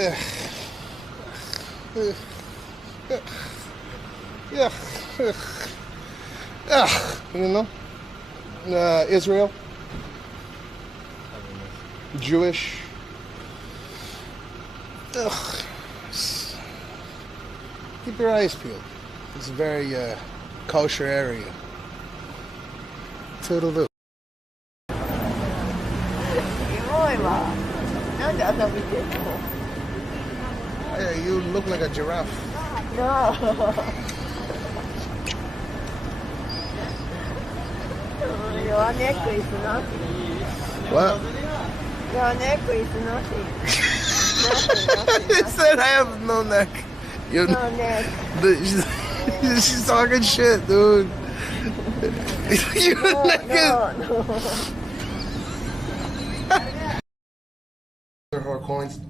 You know, Israel, Jewish. Keep your eyes peeled. It's a very kosher area. Toodaloo. Yeah, you look like a giraffe. No. Your neck is nothing. What? Your neck is nothing. It said I have no neck. No neck. She's talking shit, dude. Your neck is... Her coins.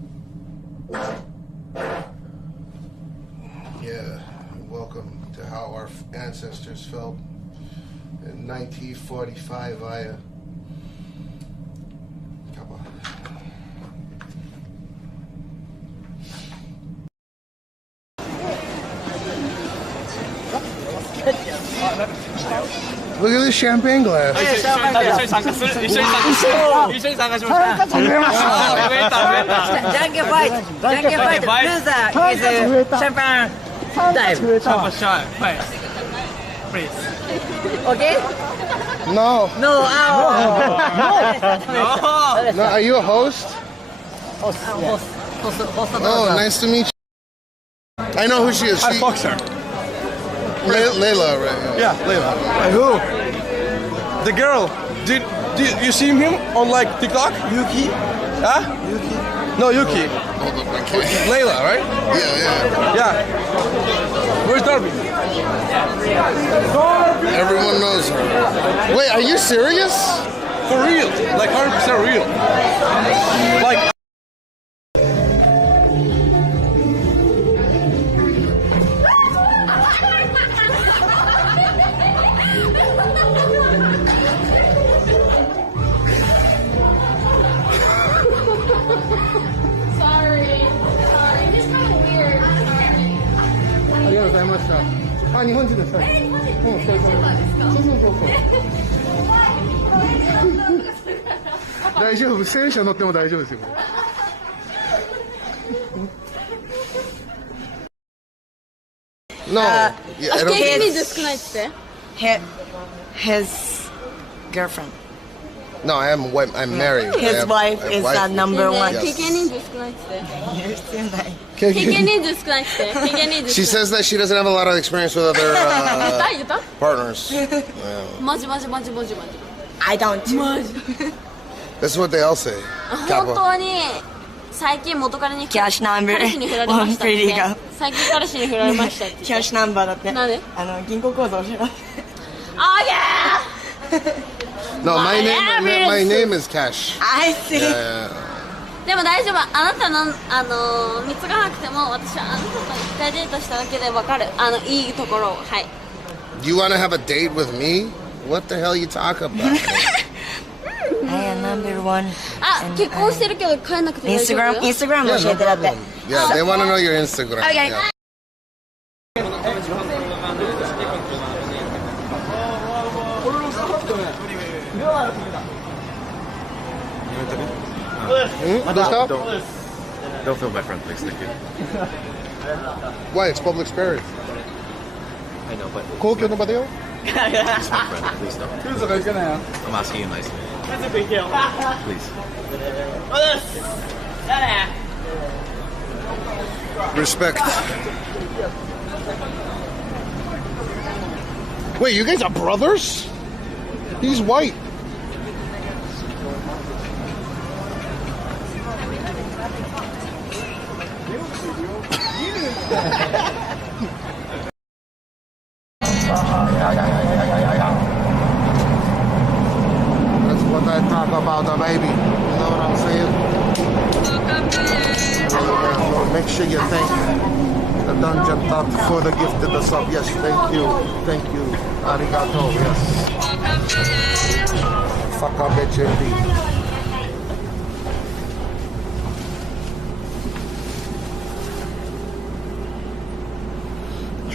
Yeah, welcome to how our ancestors felt in 1945 via. Come on. Look at this champagne glass. Junkie fight. Loser is champagne dive. Please. Okay? No. No. No, are you a host? Host. Oh, nice to meet you. I know who she is. I fucked her. Layla, right? Yeah, Layla. Who? The girl. Did you see him on like TikTok? Yuki? Huh? Yuki? No, Yuki. Hold up, I can't. Layla, right? Yeah. Yeah. Where's Darby? Everyone knows her. Wait, are you serious? For real. Like 100% real. Like. Ah, 日本人です。はい。うん、そう。大丈夫、戦車乗っても大丈夫ですよ。No. Yeah, I don't think His girlfriend. No, I'm married. His wife is number one. Yes. She says that she doesn't have a lot of experience with other partners. Yeah. I don't. That's what they all say. Kappa. 最近元彼に Cash number 彼氏に振られましたって、ね、最近彼氏に振られましたって。キャッシュナンバーだって。なんで？銀行口座を知らない。No, my name is Cash. I see. Yeah. でも大丈夫。あなたの見つからなくても私はあなたと一回デートしただけでわかる。いいところを。はい。You want to have a date with me? What the hell you talk about? I am number one. 結婚してるけど帰んなくて大丈夫。Instagram 教えてだって。Yeah, they want to know your Instagram. Okay. Yeah. Don't film my friend, please. Thank you. Why? It's public space. I know, but He's my friend. Please don't. I'm asking you nicely. Please. Respect. Wait, you guys are brothers? He's white. That's what I talk about, the baby. You know what I'm saying? So make sure you thank the Dungeon Talk for the gift of the sub. Yes, thank you. Thank you. Arigato, yes. Fuck up, bitch, indeed.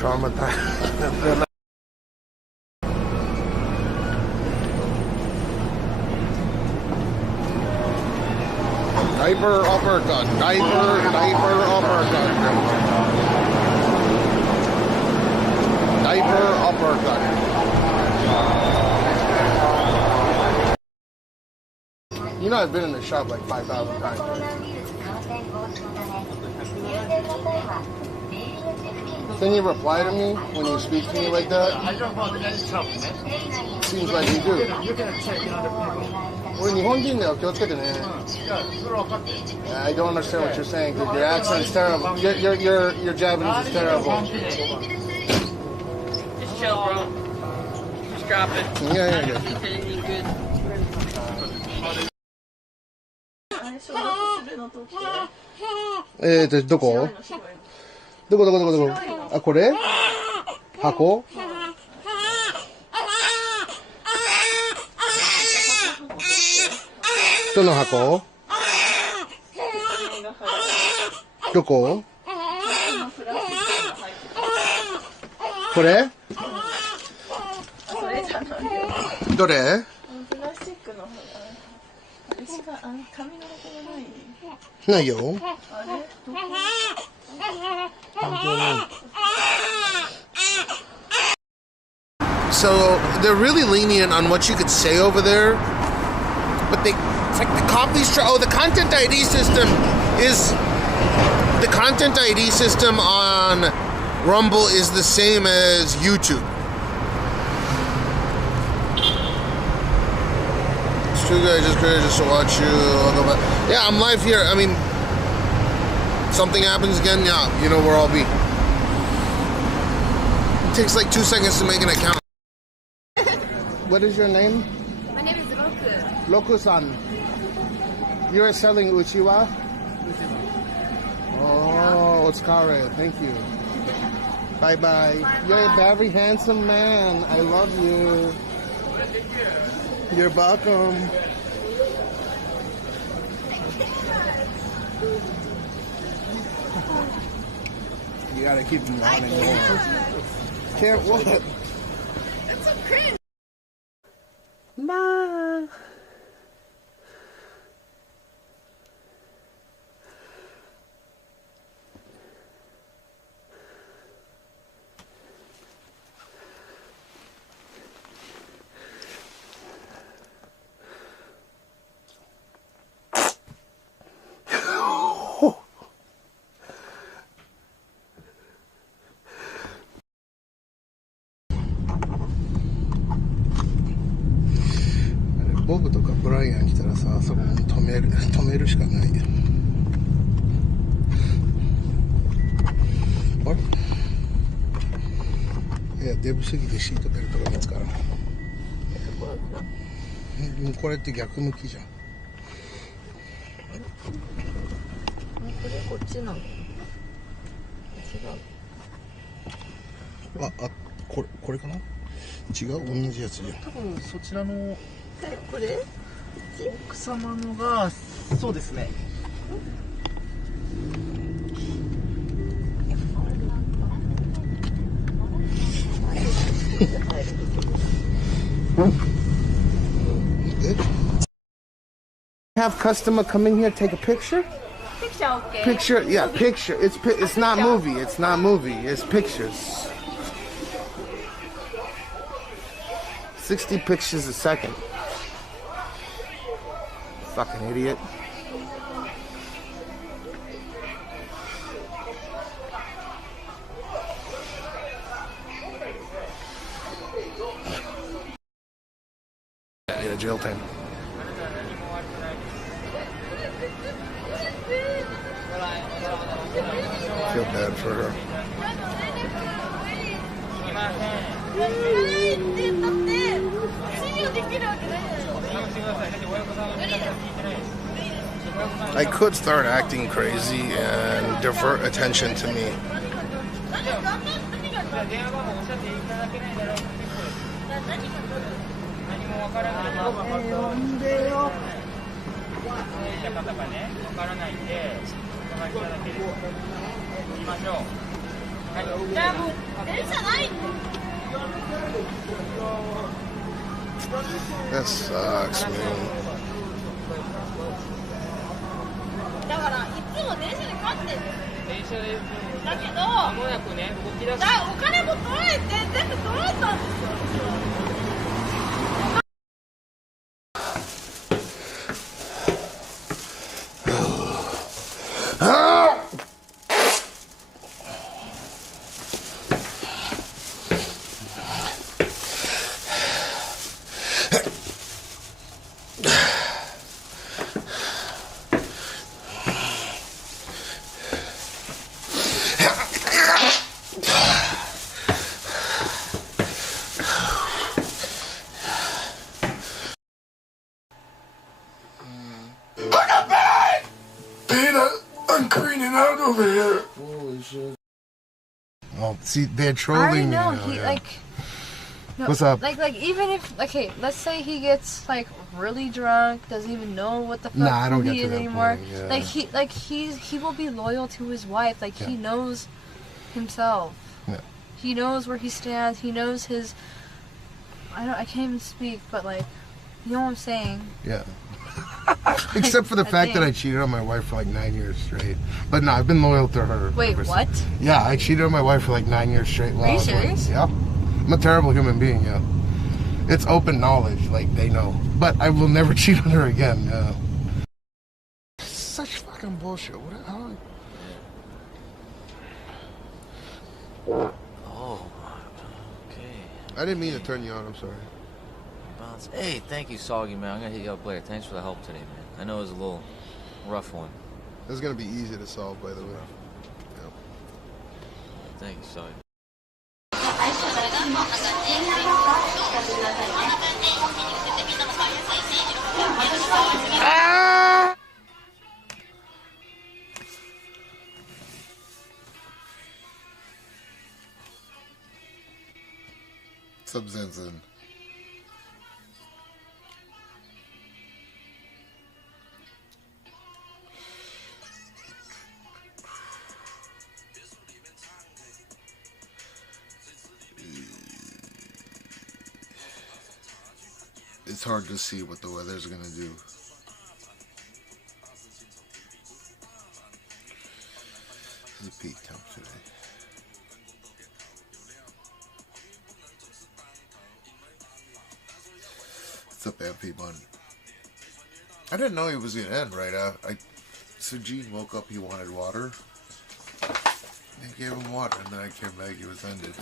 traumatized. Diaper uppercut. Diaper uppercut. Diaper uppercut. You know I've been in the shop like 5,000 times. Can you reply to me when you speak to me like that? Seems like you do. I don't understand what you're saying because your accent's terrible. Your Japanese is terrible. Just chill, bro. Just drop it. Yeah. Good. どこあ、これ箱どの箱どここれどれプラスチックの方があれしか紙の箱がないないよ。あれどこSo they're really lenient on what you could say over there, but it's like the the content ID system is the content ID system on Rumble is the same as YouTube. It's true, guys. Just curious just to watch you. I'll go back. Yeah, I'm live here. I mean, something happens again. Yeah, you know where I'll be. It takes like 2 seconds to make an account. What is your name? My name is Roku. Roku-san. You're selling uchiwa? Oh, otsukare. Thank you. Bye-bye. You're a very handsome man. I love you. You're welcome. You gotta keep them on and more. Can't what? That's so cringe. Bye.ボブとかブライアン来たらさ、そこに止めるしかないよ。あれ？いや、デブすぎてシートベルトが見つからん。これって逆向きじゃん。こっちなの？違う。これかな？違う？同じやつじゃん。多分そちらのこれ？奥様のがそうですね。Have customer come in here, take a picture? Picture okay. Picture, yeah, picture. It's not movie. It's not movie. It's pictures. 60 pictures a second. Fucking idiot. Yeah, jail time. I feel bad for her. I could start acting crazy and divert attention to me. じゃあもう電車ないって。 That sucks, man. だからいつも電車で勝ってる。電車でだけど間もなくね動き出す。お金も取られて全部取られたんですよ。 I'm cleaning out over here. Holy shit. Well, see, they're trolling me. I now, know, he, yeah. like... No, What's up? Like, even if... Okay, let's say he gets, like, really drunk, doesn't even know what the fuck Nah, I don't who get he to is that anymore. point, yeah. He will be loyal to his wife. Like, he knows himself. Yeah. He knows where he stands. He knows his... I can't even speak, but, like, you know what I'm saying? Yeah. Except for the fact that I cheated on my wife for like 9 years straight. But no, I've been loyal to her. Wait, what? Yeah, I cheated on my wife for like 9 years straight. Are you serious? Yeah. I'm a terrible human being, yeah. It's open knowledge, like they know. But I will never cheat on her again, yeah. Such fucking bullshit. How? Oh, okay. I didn't mean to turn you on, I'm sorry. Bounce. Hey, thank you, Soggy, man. I'm gonna hit you up later. Thanks for the help today, man. I know it was a little rough one. This is gonna be easy to solve, by the way. Yep. Thank you, Soggy. What's up, Zenzen? It's hard to see what the weather's gonna do. This is peak temp today. What's up, MP Bun? I didn't know he was gonna end right after. So Gene woke up, he wanted water. I gave him water, and then I came back, he was ended.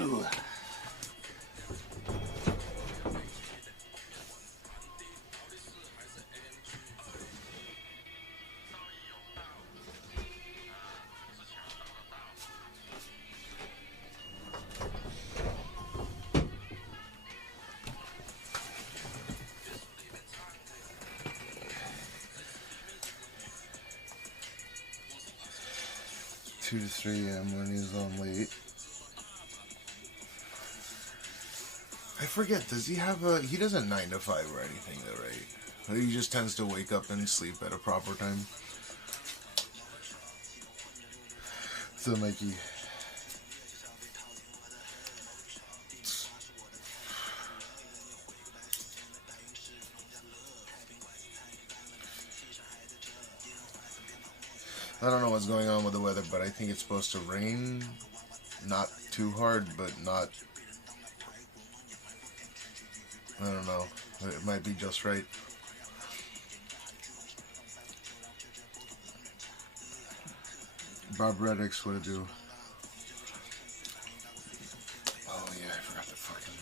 Ugh. 2 to 3 a.m. when he's on late. I forget, does he have a... He doesn't 9 to 5 or anything though, right? He just tends to wake up and sleep at a proper time. So, Mikey... I don't know what's going on with the weather, but I think it's supposed to rain. Not too hard, but not... I don't know. It might be just right. Bob Reddix, what it do? Oh yeah, I forgot the fucking...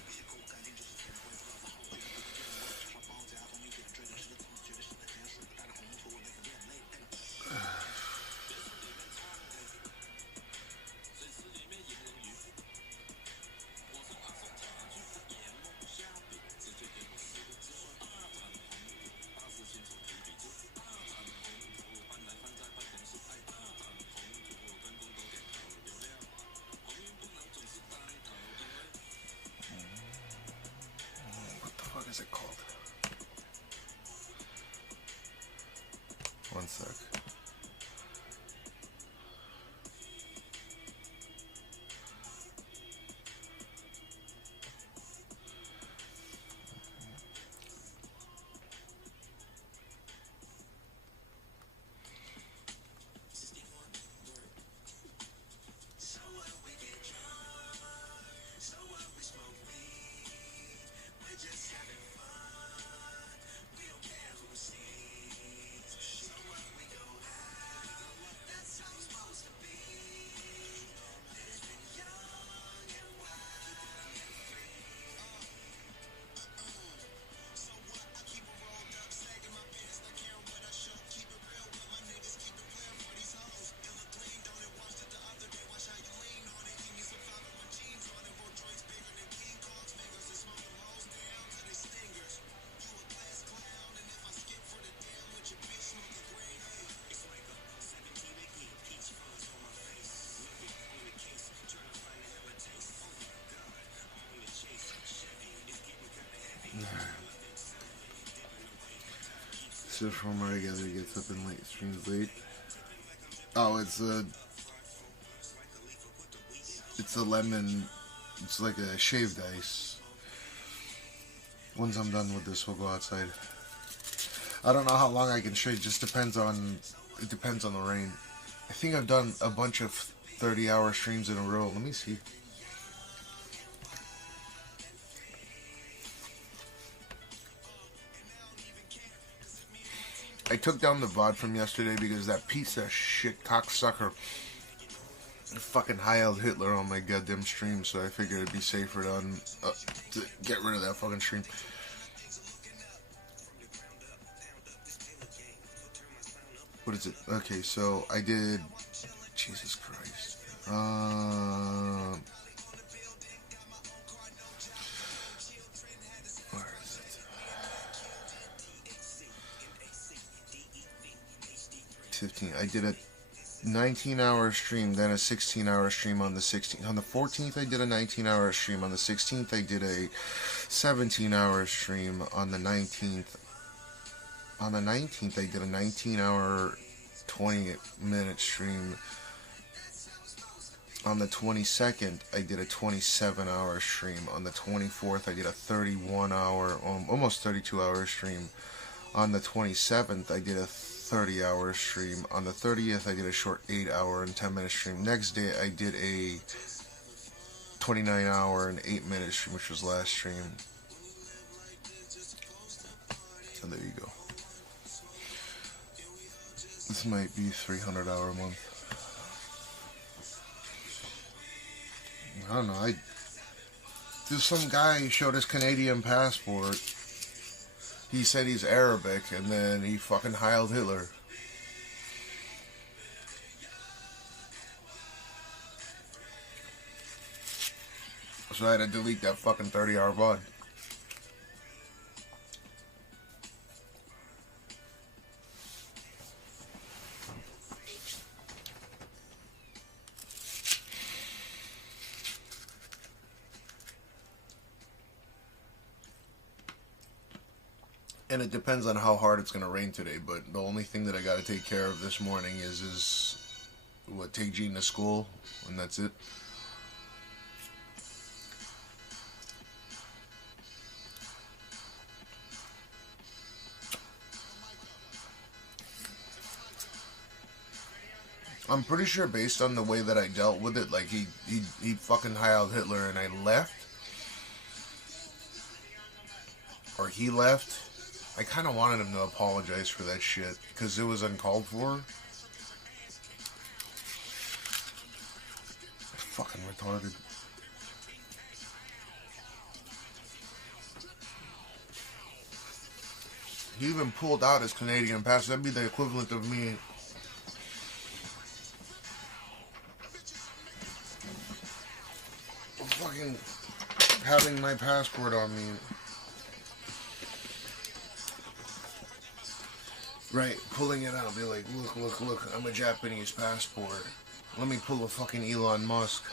is it called? One sec. So from where I gather he gets up in late streams late. Oh, it's a lemon. It's like a shaved ice. Once I'm done with this, we'll go outside. I don't know how long I can straight. Just depends on the rain. I think I've done a bunch of 30-hour streams in a row. Let me see. I took down the VOD from yesterday because that piece of shit cocksucker fucking high-held Hitler on my goddamn stream, so I figured it'd be safer to get rid of that fucking stream. What is it? Okay, so I did... Jesus Christ. Where is it? 15. I did a 19-hour stream, then a 16-hour stream on the 16th. On the 14th, I did a 19-hour stream. On the 16th, I did a 17-hour stream. On the 19th, I did a 19-hour, 20-minute stream. On the 22nd, I did a 27-hour stream. On the 24th, I did a 31-hour, almost 32-hour stream. On the 27th, I did a 30-hour stream. On the 30th, I did a short 8-hour and 10-minute stream. Next day, I did a 29-hour and 8-minute stream, which was last stream. And there you go. This might be $300 a month. I don't know. There's some guy who showed his Canadian passport. He said he's Arabic, and then he fucking Heil Hitler. So I had to delete that fucking 30-hour VOD. And it depends on how hard it's going to rain today, but the only thing that I got to take care of this morning is take Gene to school, and that's it. I'm pretty sure based on the way that I dealt with it, like he fucking Heil Hitler and I left, or he left. I kind of wanted him to apologize for that shit, because it was uncalled for. Fucking retarded. He even pulled out his Canadian pass. That'd be the equivalent of me fucking having my passport on me. Right, pulling it out, be like, look, I'm a Japanese passport. Let me pull a fucking Elon Musk.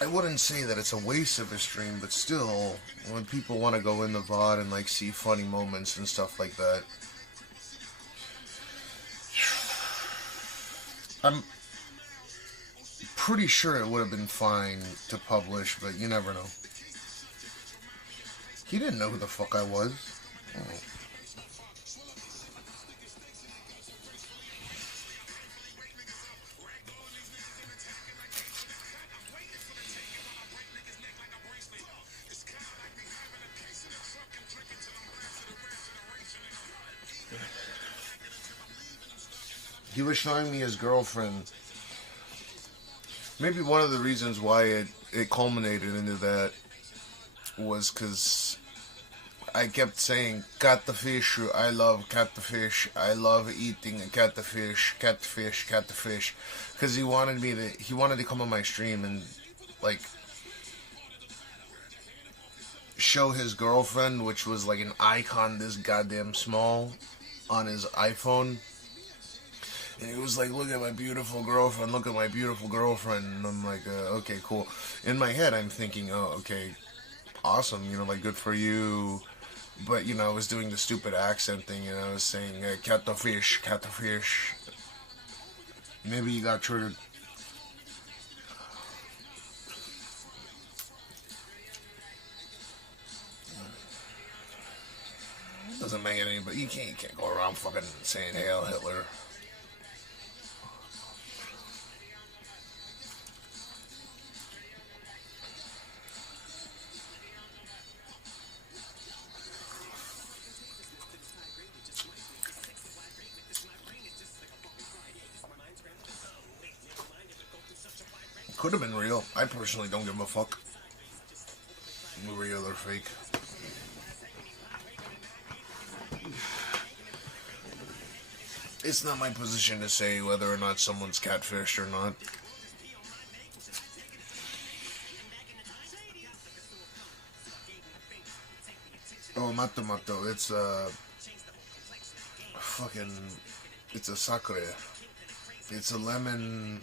I wouldn't say that it's a waste of a stream, but still, when people want to go in the VOD and like see funny moments and stuff like that, I'm pretty sure it would have been fine to publish, but you never know. He didn't know who the fuck I was. Oh. He was showing me his girlfriend. Maybe one of the reasons why it culminated into that was because I kept saying, cat the fish, I love cat the fish, I love eating cat the fish, cat the fish, cat the fish. Because he wanted to come on my stream and, like, show his girlfriend, which was like an icon this goddamn small, on his iPhone. And he was like, look at my beautiful girlfriend, look at my beautiful girlfriend. And I'm like, okay, cool. In my head, I'm thinking, oh, okay, awesome, you know, like, good for you. But, you know, I was doing the stupid accent thing, and I was saying, cat the fish, cat the fish. Maybe you got triggered. Doesn't make any, but you can't go around fucking saying Hail Hitler. Could have been real. I personally don't give a fuck. Real or fake. It's not my position to say whether or not someone's catfished or not. Oh, mato. It's fucking, it's a sacre. It's a lemon.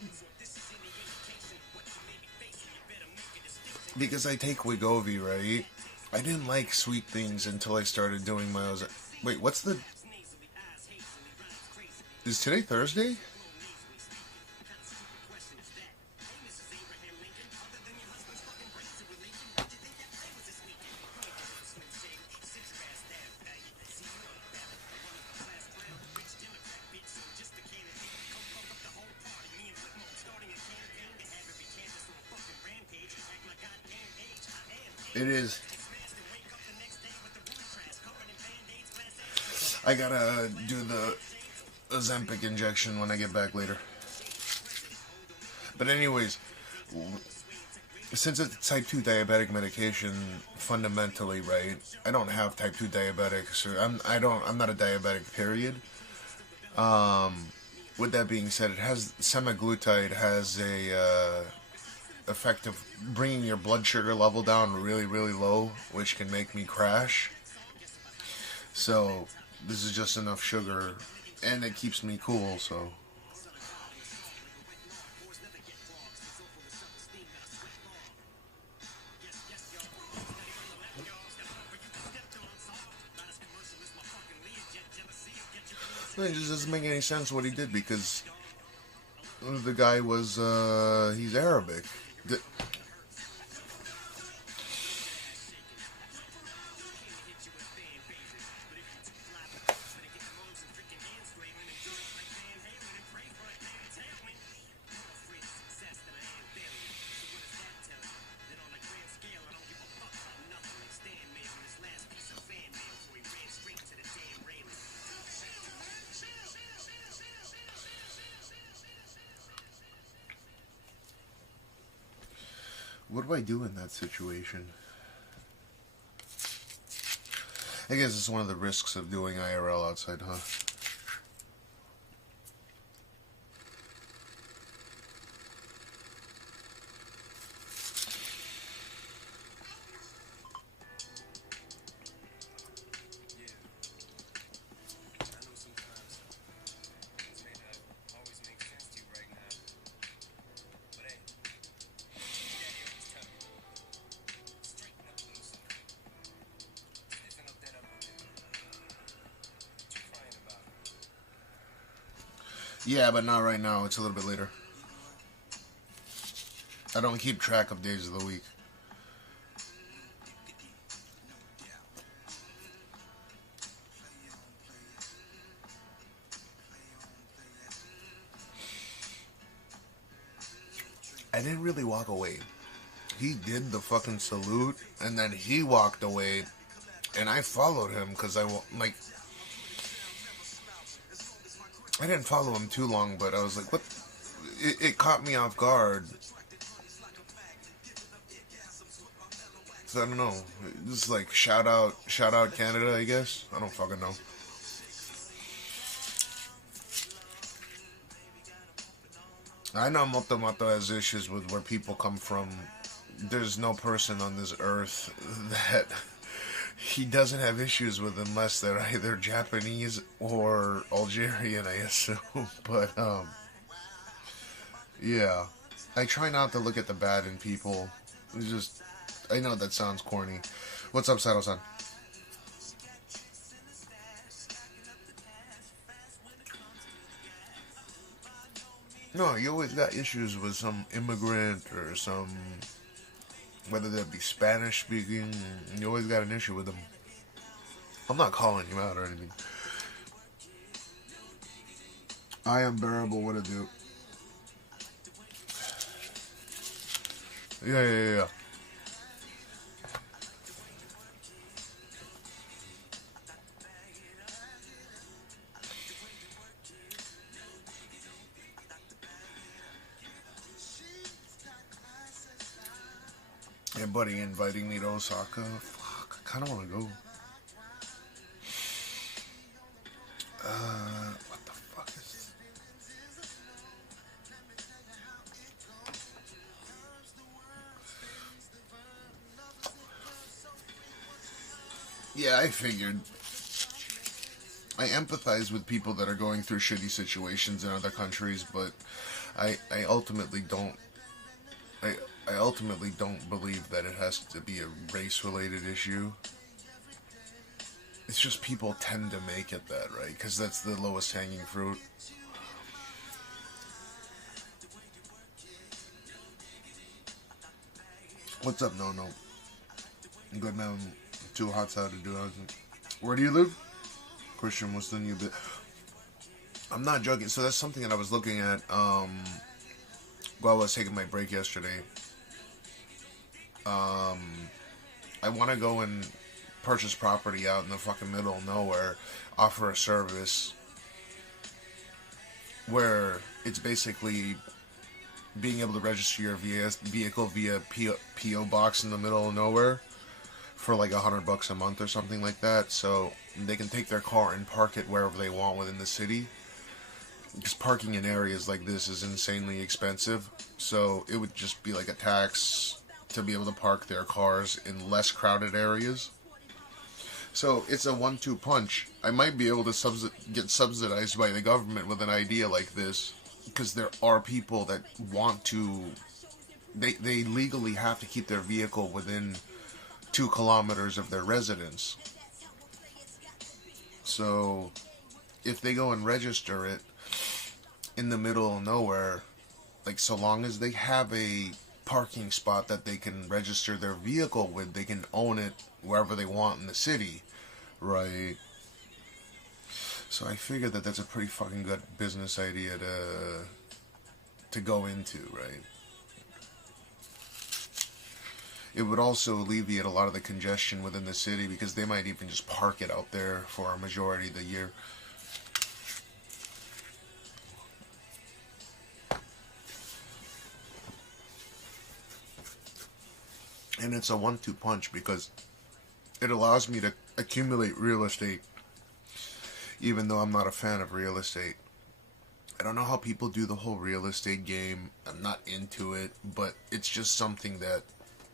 Because I take Wegovy, right? I didn't like sweet things until I started doing my own. Wait, what's the... Is today Thursday? It is. I gotta do the Ozempic injection when I get back later. But anyways, since it's type 2 diabetic medication, fundamentally, right? I don't have type 2 diabetics, or I'm not a diabetic, period. With that being said, it has semaglutide has a effect of bringing your blood sugar level down really, really low, which can make me crash. So this is just enough sugar, and it keeps me cool, so. It just doesn't make any sense what he did, because the guy was, he's Arabic. What do I do in that situation? I guess it's one of the risks of doing IRL outside, huh? Yeah, but not right now. It's a little bit later. I don't keep track of days of the week. I didn't really walk away. He did the fucking salute, and then he walked away, and I followed him because I didn't follow him too long, but I was like, what? It caught me off guard. So I don't know. This is like shout out Canada, I guess. I don't fucking know. I know Moto has issues with where people come from. There's no person on this earth that he doesn't have issues with unless they're either Japanese or Algerian, I assume. But, yeah. I try not to look at the bad in people. It's just, I know that sounds corny. What's up, Sato-san? No, you always got issues with some immigrant or some, whether that be Spanish speaking, you always got an issue with them. I'm not calling you out or anything. I am bearable, what it do? Yeah. Hey, buddy, inviting me to Osaka. Fuck, I kind of want to go. What the fuck is this? Yeah, I figured. I empathize with people that are going through shitty situations in other countries, but I ultimately don't. I ultimately don't believe that it has to be a race-related issue. It's just people tend to make it that, right? Because that's the lowest hanging fruit. What's up, no? Good man, too hot out to do anything. Where do you live? Christian, what's the new bit? I'm not joking. So that's something that I was looking at while I was taking my break yesterday. I want to go and purchase property out in the fucking middle of nowhere, offer a service where it's basically being able to register your vehicle via PO box in the middle of nowhere for like $100 a month or something like that, so they can take their car and park it wherever they want within the city. Because parking in areas like this is insanely expensive, so it would just be like a tax to be able to park their cars in less crowded areas. So it's a 1-2 punch. I might be able to get subsidized by the government with an idea like this, because there are people that want to, they legally have to keep their vehicle within 2 kilometers of their residence. So if they go and register it in the middle of nowhere, like, so long as they have a parking spot that they can register their vehicle with, they can own it wherever they want in the city, right? So I figured that that's a pretty fucking good business idea to go into, right? It would also alleviate a lot of the congestion within the city, because they might even just park it out there for a majority of the year. And it's a 1-2 punch, because it allows me to accumulate real estate, even though I'm not a fan of real estate. I don't know how people do the whole real estate game. I'm not into it, but it's just something that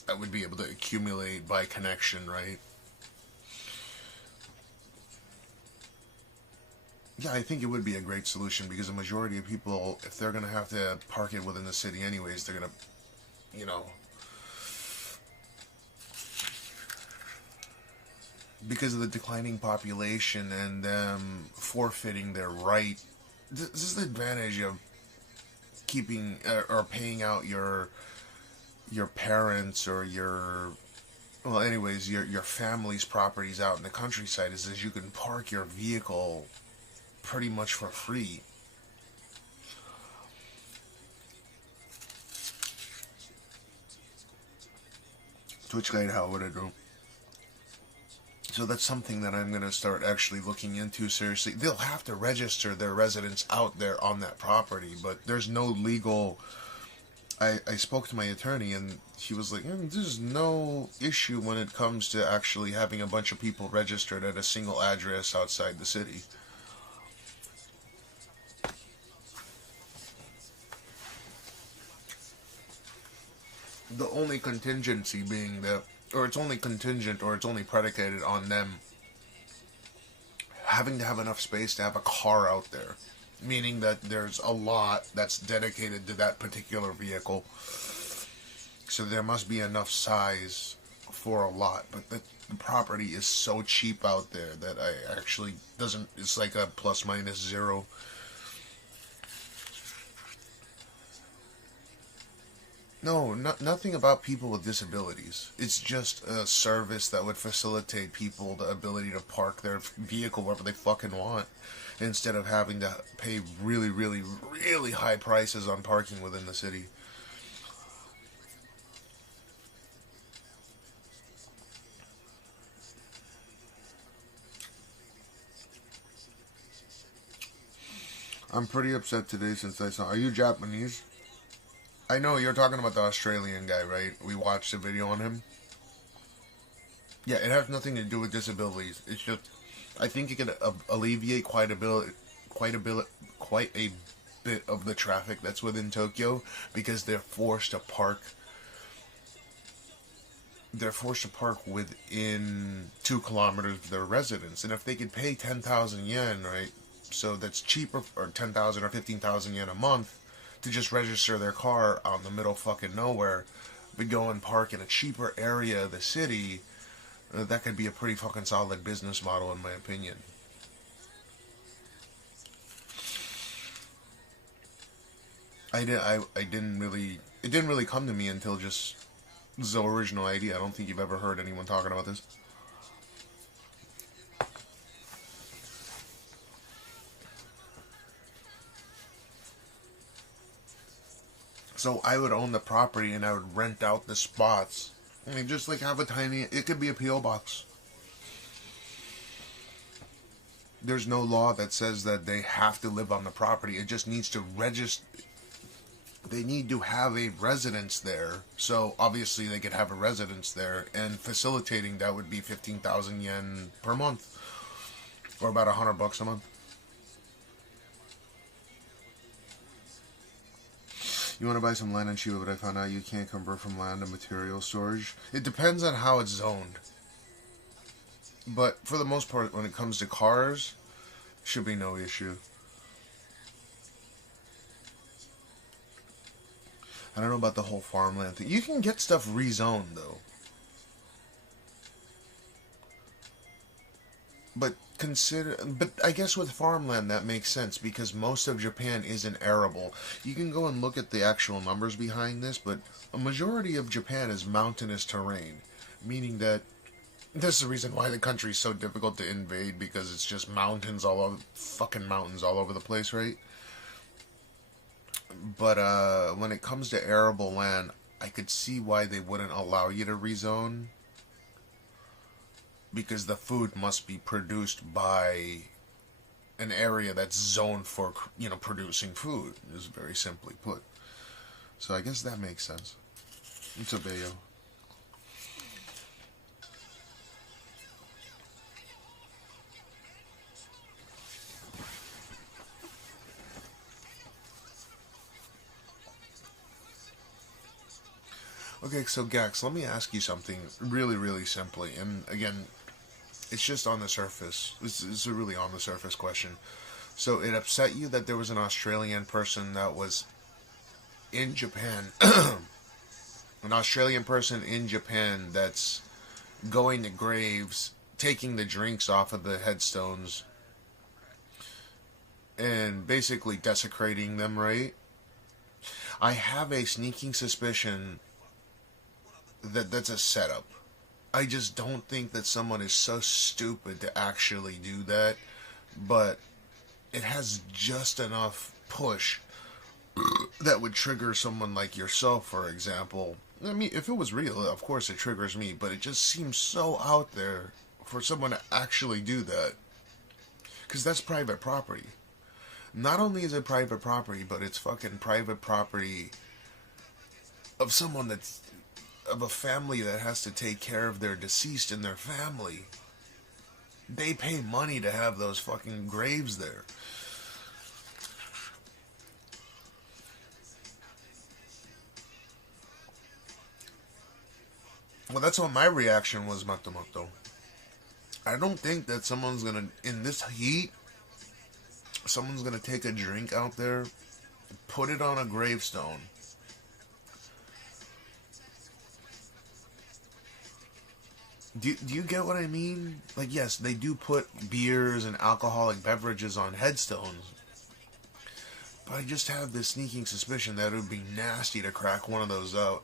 I would be able to accumulate by connection, right? Yeah, I think it would be a great solution, because a majority of people, if they're going to have to park it within the city anyways, they're going to, you know, because of the declining population and them forfeiting their right this is the advantage of keeping or paying out your parents or your family's properties out in the countryside is you can park your vehicle pretty much for free. Twitch guide, how would I do? So that's something that I'm going to start actually looking into seriously. They'll have to register their residence out there on that property, but there's no legal... I spoke to my attorney, and he was like, there's no issue when it comes to actually having a bunch of people registered at a single address outside the city. The only contingency being that, or it's only contingent, or it's only predicated on them having to have enough space to have a car out there. Meaning that there's a lot that's dedicated to that particular vehicle. So there must be enough size for a lot. But the property is so cheap out there that I actually doesn't, it's like a plus minus zero. No, nothing about people with disabilities. It's just a service that would facilitate people the ability to park their vehicle wherever they fucking want, instead of having to pay really, really, really high prices on parking within the city. I'm pretty upset today since I saw... Are you Japanese? I know, you're talking about the Australian guy, right? We watched a video on him. Yeah, it has nothing to do with disabilities. It's just, I think it could alleviate quite a bit of the traffic that's within Tokyo, because they're forced to park within 2 kilometers of their residence. And if they could pay 10,000 yen, right? So that's cheaper, or 10,000 or 15,000 yen a month, to just register their car out in the middle fucking nowhere, but go and park in a cheaper area of the city, that could be a pretty fucking solid business model, in my opinion. It didn't really come to me until just the original idea. I don't think you've ever heard anyone talking about this. So I would own the property and I would rent out the spots. I mean, just like have a tiny... It could be a P.O. box. There's no law that says that they have to live on the property. It just needs to register... They need to have a residence there. So obviously they could have a residence there. And facilitating that would be 15,000 yen per month. Or about $100 a month. You want to buy some land in Chiba, but I found out you can't convert from land to material storage. It depends on how it's zoned. But for the most part, when it comes to cars, should be no issue. I don't know about the whole farmland thing. You can get stuff rezoned, though. But I guess with farmland that makes sense, because most of Japan isn't arable. You can go and look at the actual numbers behind this, but a majority of Japan is mountainous terrain, meaning that this is the reason why the country is so difficult to invade, because it's just mountains all over the place, right? But when it comes to arable land, I could see why they wouldn't allow you to rezone. Because the food must be produced by an area that's zoned for, producing food, is very simply put. So I guess that makes sense. It's a video. Okay, so Gax, let me ask you something really, really simply. And again, it's just on the surface. It's a really on the surface question. So it upset you that there was an Australian person that was in Japan, an Australian person in Japan that's going to graves, taking the drinks off of the headstones, and basically desecrating them, right? I have a sneaking suspicion that that's a setup. I just don't think that someone is so stupid to actually do that, but it has just enough push that would trigger someone like yourself, for example. I mean, if it was real, of course it triggers me, but it just seems so out there for someone to actually do that. Because that's private property. Not only is it private property, but it's fucking private property of someone that's of a family that has to take care of their deceased and their family. They pay money to have those fucking graves there. Well, that's what my reaction was, Matamoto. I don't think that someone's gonna, in this heat, someone's gonna take a drink out there, put it on a gravestone, do you get what I mean? Like, yes, they do put beers and alcoholic beverages on headstones, but I just have this sneaking suspicion that it would be nasty to crack one of those out,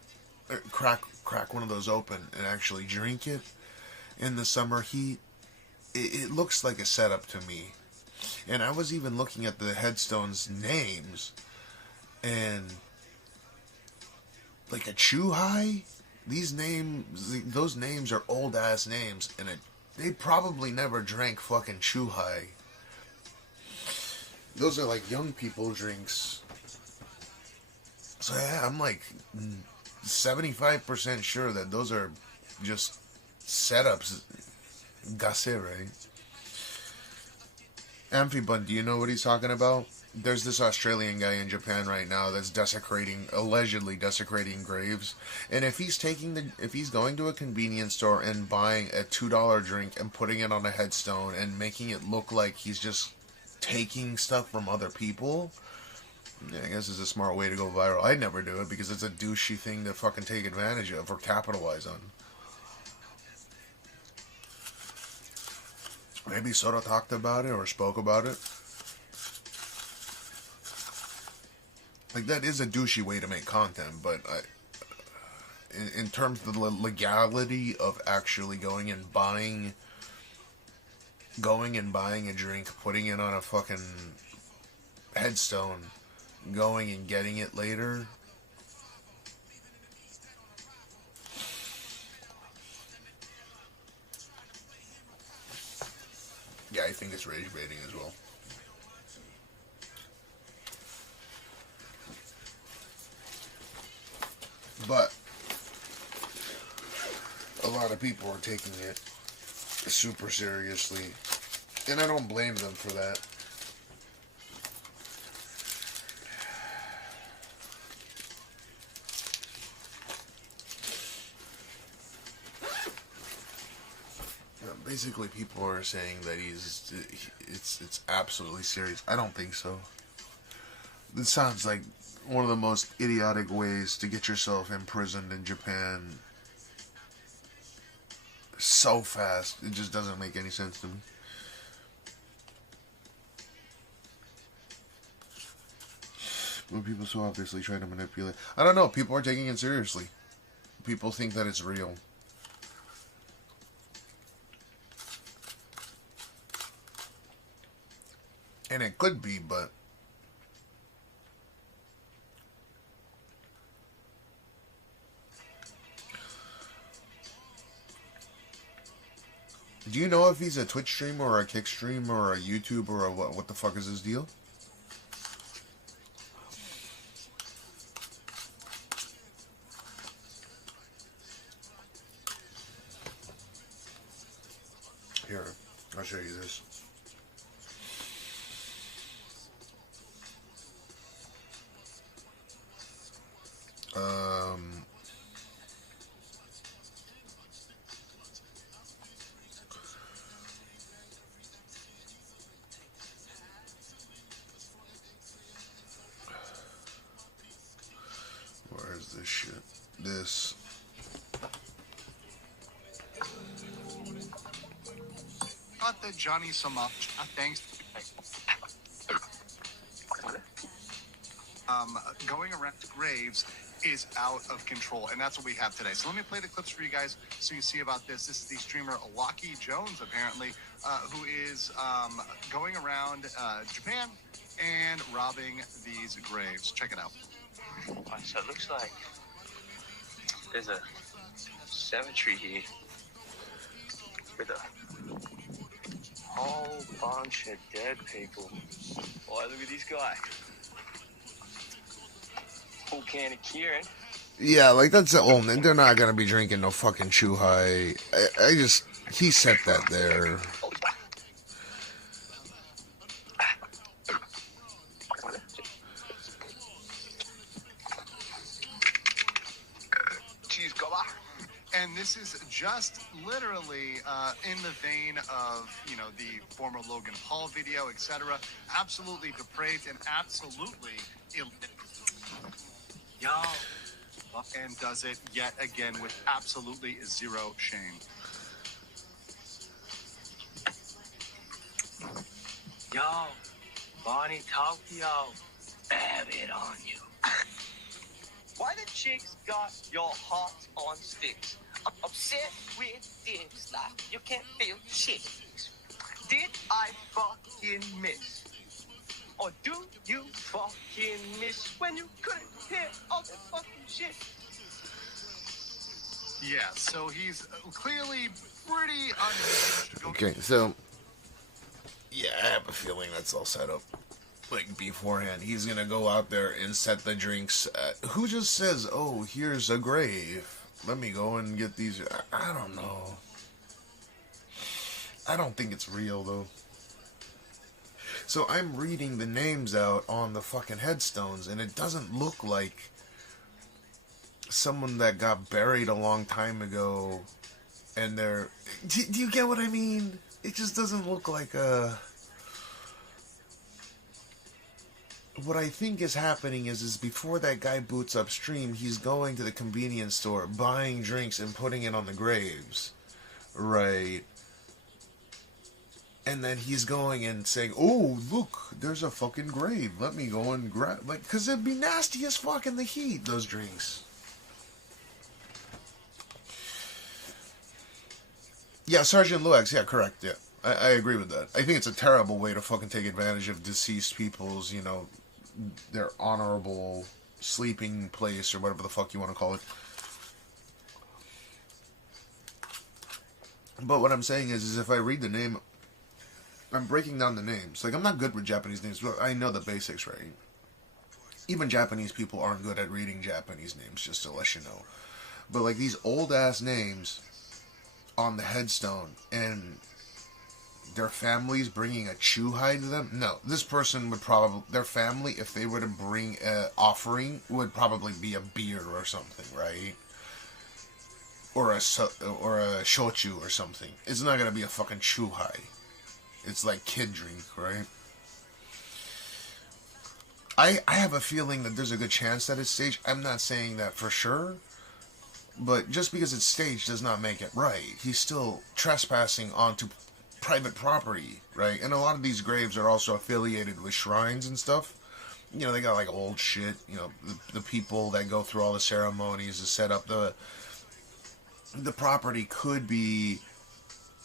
crack one of those open and actually drink it in the summer heat. It looks like a setup to me. And I was even looking at the headstones names, and like a Chuhai, these names, those names are old ass names, and they probably never drank fucking Chuhai. Those are like young people drinks. So yeah, I'm like 75% sure that those are just setups. Gase, right? Amphibun, do you know what he's talking about? There's this Australian guy in Japan right now that's allegedly desecrating graves. And if he's going to a convenience store and buying a $2 drink and putting it on a headstone and making it look like he's just taking stuff from other people, yeah, I guess it's a smart way to go viral. I'd never do it because it's a douchey thing to fucking take advantage of or capitalize on. Maybe Soto talked about it or spoke about it. Like, that is a douchey way to make content, but in terms of the legality of actually going and buying a drink, putting it on a fucking headstone, going and getting it later, yeah, I think it's rage baiting as well. But a lot of people are taking it super seriously, and I don't blame them for that. Basically, people are saying that it's absolutely serious. I don't think so. This sounds like one of the most idiotic ways to get yourself imprisoned in Japan so fast. It just doesn't make any sense to me. When people so obviously try to manipulate, I don't know. People are taking it seriously. People think that it's real. And it could be, but do you know if he's a Twitch streamer or a Kick streamer or a YouTuber or what the fuck is his deal? Here, I'll show you this. Where is this shit? This. Got the Johnny so much. Thanks. going around graves is out of control, and that's what we have today. So let me play the clips for you guys so you see about this. This is the streamer Lucky Jones, apparently, who is going around Japan and robbing these graves. Check it out. Right, so it looks like there's a cemetery here with a whole bunch of dead people. Oh, look at this guy. Full can of Kieran. Yeah, like that's oh man, they're not gonna be drinking no fucking Chuhai. I just he set that there. Cheese goba. And this is just literally in the vein of, you know, the former Logan Paul video, etc. Absolutely depraved and absolutely Yo. And does it yet again with absolutely zero shame. Yo, Bonnie Tokyo, have it on you. Why the chicks got your heart on sticks? I'm upset with this, like you can't feel shit. Did I fucking miss? Or do you fucking miss when you couldn't hear all that fucking shit? Yeah, so he's clearly pretty unhinged. Okay, so yeah, I have a feeling that's all set up. Like beforehand, he's gonna go out there and set the drinks. Who just says, "Oh, here's a grave. Let me go and get these." I don't know. I don't think it's real though. So I'm reading the names out on the fucking headstones, and it doesn't look like someone that got buried a long time ago, and they're... Do you get what I mean? It just doesn't look like a... What I think is happening is before that guy boots upstream, he's going to the convenience store, buying drinks, and putting it on the graves. Right. And then he's going and saying, "Oh, look, there's a fucking grave. Let me go and grab..." Like, because it'd be nasty as fuck in the heat, those drinks. Yeah, Sergeant Luex, yeah, correct, yeah. I agree with that. I think it's a terrible way to fucking take advantage of deceased people's, you know, their honorable sleeping place, or whatever the fuck you want to call it. But what I'm saying is if I read the name... I'm breaking down the names. Like, I'm not good with Japanese names, but I know the basics, right? Even Japanese people aren't good at reading Japanese names, just to let you know. But, like, these old-ass names on the headstone, and their families bringing a chuhai to them? No, this person would probably... Their family, if they were to bring an offering, would probably be a beer or something, right? Or a shochu or something. It's not going to be a fucking chuhai. It's like kid drink, right? I have a feeling that there's a good chance that it's staged. I'm not saying that for sure, but just because it's staged does not make it right. He's still trespassing onto private property, right? And a lot of these graves are also affiliated with shrines and stuff. You know, they got like old shit, you know, the people that go through all the ceremonies to set up the property could be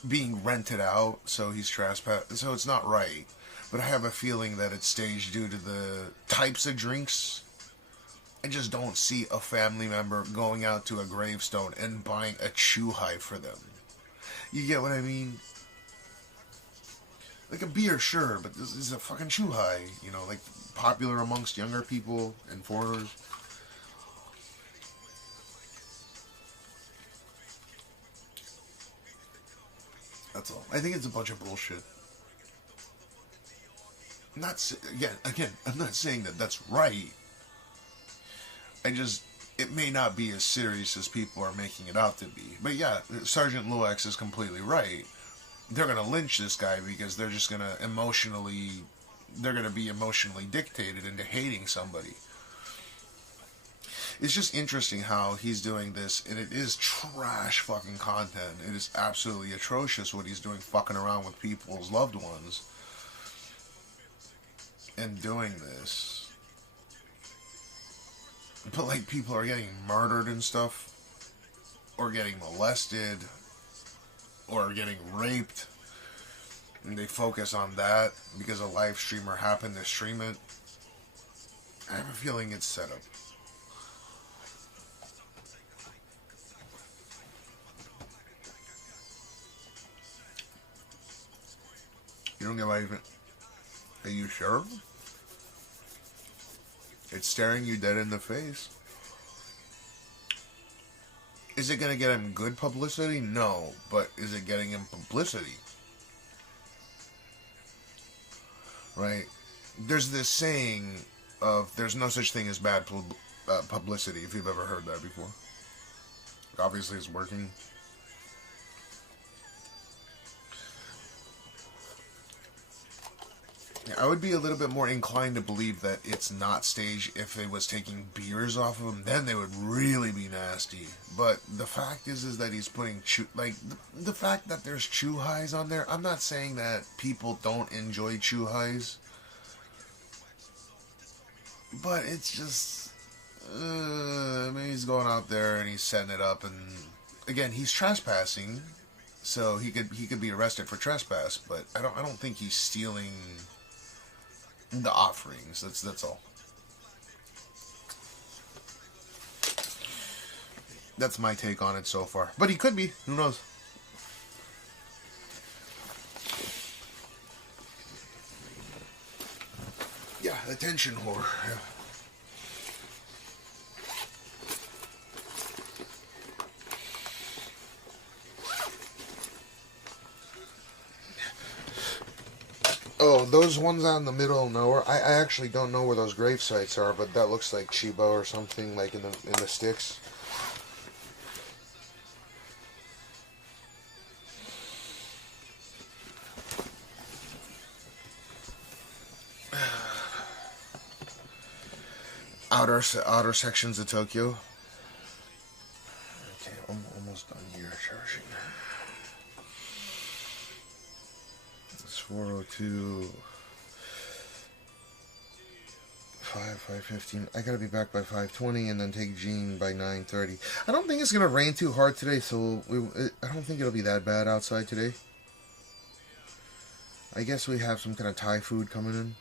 being rented out, so he's trespassing, so it's not right. But I have a feeling that it's staged due to the types of drinks. I just don't see a family member going out to a gravestone and buying a chuhai for them. You get what I mean? Like a beer, sure, but this is a fucking chuhai, you know, like popular amongst younger people and foreigners. That's all. I think it's a bunch of bullshit. Again, I'm not saying that that's right. It may not be as serious as people are making it out to be. But yeah, Sergeant Luex is completely right. They're gonna lynch this guy because they're just gonna they're gonna be emotionally dictated into hating somebody. It's just interesting how he's doing this, and it is trash fucking content. It is absolutely atrocious what he's doing, fucking around with people's loved ones. And doing this. But like people are getting murdered and stuff, or getting molested, or getting raped, and they focus on that because a live streamer happened to stream it. I have a feeling it's set up. You don't get why even... Are you sure? It's staring you dead in the face. Is it going to get him good publicity? No. But is it getting him publicity? Right? There's this saying of there's no such thing as bad publicity, if you've ever heard that before. Obviously it's working. I would be a little bit more inclined to believe that it's not staged if it was taking beers off of him. Then they would really be nasty. But the fact is that he's putting the fact that there's chew highs on there. I'm not saying that people don't enjoy chew highs, but it's just I mean, he's going out there and he's setting it up, and again, he's trespassing, so he could be arrested for trespass. But I don't think he's stealing the offerings. That's all. That's my take on it so far. But he could be. Who knows? Yeah, attention whore. Yeah. Oh, those ones out in the middle of nowhere. I actually don't know where those grave sites are, but that looks like Chiba or something, like in the sticks. Outer sections of Tokyo. Okay, I'm almost done here charging. It's 4:02. 5:15. I gotta be back by 5:20 and then take Jean by 9:30. I don't think it's gonna rain too hard today, so I don't think it'll be that bad outside today. I guess we have some kind of Thai food coming in.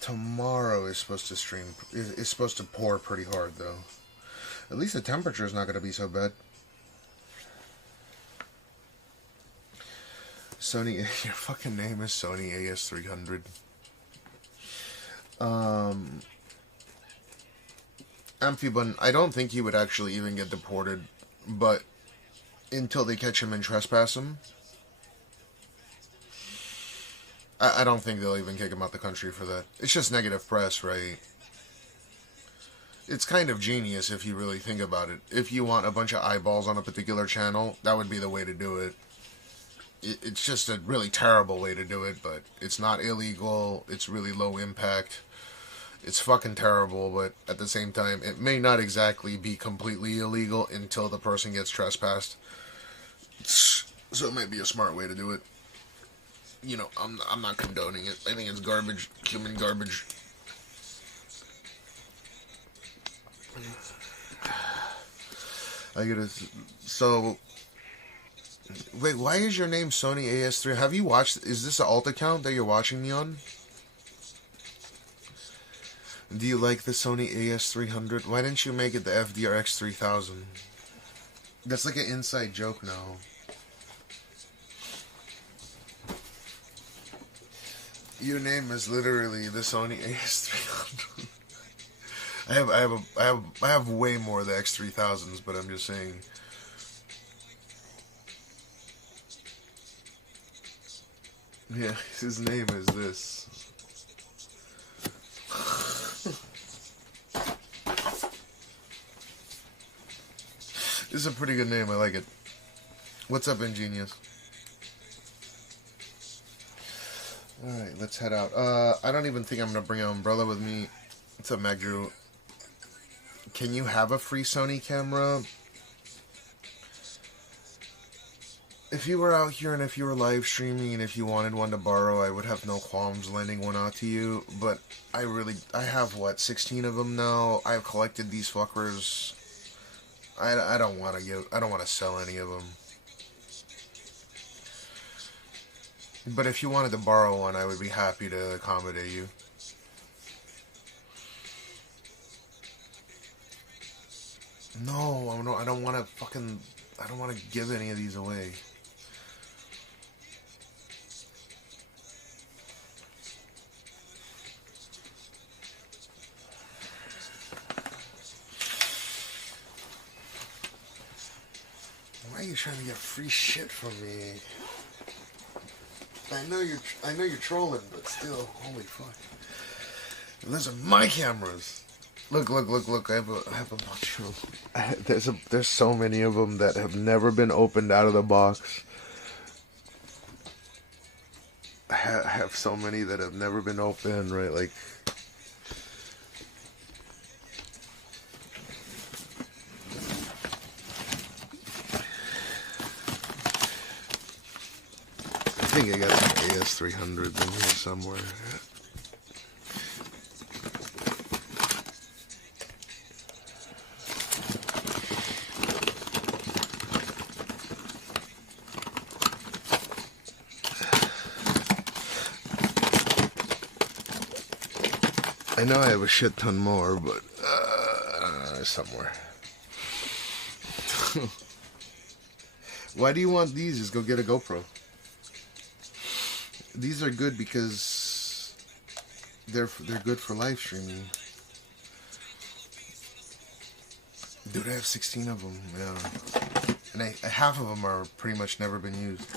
Tomorrow is supposed to pour pretty hard, though. At least the temperature is not going to be so bad. Sony, your fucking name is Sony AS300. Amphibun, I don't think he would actually even get deported, but until they catch him and trespass him, I don't think they'll even kick him out the country for that. It's just negative press, right? It's kind of genius if you really think about it. If you want a bunch of eyeballs on a particular channel, that would be the way to do it. It's just a really terrible way to do it, but it's not illegal. It's really low impact. It's fucking terrible, but at the same time, it may not exactly be completely illegal until the person gets trespassed. So it might be a smart way to do it. You know, I'm not condoning it. I think it's garbage, human garbage. So, wait, why is your name Sony AS3? Have you watched, is this an alt account that you're watching me on? Do you like the Sony AS300? Why didn't you make it the FDR X-3000? That's like an inside joke now. Your name is literally the Sony AS300. I have way more of the X3000s, but I'm just saying. Yeah, his name is this. This is a pretty good name. I like it. What's up, Ingenious? Alright, let's head out. I don't even think I'm going to bring an umbrella with me. What's up, Magdrew? Can you have a free Sony camera? If you were out here and if you were live streaming and if you wanted one to borrow, I would have no qualms lending one out to you. But I have what, 16 of them now. I've collected these fuckers. I don't want to sell any of them. But if you wanted to borrow one, I would be happy to accommodate you. No, I don't want to give any of these away. Why are you trying to get free shit from me? I know you're trolling, but still, holy fuck. And those are my cameras. Look! I have a bunch of. There's so many of them that have never been opened out of the box. I have so many that have never been opened, right? Like. I think I got some AS300s in here somewhere. I know I have a shit ton more, but somewhere. Why do you want these? Just go get a GoPro. These are good because they're good for live streaming. Dude, I have 16 of them. Yeah, and half of them are pretty much never been used.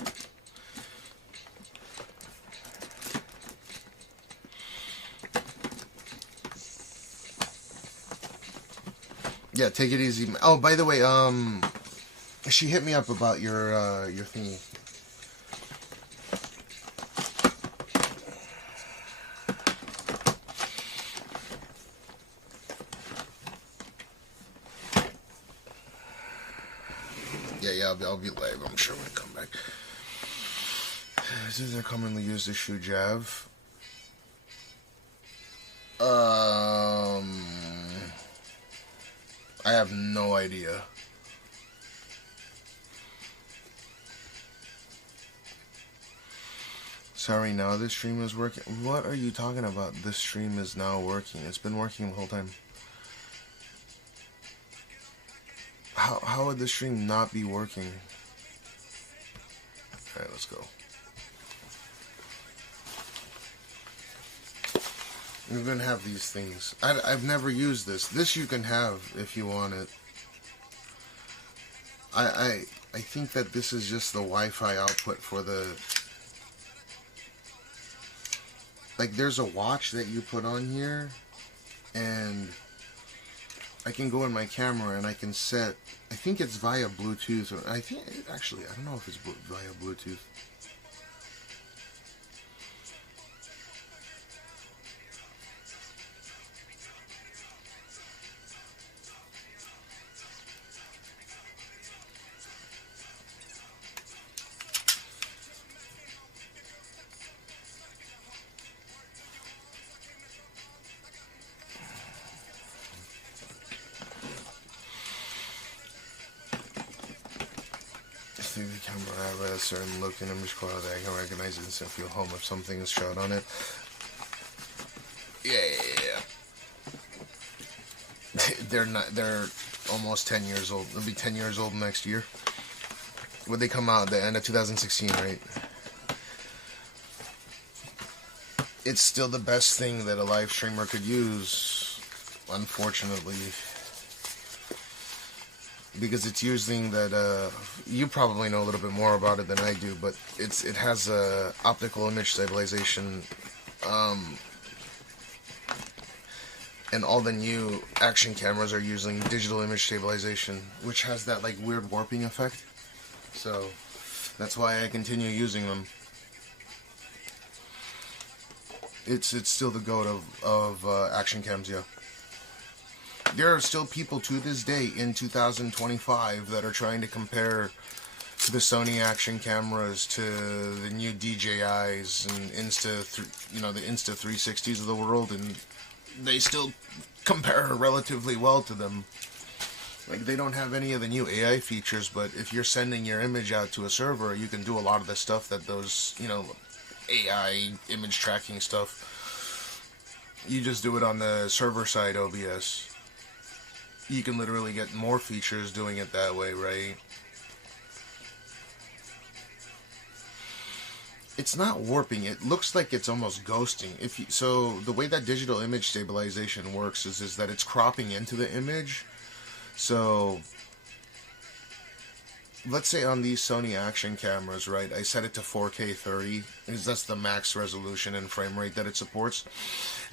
Yeah, take it easy. Oh, by the way, she hit me up about your thingy. Yeah, I'll be live, I'm sure, when I come back. These are commonly used to shoot Jav. I have no idea. Sorry, now this stream is working. What are you talking about? This stream is now working. It's been working the whole time. How would the stream not be working? Alright, let's go. We're gonna have these things. I've never used this. This you can have if you want it. I think that this is just the Wi-Fi output for the... Like, there's a watch that you put on here, and I can go in my camera and I can set... I think it's via Bluetooth. I think, actually, I don't know if it's via Bluetooth. The camera have a certain look and image quality. I can recognize it and feel home if something is shot on it. Yeah. They're almost 10 years old. They'll be 10 years old next year. Would they come out at the end of 2016, right? It's still the best thing that a live streamer could use, unfortunately. Because it's using that, you probably know a little bit more about it than I do, but it has optical image stabilization, and all the new action cameras are using digital image stabilization, which has that like weird warping effect. So that's why I continue using them. It's still the goat of action cams, yeah. There are still people to this day in 2025 that are trying to compare the Sony action cameras to the new DJIs and the Insta 360s of the world, and they still compare relatively well to them. Like, they don't have any of the new AI features, but if you're sending your image out to a server, you can do a lot of the stuff that those, AI image tracking stuff. You just do it on the server side OBS. You can literally get more features doing it that way, right? It's not warping. It looks like it's almost ghosting. So the way that digital image stabilization works is that it's cropping into the image. So let's say on these Sony action cameras, right, I set it to 4K 30, because that's the max resolution and frame rate that it supports.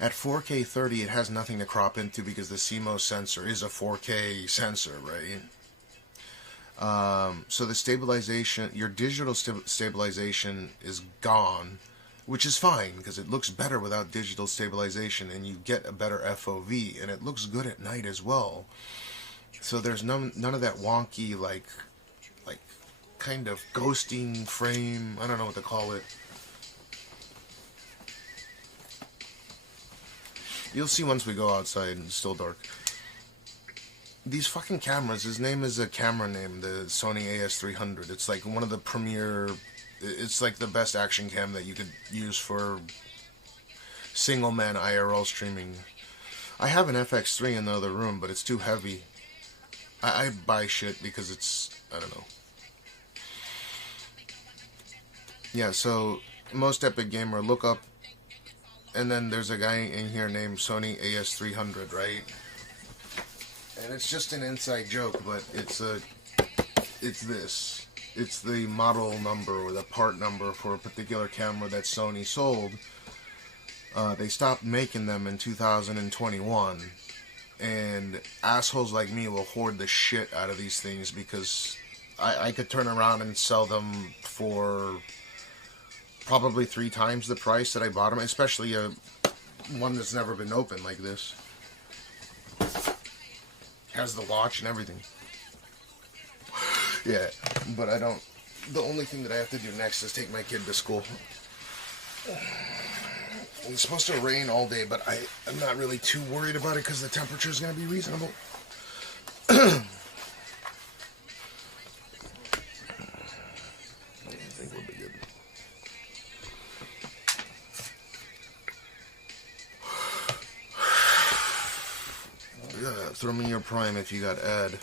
At 4K 30, it has nothing to crop into because the CMOS sensor is a 4K sensor, right? So the stabilization, your digital stabilization is gone, which is fine because it looks better without digital stabilization, and you get a better FOV, and it looks good at night as well. So there's none of that wonky, like kind of ghosting frame. I don't know what to call it. You'll see once we go outside and it's still dark. These fucking cameras, his name is a camera name, the Sony AS300. It's like one of the premier, it's like the best action cam that you could use for single man IRL streaming. I have an FX3 in the other room, but it's too heavy. I buy shit because it's, I don't know. Yeah, so most epic gamer, look up, and then there's a guy in here named Sony AS300, right? And it's just an inside joke, but it's this. It's the model number or the part number for a particular camera that Sony sold. They stopped making them in 2021. And assholes like me will hoard the shit out of these things because I could turn around and sell them for probably 3 times the price that I bought them, especially one that's never been opened like this. Has the watch and everything. Yeah, but I don't. The only thing that I have to do next is take my kid to school. It's supposed to rain all day, but I'm not really too worried about it because the temperature is going to be reasonable. I think we'll be good. Yeah, throw me your prime if you got ad.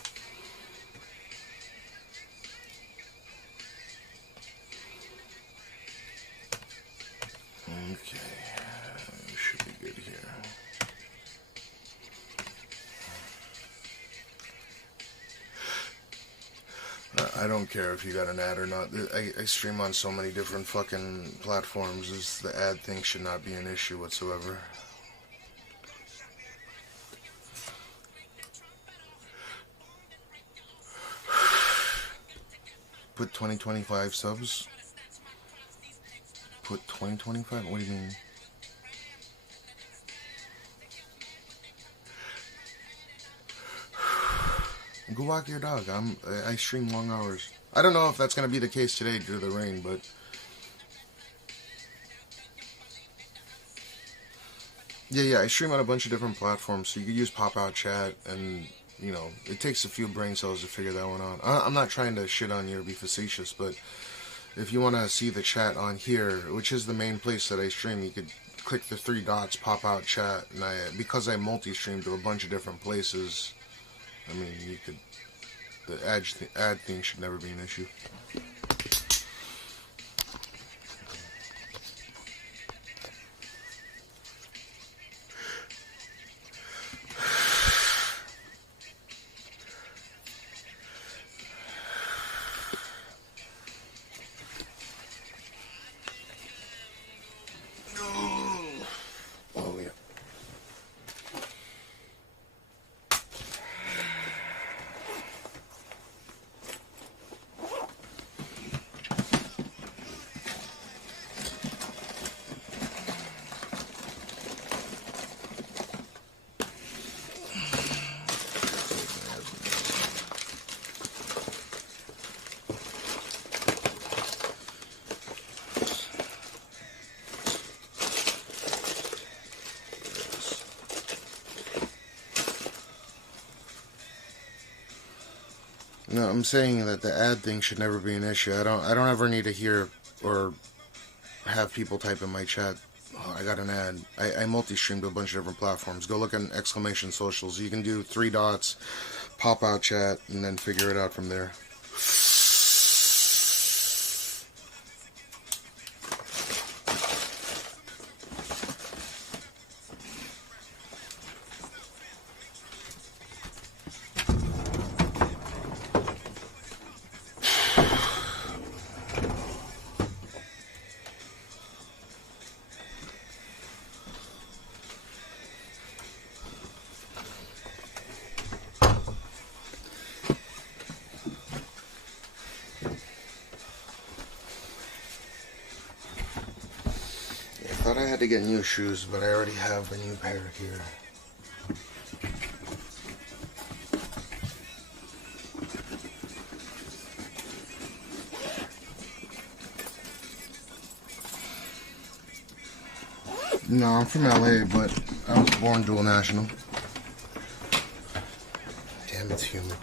Okay. Should be good here. I don't care if you got an ad or not. I stream on so many different fucking platforms. The ad thing should not be an issue whatsoever. Put 2025 subs. Put 2025? What do you mean? Go walk your dog. I stream long hours. I don't know if that's gonna be the case today due to the rain, but yeah, I stream on a bunch of different platforms, so you could use pop-out chat, and you know, it takes a few brain cells to figure that one out. I'm not trying to shit on you or be facetious, but if you want to see the chat on here, which is the main place that I stream, you could click the 3 dots, pop out chat, and because I multi-stream to a bunch of different places, I mean, you could, the ad thing should never be an issue. No, I'm saying that the ad thing should never be an issue. I don't ever need to hear or have people type in my chat, oh, I got an ad. I multi-stream to a bunch of different platforms. Go look at exclamation socials. You can do 3 dots, pop out chat, and then figure it out from there. I thought I had to get new shoes, but I already have a new pair here. No, I'm from LA, but I was born dual national. Damn, it's humid.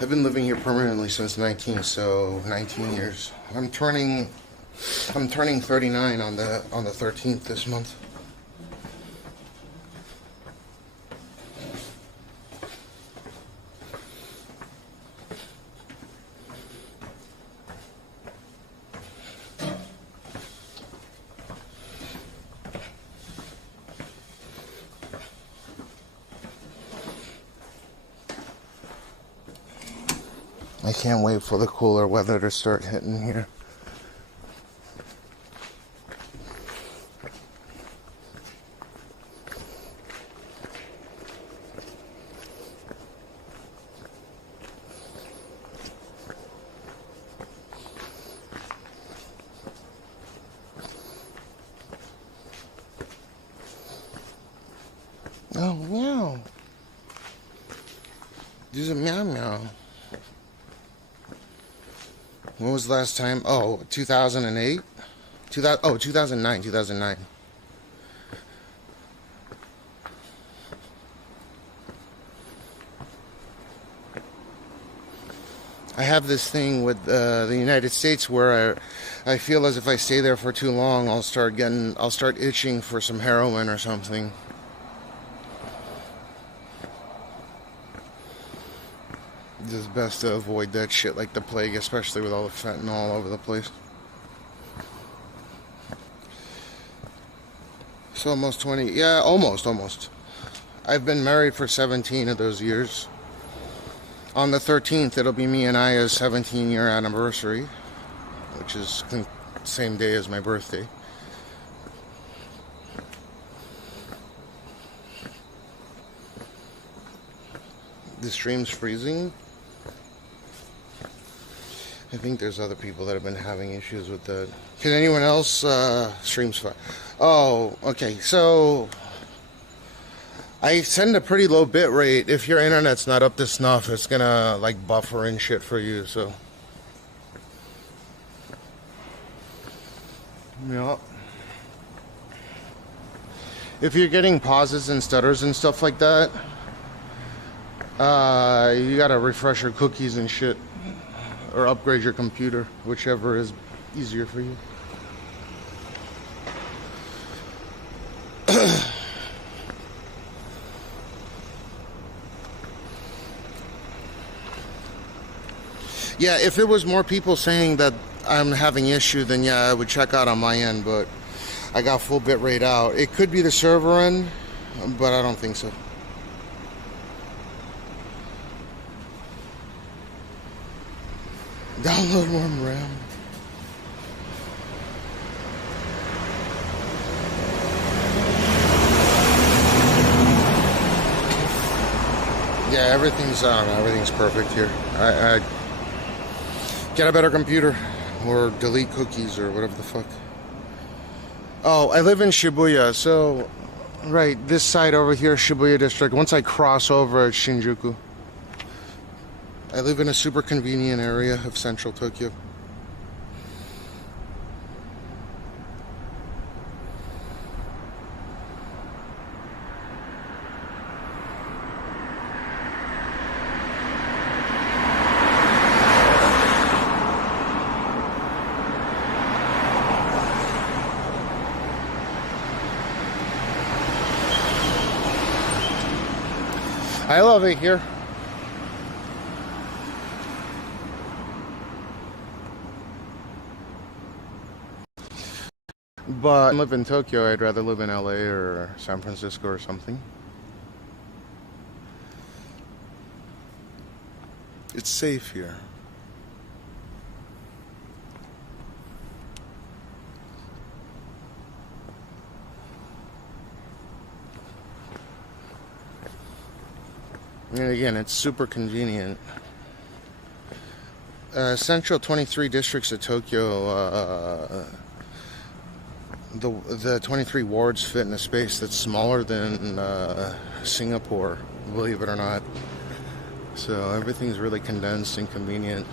I've been living here permanently since 19, so 19 years. I'm turning 39 on the 13th this month. I can't wait for the cooler weather to start hitting here. Oh, meow. These are meow meow. When was the last time? Oh, 2008? 2009. I have this thing with the United States where I feel as if I stay there for too long, I'll start itching for some heroin or something. It's best to avoid that shit like the plague, especially with all the fentanyl all over the place. So almost 20, yeah, almost. I've been married for 17 of those years. On the 13th, it'll be me and Aya's 17-year anniversary, which is the same day as my birthday. The stream's freezing. I think there's other people that have been having issues with that. Can anyone else streams fine? Oh, okay. So I send a pretty low bit rate. If your internet's not up to snuff, it's gonna like buffer and shit for you. So yeah. If you're getting pauses and stutters and stuff like that, you gotta refresh your cookies and shit. Or upgrade your computer, whichever is easier for you. Yeah, if it was more people saying that I'm having issue, then yeah, I would check out on my end, but I got full bit rate out. It could be the server end, but I don't think so. Download more RAM. Yeah, everything's perfect here. I get a better computer or delete cookies or whatever the fuck. Oh, I live in Shibuya, so right, this side over here, Shibuya district. Once I cross over, it's Shinjuku. I live in a super convenient area of central Tokyo. I love it here. But I live in Tokyo, I'd rather live in LA or San Francisco or something. It's safe here. And again, it's super convenient. Central 23 districts of Tokyo, the 23 wards fit in a space that's smaller than Singapore, believe it or not. So everything's really condensed and convenient.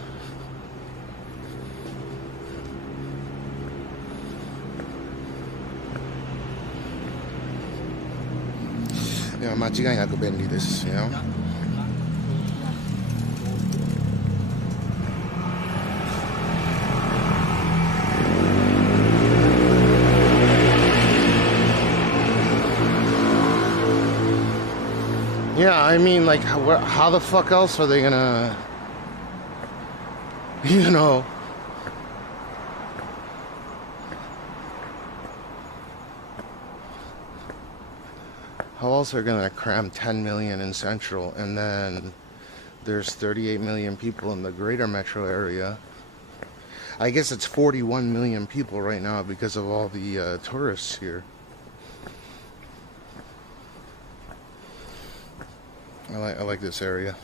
Yeah, 間違いなく便利です you know? Yeah, I mean, like, how the fuck else are they gonna, you know? How else are they gonna cram 10 million in Central, and then there's 38 million people in the greater metro area. I guess it's 41 million people right now because of all the tourists here. I like this area.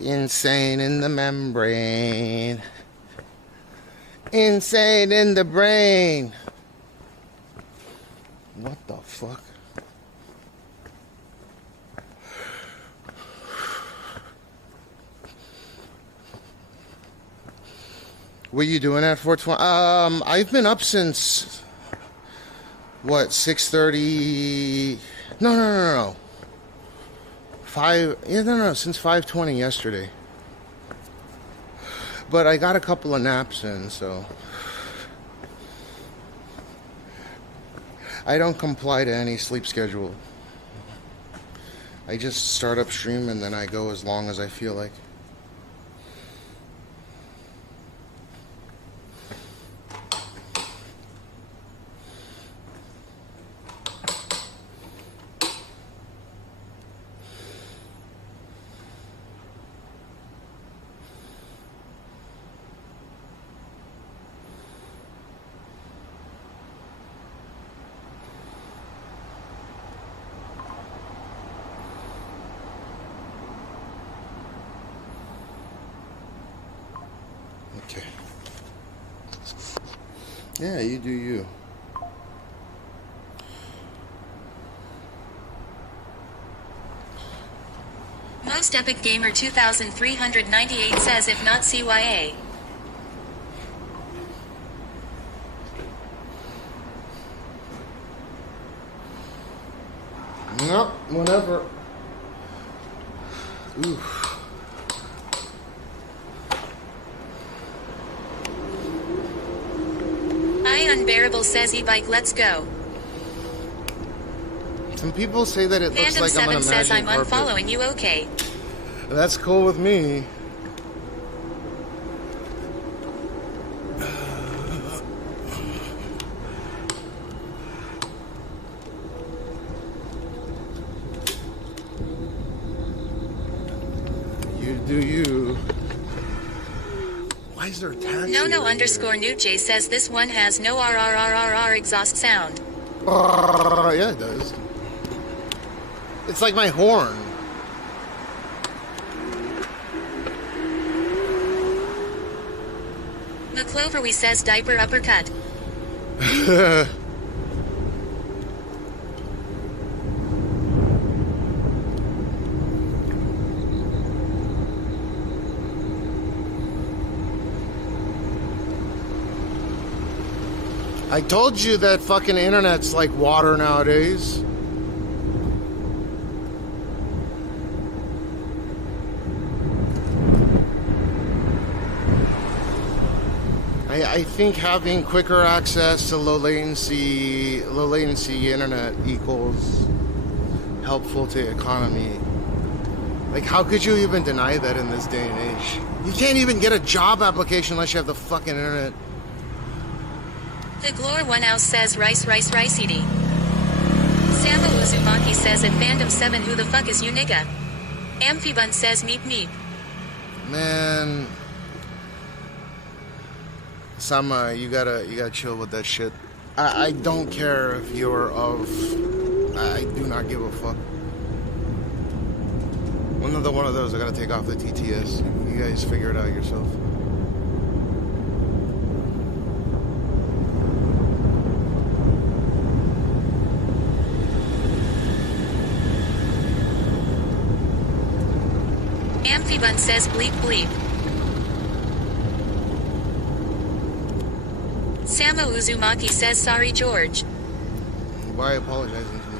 Insane in the membrane. Insane in the brain. What the fuck? What are you doing at 4:20? I've been up since what, 6:30? No. 5. Yeah, no. Since 5:20 yesterday. But I got a couple of naps in, so I don't comply to any sleep schedule. I just start up stream and then I go as long as I feel like. Okay. Yeah, you do you. Most Epic Gamer 2398 says if not CYA. No, whatever. Oof. Unbearable says e-bike, let's go. Some people say that it looks Fandom like 7 I'm on a says magic I'm carpet. unfollowing you, okay. That's cool with me. You do you. Why is there a taxi? No underscore Nuche says this one has no RRRRR exhaust sound. Yeah, it does. It's like my horn. McCloverwee says diaper uppercut. I told you that fucking internet's like water nowadays. I think having quicker access to low latency internet equals helpful to economy. Like, how could you even deny that in this day and age? You can't even get a job application unless you have the fucking internet. The Glor One House says rice CD. Samba Uzumaki says at Fandom 7 who the fuck is you nigga? Amphibun says meep meep. Man, Sama, you gotta chill with that shit. I don't care if you're of. I do not give a fuck. Another one of those, I gotta take off the TTS. You guys figure it out yourself. Amphibun says bleep bleep. Sama Uzumaki says sorry George. Why apologizing to me?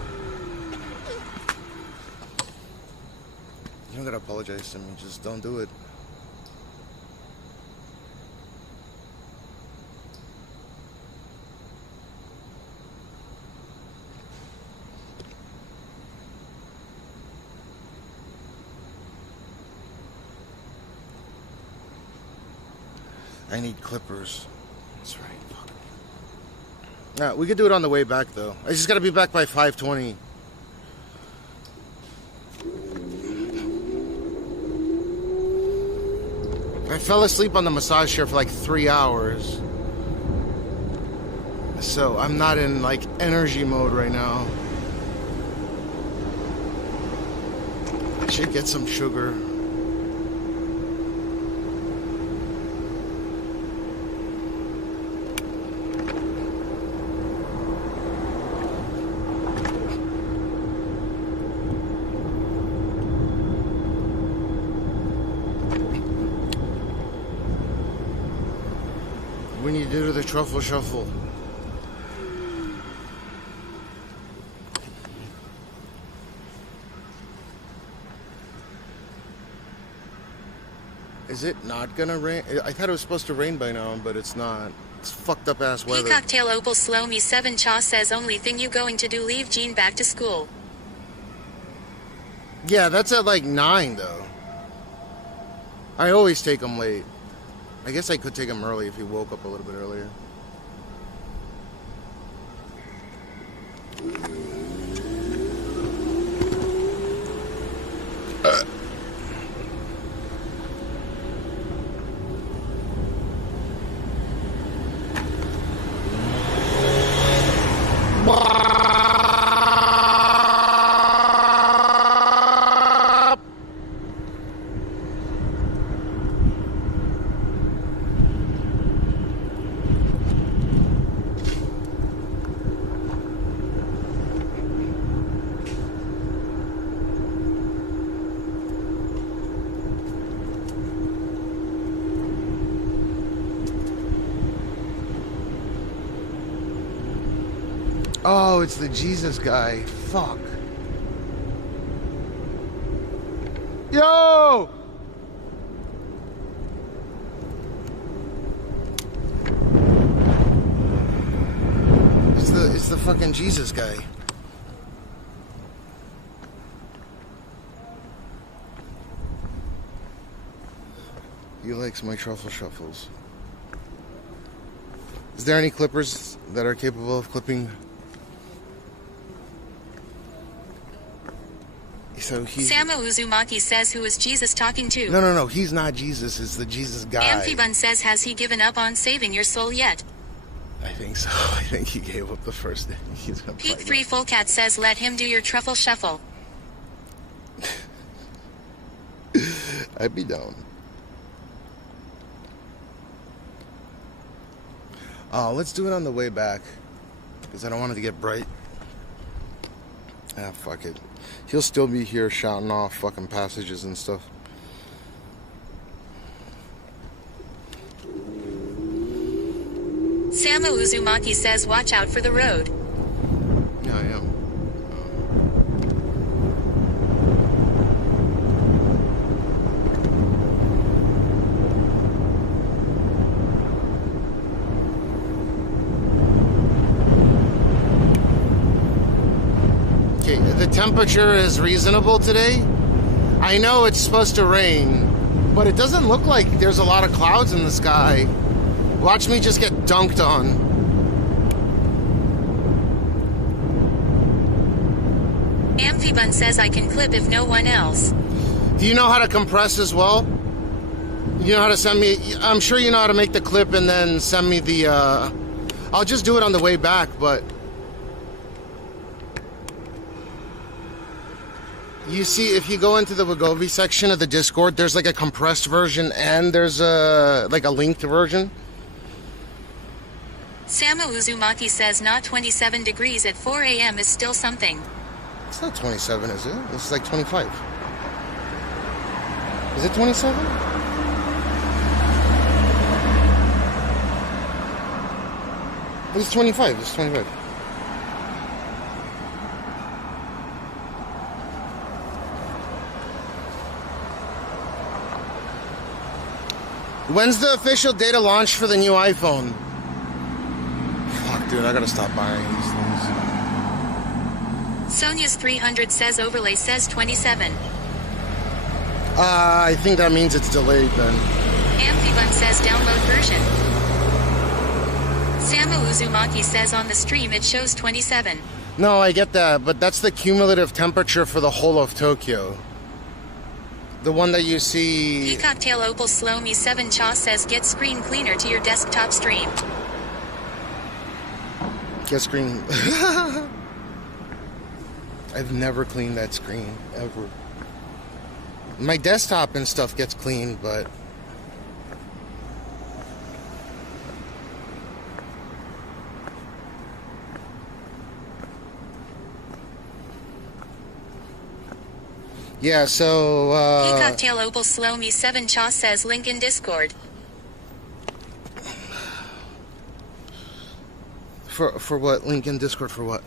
You don't gotta apologize to me, just don't do it. I need clippers. That's right. We could do it on the way back, though. I just gotta be back by 5:20. I fell asleep on the massage chair for like 3 hours. So I'm not in like energy mode right now. I should get some sugar. We need to do the truffle shuffle. Is it not gonna rain? I thought it was supposed to rain by now, but it's not. It's fucked up ass weather. Cocktail Opal Slow Me 7 Cha says only thing you going to do leave Jean back to school. Yeah, that's at like 9 though. I always take him late. I guess I could take him early if he woke up a little bit earlier. Oh, it's the Jesus guy. Fuck. Yo! It's the fucking Jesus guy. He likes my truffle shuffles. Is there any clippers that are capable of clipping? So Sama Uzumaki says who is Jesus talking to? No, he's not Jesus, it's the Jesus guy. Amphibun says has he given up on saving your soul yet? I think so. I think he gave up the first day. He's gonna Peak 3 Full Cat says let him do your truffle shuffle. I'd be down. Let's do it on the way back. Because I don't want it to get bright. Ah, fuck it. He'll still be here shouting off fucking passages and stuff. Samu Uzumaki says watch out for the road. Yeah, I am. Okay, the temperature is reasonable today. I know it's supposed to rain, but it doesn't look like there's a lot of clouds in the sky. Watch me just get dunked on. Amphibun says I can clip if no one else. Do you know how to compress as well? You know how to send me... I'm sure you know how to make the clip and then send me the... I'll just do it on the way back, but... You see, if you go into the Wagovi section of the Discord, there's like a compressed version and there's a like a linked version. Samu Uzumaki says not 27 degrees at 4 a.m. is still something. It's not 27, is it? It's like 25. Is it 27? It's 25. It's 25. When's the official date of launch for the new iPhone? Fuck, dude, I gotta stop buying these things. Sonia's 300 says overlay says 27. I think that means it's delayed then. Amphibun says download version. Samu Uzumaki says on the stream it shows 27. No, I get that, but that's the cumulative temperature for the whole of Tokyo. The one that you see... Cocktail Opal Slow Me 7 Cha says get screen cleaner to your desktop stream. Get screen... I've never cleaned that screen, ever. My desktop and stuff gets cleaned, but... Yeah, so, Cocktail Opal Slow Me 7 Cha says link in Discord. For what? Link in Discord for what?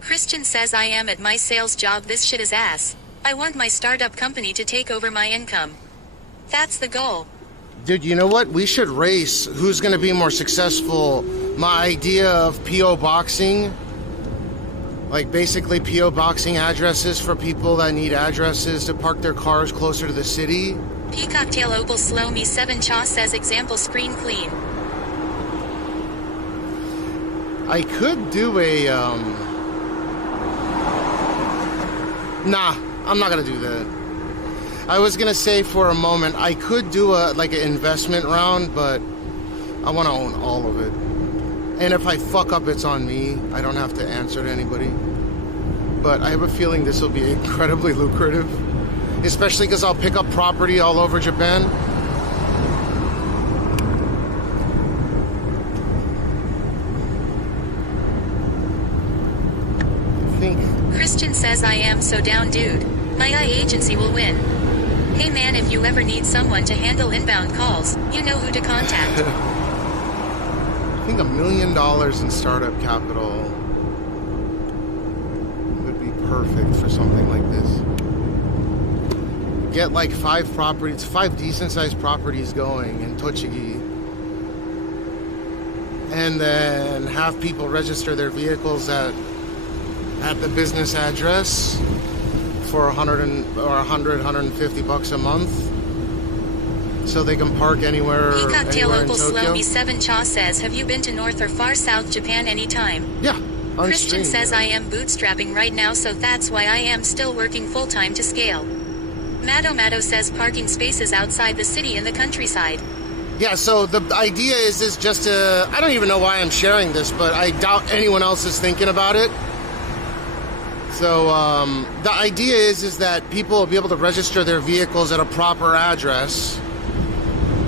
Christian says I am at my sales job, this shit is ass. I want my startup company to take over my income. That's the goal. Dude, you know what? We should race who's gonna be more successful. My idea of P.O. boxing... Like basically P.O. boxing addresses for people that need addresses to park their cars closer to the city. Cocktail Opal Slow Me 7 Cha says example screen clean. I could do a, Nah, I'm not gonna do that. I was gonna say for a moment, I could do like an investment round, but I wanna own all of it. And if I fuck up, it's on me. I don't have to answer to anybody. But I have a feeling this will be incredibly lucrative. Especially because I'll pick up property all over Japan. I think... Christian says I am so down, dude. My agency will win. Hey man, if you ever need someone to handle inbound calls, you know who to contact. I think $1 million in startup capital would be perfect for something like this. Get like 5 properties, 5 decent-sized properties going in Tochigi, and then have people register their vehicles at the business address for $150 a month. So they can park anywhere in Tokyo. Slow Me 7 Cha says, have you been to North or Far South Japan anytime? Yeah. Christian says I am bootstrapping right now, so that's why I am still working full-time to scale. Mado says parking spaces outside the city in the countryside. Yeah, so the idea is just to... I don't even know why I'm sharing this, but I doubt anyone else is thinking about it. So the idea is that people will be able to register their vehicles at a proper address.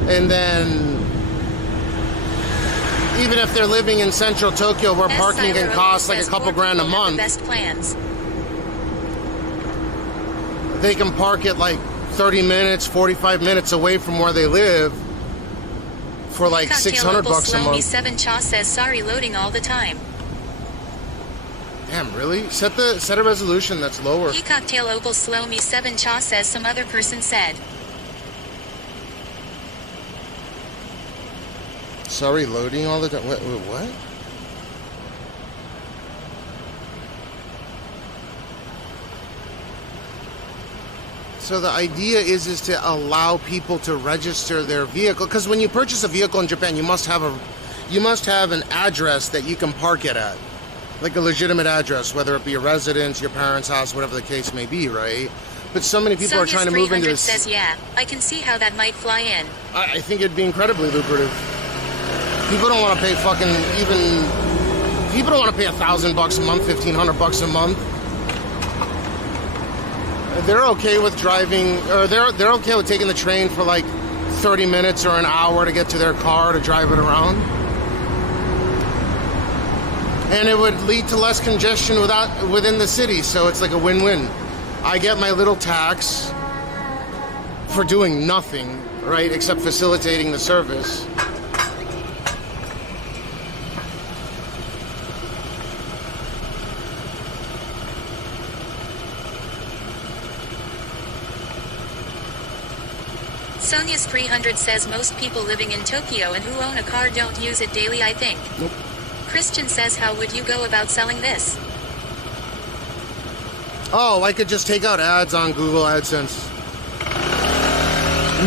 And then, even if they're living in central Tokyo where parking can cost like a couple grand a month, best plans. They can park it like 30 minutes, 45 minutes away from where they live, for like $600 a month. 7 Cha says sorry loading all the time. Damn, really? Set a resolution that's lower. Cocktail Opal Slow Me 7 Cha says some other person said. Sorry, loading all the time. What? So the idea is to allow people to register their vehicle, because when you purchase a vehicle in Japan, you must have an address that you can park it at, like a legitimate address, whether it be a residence, your parents' house, whatever the case may be, right? But so many people are trying to move into this. says yeah, I can see how that might fly in. I think it'd be incredibly lucrative. People don't want to pay people don't want to pay $1,000 a month, $1,500 a month. They're okay with driving, or they're okay with taking the train for like 30 minutes or an hour to get to their car to drive it around. And it would lead to less congestion within the city, so it's like a win-win. I get my little tax for doing nothing, right, except facilitating the service. Sonia's 300 says most people living in Tokyo and who own a car don't use it daily, I think. Nope. Christian says how would you go about selling this? Oh, I could just take out ads on Google AdSense.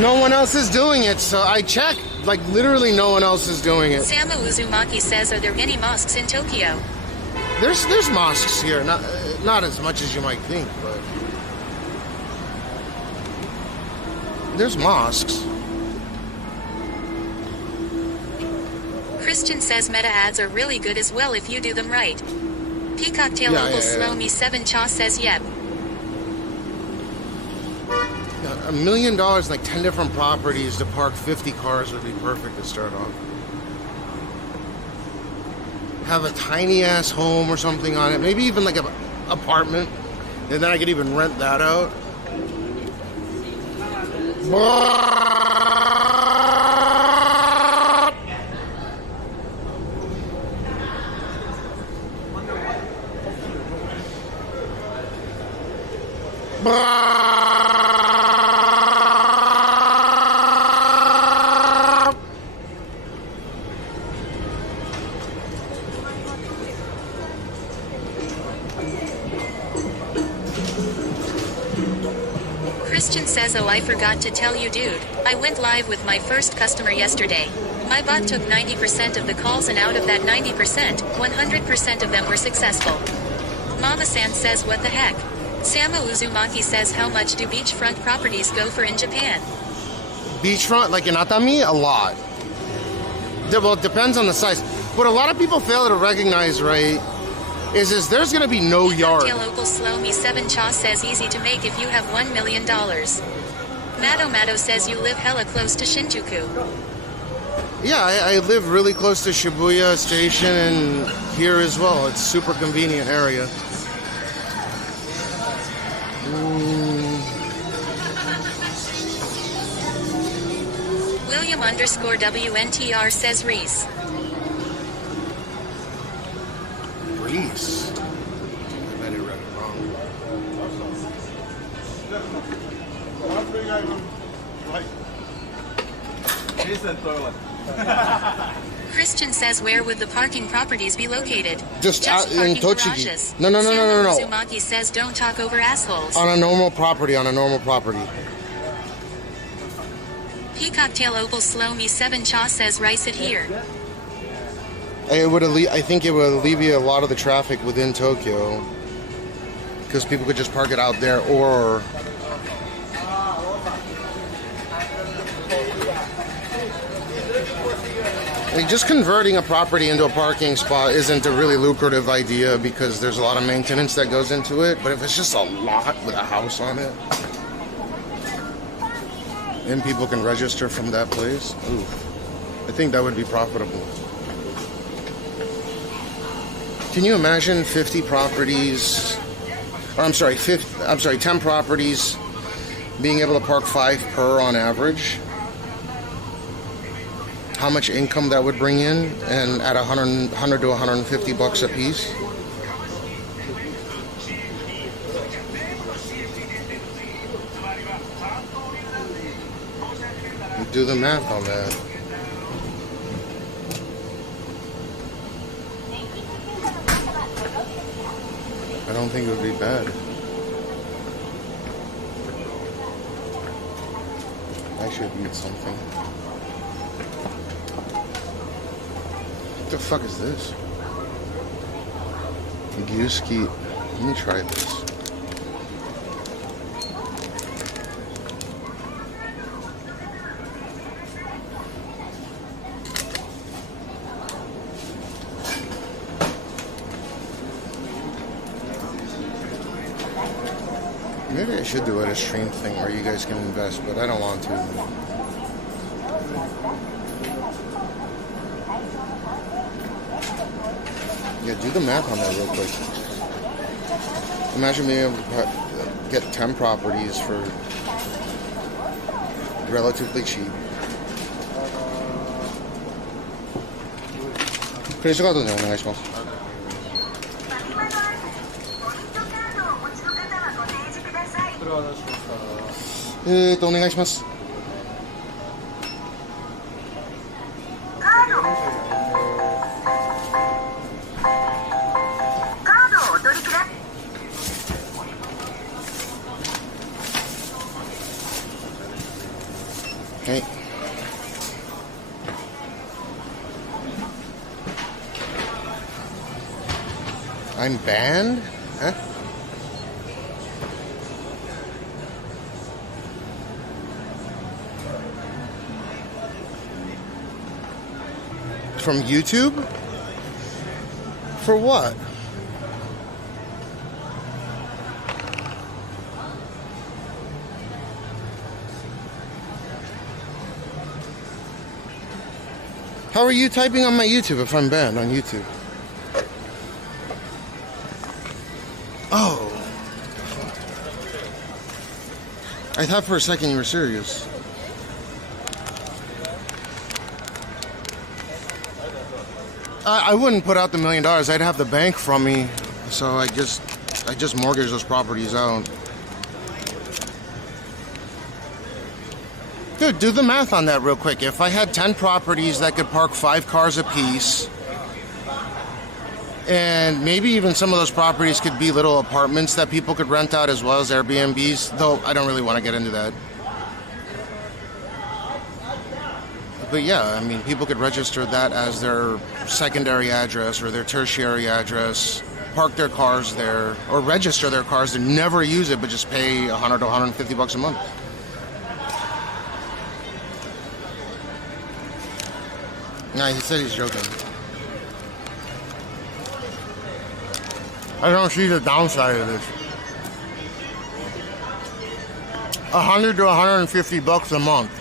No one else is doing it, so I checked. Like, literally no one else is doing it. Samu Uzumaki says, are there any mosques in Tokyo? There's mosques here, not as much as you might think, but there's mosques. Christian says meta ads are really good as well if you do them right. Peacocktail Opal Slow Me 7 Cha says yep. $1 million, like 10 different properties to park 50 cars would be perfect to start off. Have a tiny ass home or something on it, maybe even like an apartment, and then I could even rent that out. Christian says, oh, I forgot to tell you, dude. I went live with my first customer yesterday. My bot took 90% of the calls, and out of that 90%, 100% of them were successful. Mama-san says, what the heck? Samu Uzumaki says, how much do beachfront properties go for in Japan? Beachfront, like in Atami, a lot. Well, it depends on the size. What a lot of people fail to recognize, right, is there's going to be no yard. Local Slow Me 7 Cha says easy to make if you have $1 million. Mado says you live hella close to Shinjuku. Yeah, I live really close to Shibuya Station and here as well. It's a super convenient area. William _WNTR says Reese. Reese? I bet I read it wrong. Christian says, where would the parking properties be located? Just out in parking Tochigi. garages. No. Uzumaki says, don't talk over assholes. On a normal property. Peacocktail Opal Slow Me 7 Cha says, rice it here. I think it would alleviate a lot of the traffic within Tokyo, because people could just park it out there, or like just converting a property into a parking spot isn't a really lucrative idea because there's a lot of maintenance that goes into it. But if it's just a lot with a house on it, and people can register from that place, ooh, I think that would be profitable. Can you imagine 50 properties, or 10 properties being able to park 5 per on average? how much income that would bring in, and at 100 to 150 bucks a piece. Do the math on that. I don't think it would be bad. I should eat something. What the fuck is this? Gyuski. Let me try this. Maybe I should do a stream thing where you guys can invest, but I don't want to. Yeah, do the math on that real quick. Imagine being able to get 10 properties for relatively cheap. クレジットカードでお願いします。お願いします。Okay. I'm banned? Huh? From YouTube? For what? How are you typing on my YouTube if I'm banned on YouTube? Oh. I thought for a second you were serious. I wouldn't put out the $1 million. I'd have the bank from me, so I just mortgage those properties out. Dude, do the math on that real quick. If I had 10 properties that could park 5 cars a piece, and maybe even some of those properties could be little apartments that people could rent out as well as Airbnbs, though I don't really want to get into that. But yeah, I mean, people could register that as their secondary address or their tertiary address, park their cars there, or register their cars and never use it, but just pay 100 to 150 bucks a month. Nah, he said he's joking. I don't see the downside of this. 100 to 150 bucks a month.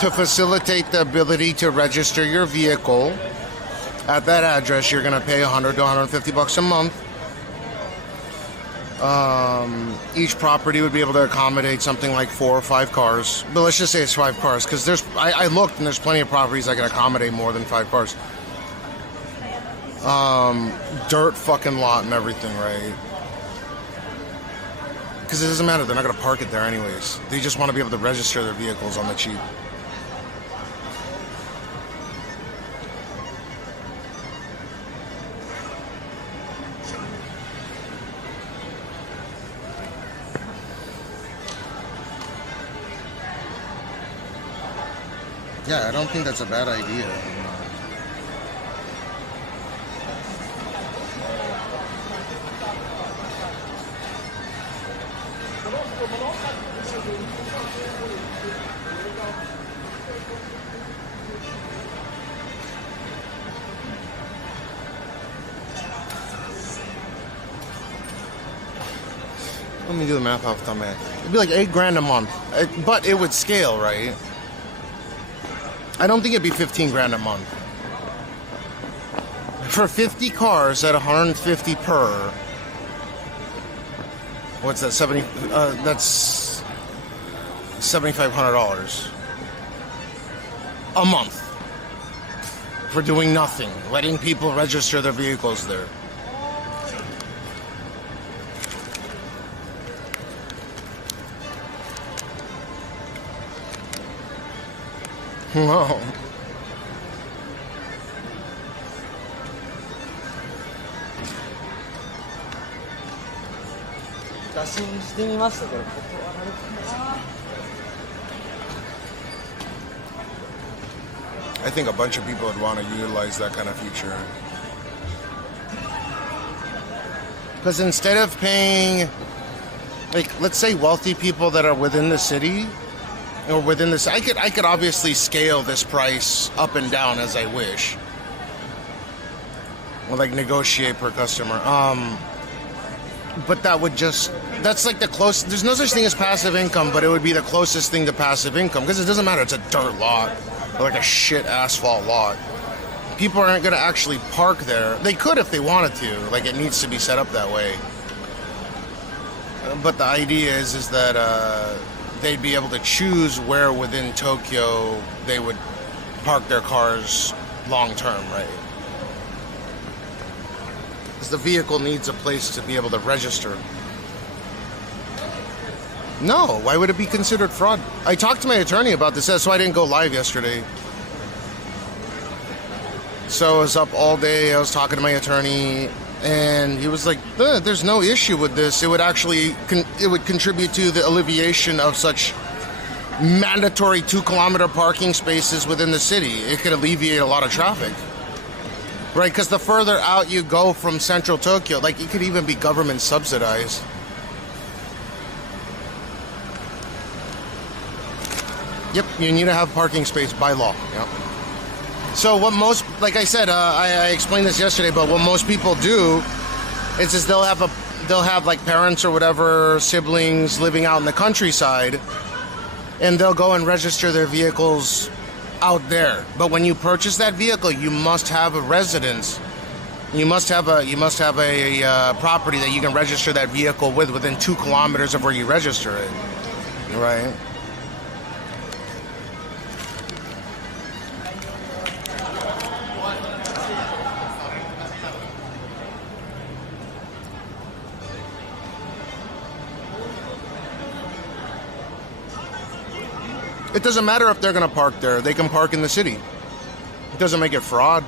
To facilitate the ability to register your vehicle at that address, you're going to pay 100 to 150 bucks a month. Each property would be able to accommodate something like 4 or 5 cars. But let's just say it's 5 cars, because I looked and there's plenty of properties that can accommodate more than 5 cars. Dirt fucking lot and everything, right? Because it doesn't matter, they're not going to park it there anyways. They just want to be able to register their vehicles on the cheap. Yeah, I don't think that's a bad idea. Let me do the math off the top of my head. It'd be like $8,000 a month, but it would scale, right? I don't think it'd be $15,000 a month. For 50 cars at $150 per. What's that? That's $7,500 a month for doing nothing, letting people register their vehicles there. Wow. 打診してみましたけど断られてます。 I think a bunch of people would want to utilize that kind of feature. Because instead of paying, like, let's say wealthy people that are within the city, or within this, I could obviously scale this price up and down as I wish. Or like negotiate per customer. But that would just, that's like the closest, there's no such thing as passive income, but it would be the closest thing to passive income, because it doesn't matter, it's a dirt lot, or like a shit asphalt lot. People aren't going to actually park there. They could if they wanted to, like it needs to be set up that way. But the idea is that they'd be able to choose where within Tokyo they would park their cars long term, right? Because the vehicle needs a place to be able to register. No, why would it be considered fraud? I talked to my attorney about this, that's why I didn't go live yesterday. So I was up all day, I was talking to my attorney, and he was like, there's no issue with this. It would actually, it would contribute to the alleviation of such mandatory 2-kilometer parking spaces within the city. It could alleviate a lot of traffic. Right, because the further out you go from central Tokyo, like it could even be government subsidized. Yep, you need to have parking space by law. Yep. So what most, like I said, I explained this yesterday, but what most people do is they'll have like parents or whatever, siblings living out in the countryside, and they'll go and register their vehicles out there. But when you purchase that vehicle, you must have a residence. You must have a property that you can register that vehicle with within 2 kilometers of where you register it. Right? It doesn't matter if they're going to park there. They can park in the city. It doesn't make it fraud.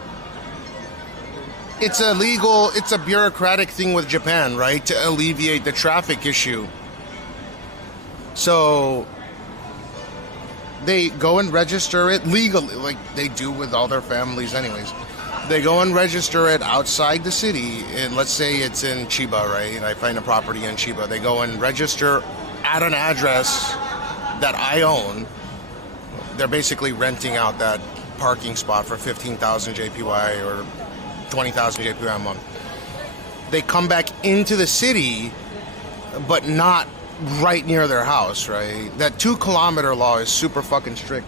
It's a legal, it's a bureaucratic thing with Japan, right? To alleviate the traffic issue. So they go and register it legally, like they do with all their families anyways. They go and register it outside the city, and let's say it's in Chiba, right? And I find a property in Chiba. They go and register at an address that I own. They're basically renting out that parking spot for 15,000 JPY or 20,000 JPY a month. They come back into the city, but not right near their house, right? That 2-kilometer law is super fucking strict.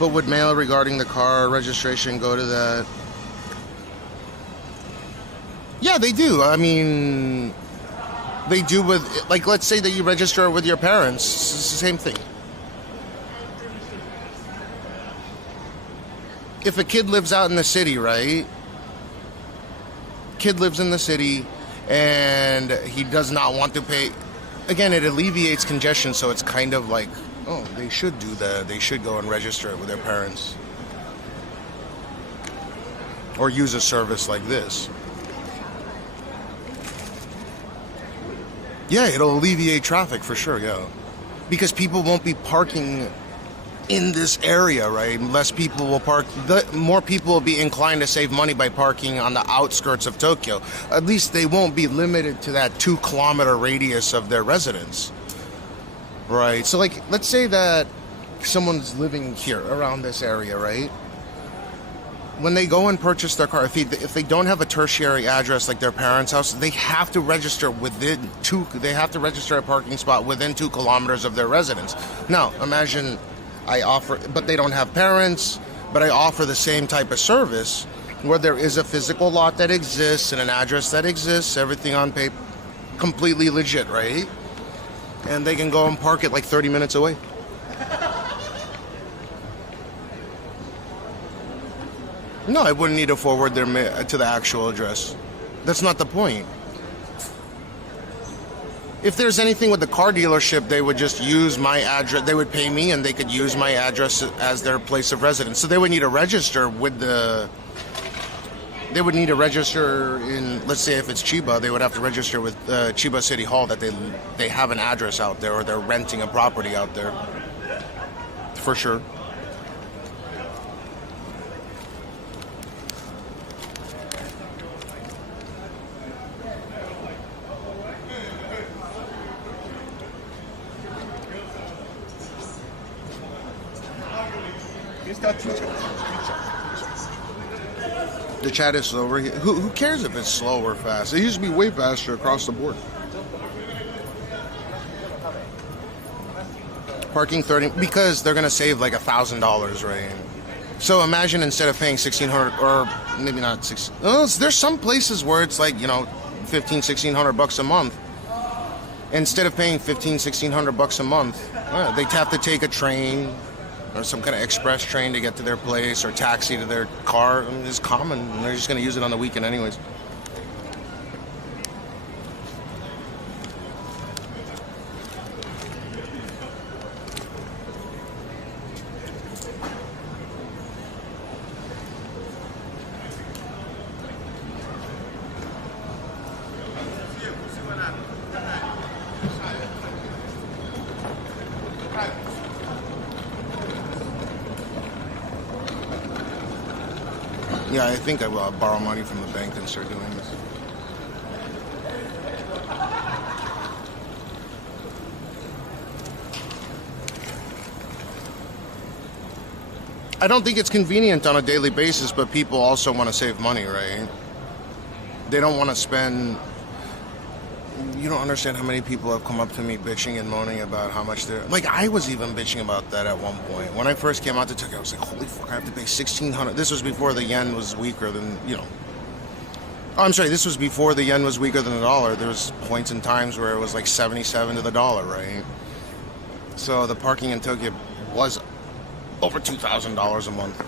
But would mail regarding the car registration go to that? Yeah, they do. I mean, they do with, like, let's say that you register with your parents. It's the same thing. If a kid lives out in the city, right? Kid lives in the city and he does not want to pay. Again, it alleviates congestion, so it's kind of like, oh, they should do that. They should go and register it with their parents. Or use a service like this. Yeah, it'll alleviate traffic for sure, yeah. Because people won't be parking in this area, right? Less people will park. More people will be inclined to save money by parking on the outskirts of Tokyo. At least they won't be limited to that 2-kilometer radius of their residence. Right, so like, let's say that someone's living here around this area, right? when they go and purchase their car, if they don't have a tertiary address like their parents' house, they have to register they have to register a parking spot within 2 kilometers of their residence. Now, imagine but they don't have parents, but I offer the same type of service where there is a physical lot that exists and an address that exists, everything on paper, completely legit, right? And they can go and park it like 30 minutes away. No, I wouldn't need to forward their to the actual address. That's not the point. If there's anything with the car dealership, they would just use my address. They would pay me, and they could use my address as their place of residence. So they would need to register with the. They would need to register in, let's say, if it's Chiba, they would have to register with Chiba City Hall that they have an address out there, or they're renting a property out there. For sure. The chat is slower. Who cares if it's slow or fast? It used to be way faster across the board. Parking 30 because they're gonna save like $1,000, right? So imagine instead of paying $1,600 or maybe not six. Oh, there's some places where it's like $1,500-$1,600 a month. Instead of paying $1,500-$1,600 a month, they'd have to take a train or some kind of express train to get to their place, or taxi to their car. It's common, and they're just going to use it on the weekend anyways. Yeah, I think I will borrow money from the bank and start doing this. I don't think it's convenient on a daily basis, but people also want to save money, right? They don't want to spend... You don't understand how many people have come up to me bitching and moaning about how much they're... Like, I was even bitching about that at one point. When I first came out to Tokyo, I was like, holy fuck, I have to pay $1,600. This was before the yen was weaker than, Oh, I'm sorry, this was before the yen was weaker than the dollar. There was points in times where it was like 77 to the dollar, right? So the parking in Tokyo was over $2,000 a month.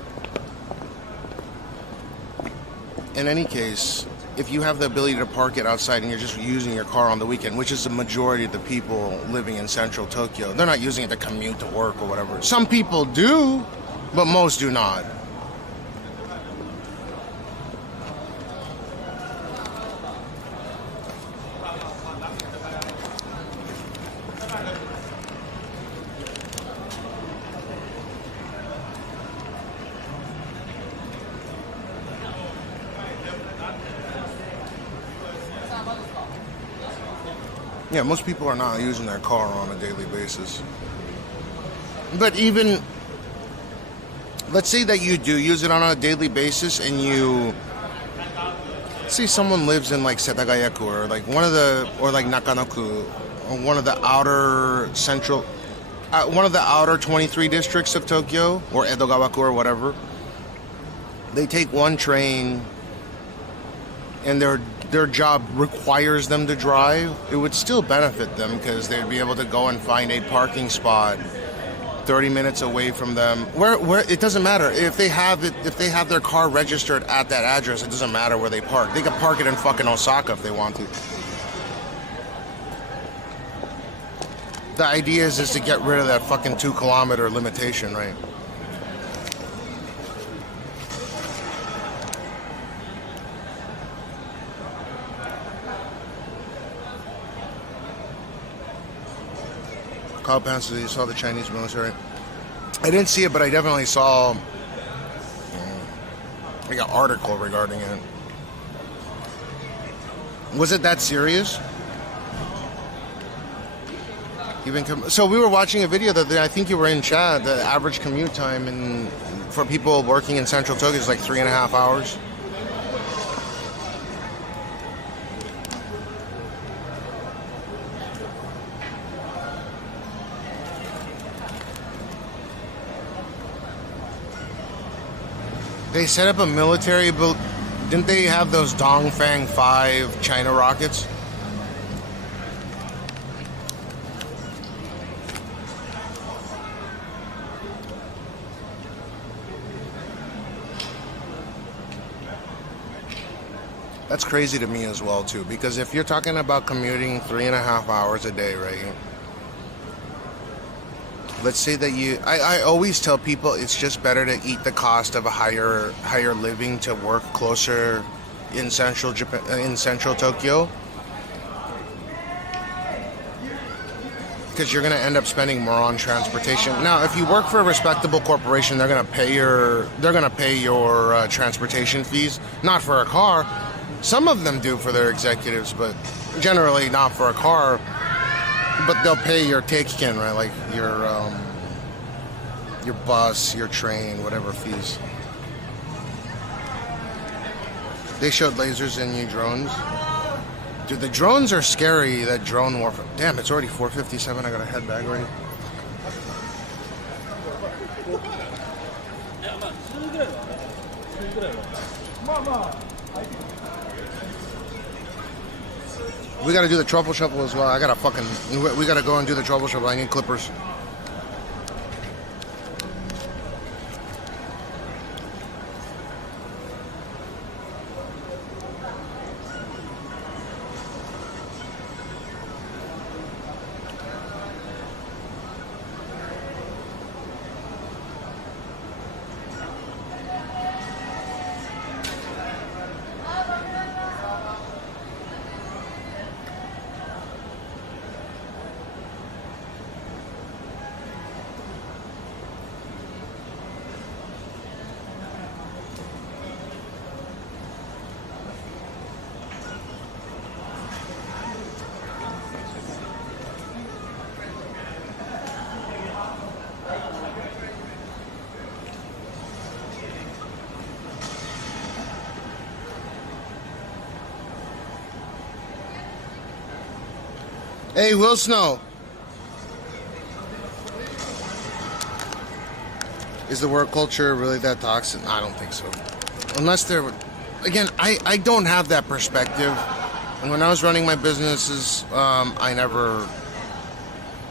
In any case... If you have the ability to park it outside and you're just using your car on the weekend, which is the majority of the people living in central Tokyo, they're not using it to commute to work or whatever. Some people do, but most do not. Yeah, most people are not using their car on a daily basis. But even, let's say that you do use it on a daily basis and you, say someone lives in like Setagayaku or like or like Nakanoku, or one of the outer central, one of the outer 23 districts of Tokyo, or Edogawaku or whatever. They take one train and their job requires them to drive, it would still benefit them because they'd be able to go and find a parking spot 30 minutes away from them. Where it doesn't matter if they have their car registered at that address. It doesn't matter where they park. They could park it in fucking Osaka if they want to. The idea is to get rid of that fucking 2-kilometer limitation, right? Kyle Pants, you saw the Chinese military. I didn't see it, but I definitely saw like an article regarding it. Was it that serious? So we were watching a video that I think you were in, Chad. The average commute time for people working in Central Tokyo is like 3.5 hours. They set up a military, didn't they have those Dongfang 5 China rockets? That's crazy to me as well, too, because if you're talking about commuting 3.5 hours a day, right? Let's say that I always tell people it's just better to eat the cost of a higher living to work closer in central Japan, in central Tokyo, because you're going to end up spending more on transportation. Now, if you work for a respectable corporation, they're going to pay your transportation fees, not for a car. Some of them do for their executives, but generally not for a car. But they'll pay your takekin, right? Like your bus, your train, whatever fees. They showed lasers and new drones. Dude, the drones are scary. That drone warfare. Damn, it's already 4:57. I gotta head back already. We gotta do the truffle shuffle as well. We gotta go and do the truffle shuffle. I need clippers. Hey, Will Snow. Is the work culture really that toxic? I don't think so. Unless they're... Again, I don't have that perspective. And when I was running my businesses, I never...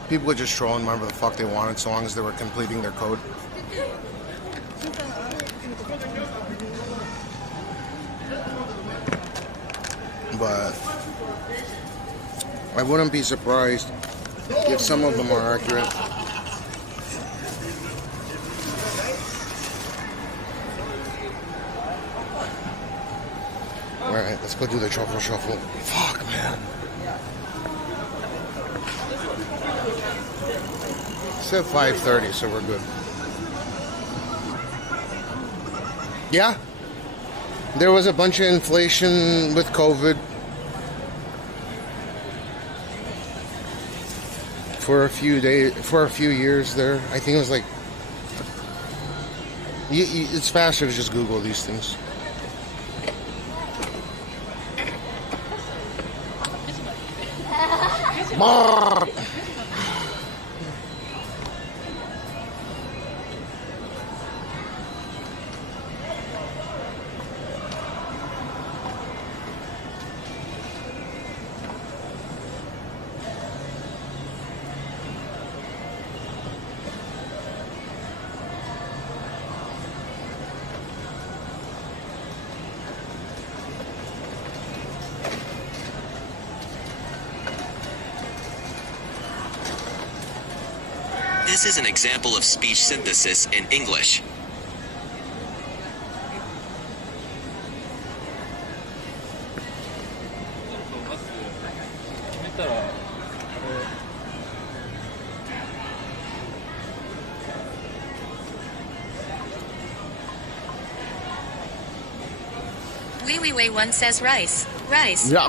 People would just troll and whatever the fuck they wanted, so long as they were completing their code. But I wouldn't be surprised if some of them are accurate. Alright, let's go do the truffle shuffle. Fuck, man. It's at 5:30, so we're good. Yeah. There was a bunch of inflation with COVID. For a few years there. I think it was like... it's faster to just Google these things. This is an example of speech synthesis in English. Wee one says rice. Rice. Yeah.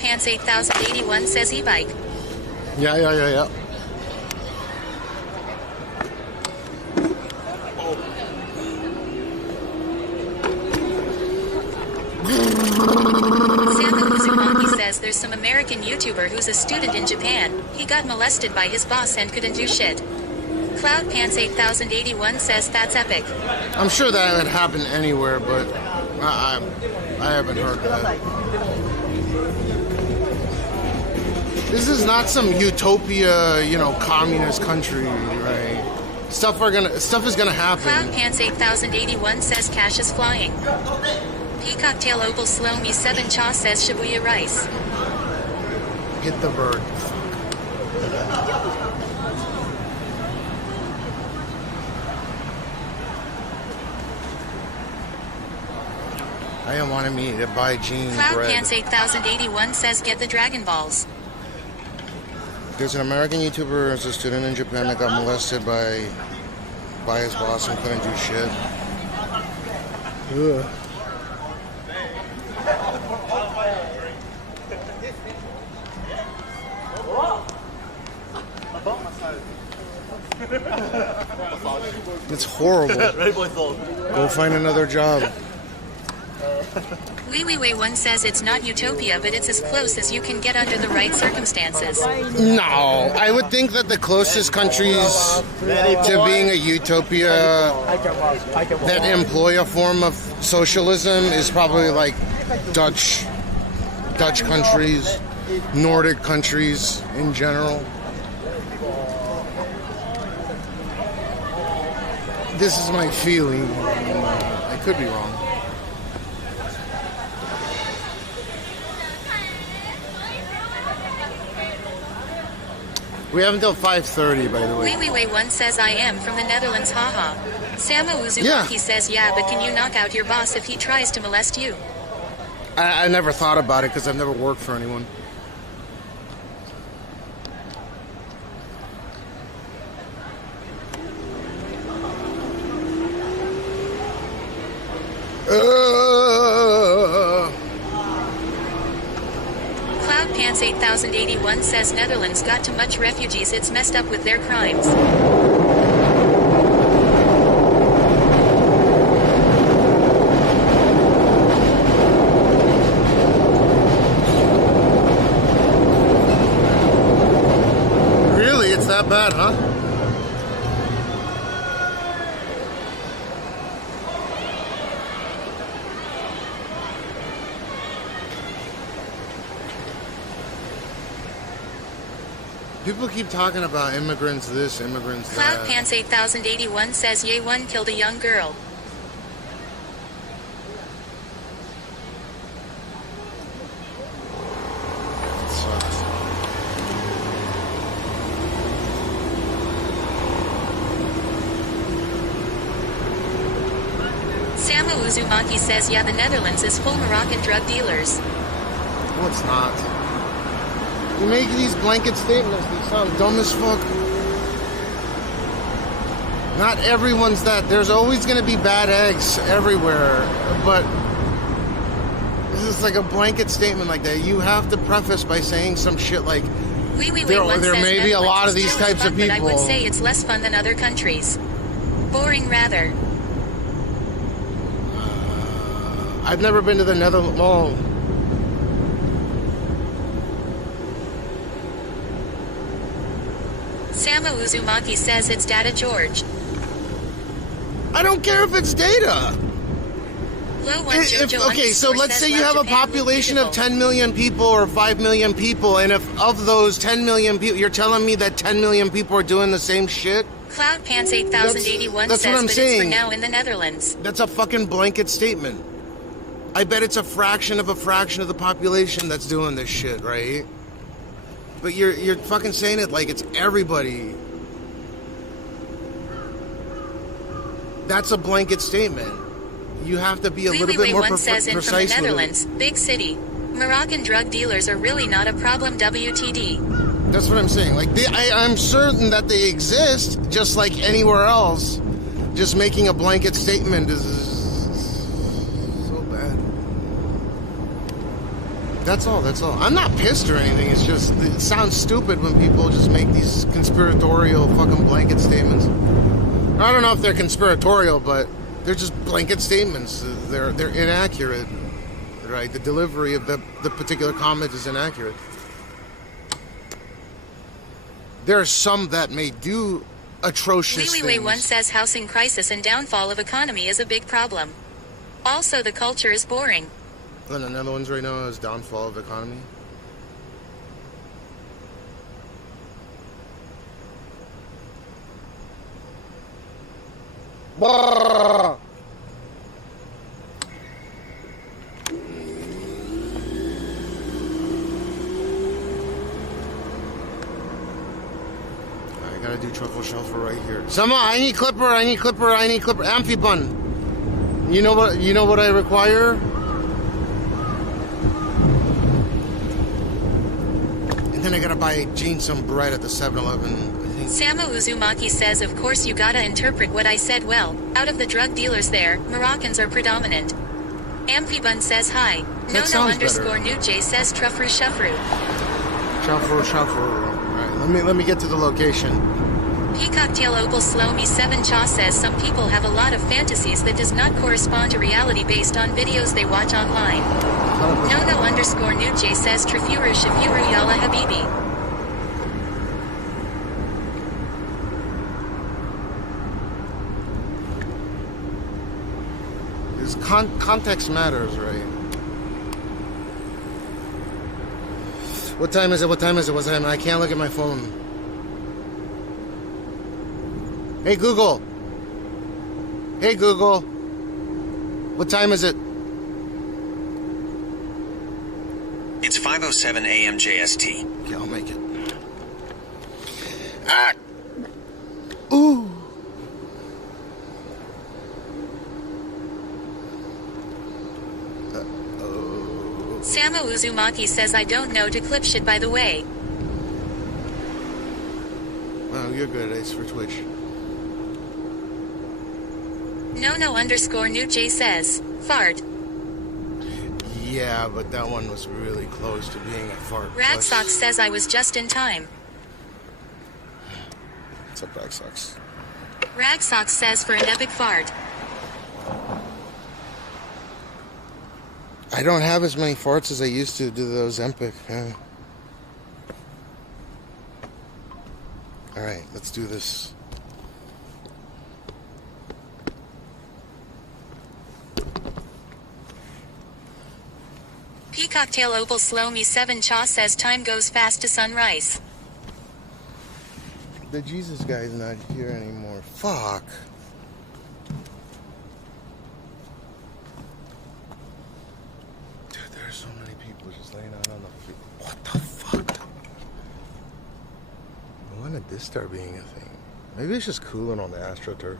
Pants 8081 says e-bike. Yeah. He says there's some American YouTuber who's a student in Japan. He got molested by his boss and couldn't do shit. Cloud Pants 8081 says that's epic. I'm sure that would happen anywhere, but I haven't heard that. This is not some utopia, communist country, right? Stuff is gonna happen. Cloud Pants 8081 says cash is flying. Peacocktail Opal Slomi 7 Cha says Shibuya rice. Get the bird. I am wanting me to buy jeans. Cloud bread. Pants 8081 says get the Dragon Balls. There's an American YouTuber as a student in Japan that got molested by his boss and couldn't do shit. Ugh. It's horrible. Go find another job. Wee1 says it's not utopia, but it's as close as you can get under the right circumstances. No, I would think that the closest countries to being a utopia that employ a form of socialism is probably like Dutch countries, Nordic countries in general. This is my feeling. I could be wrong. We have until 5:30, by the way. Wee1 says I am from the Netherlands, haha. Samo Uzumaki says yeah, but can you knock out your boss if he tries to molest you? I never thought about it because I've never worked for anyone. Cloud Pants 8081 says Netherlands got too much refugees, it's messed up with their crimes. Really? It's that bad, huh? People keep talking about immigrants this, immigrants that. Cloud Pants 8081 says Ye1 killed a young girl. It sucks. Samo Uzumaki says yeah, the Netherlands is full Moroccan drug dealers. No, it's not. You make these blanket statements, they sound dumb as fuck. Not everyone's that. There's always going to be bad eggs everywhere, but this is like a blanket statement like that. You have to preface by saying some shit like, there may be a lot of these types of people. But I would say it's less fun than other countries. Boring, rather. I've never been to the Netherlands. Oh. Samo Uzumaki says it's Data George. I don't care if it's data. Okay, so let's say you have a population of 10 million people or 5 million people, and if of those 10 million people, you're telling me that 10 million people are doing the same shit? Cloud Pants 8081 that's says, what I'm but saying. it's for now in the Netherlands. That's a fucking blanket statement. I bet it's a fraction of the population that's doing this shit, right? But you're fucking saying it like it's everybody. That's a blanket statement. You have to be a little bit more precise with it. From the Netherlands, big city. Moroccan drug dealers are really not a problem, WTD. That's what I'm saying. Like, I'm certain that they exist, just like anywhere else. Just making a blanket statement is so bad. That's all. I'm not pissed or anything. It's just, it sounds stupid when people just make these conspiratorial fucking blanket statements. I don't know if they're conspiratorial, but they're just blanket statements. They're inaccurate, right? The delivery of the particular comment is inaccurate. There are some that may do atrocious things. Liwei1 says housing crisis and downfall of economy is a big problem. Also, the culture is boring. And another one's right now is downfall of economy. Alright, I gotta do truffle shuffle right here. Someone, I need clipper. Amphibun. You know what I require? And then I gotta buy Jane some bread at the 7-Eleven. Samo Uzumaki says, of course you gotta interpret what I said well. Out of the drug dealers there, Moroccans are predominant. Amphibun says hi. No_Nuj says Truffru Shuffru. Alright, let me get to the location. Peacocktail Opal Slow Me 7 Cha says some people have a lot of fantasies that does not correspond to reality based on videos they watch online. No_Nuj says Trafuru Shafuru Yalla Habibi. Context matters, right? What time is it? I can't look at my phone. Hey Google. What time is it? It's 5:07 a.m. JST. Okay, I'll make it. Ah! Ooh. Samo Uzumaki says I don't know to clip shit by the way. Wow, you're good at Ace for Twitch. No_Nuj says, fart. Yeah, but that one was really close to being a fart. Ragsox says I was just in time. What's up, Ragsox? Ragsox says for an epic fart. I don't have as many farts as I used to do those epic. Alright, let's do this. Peacocktail Opal Slow Me 7 Cha says time goes fast to sunrise. The Jesus guy's not here anymore. Fuck. Dude, there's so many people just laying out on the floor. What the fuck? When did this start being a thing? Maybe it's just cooling on the AstroTurf.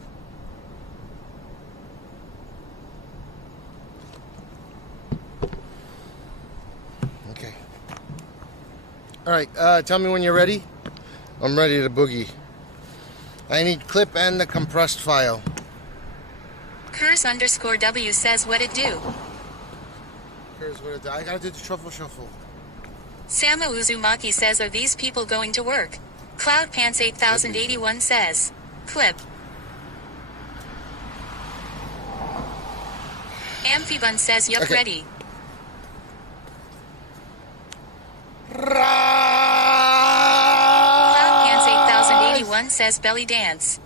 Okay. Alright, tell me when you're ready. I'm ready to boogie. I need clip and the compressed file. Curse_W says what it do. Here's what it does. I gotta do the truffle shuffle. Samo Uzumaki says, are these people going to work? Cloud Pants 8081 says, clip. Amphibun says, yup, Okay. ready. Cloud Pants 8081 says, belly dance.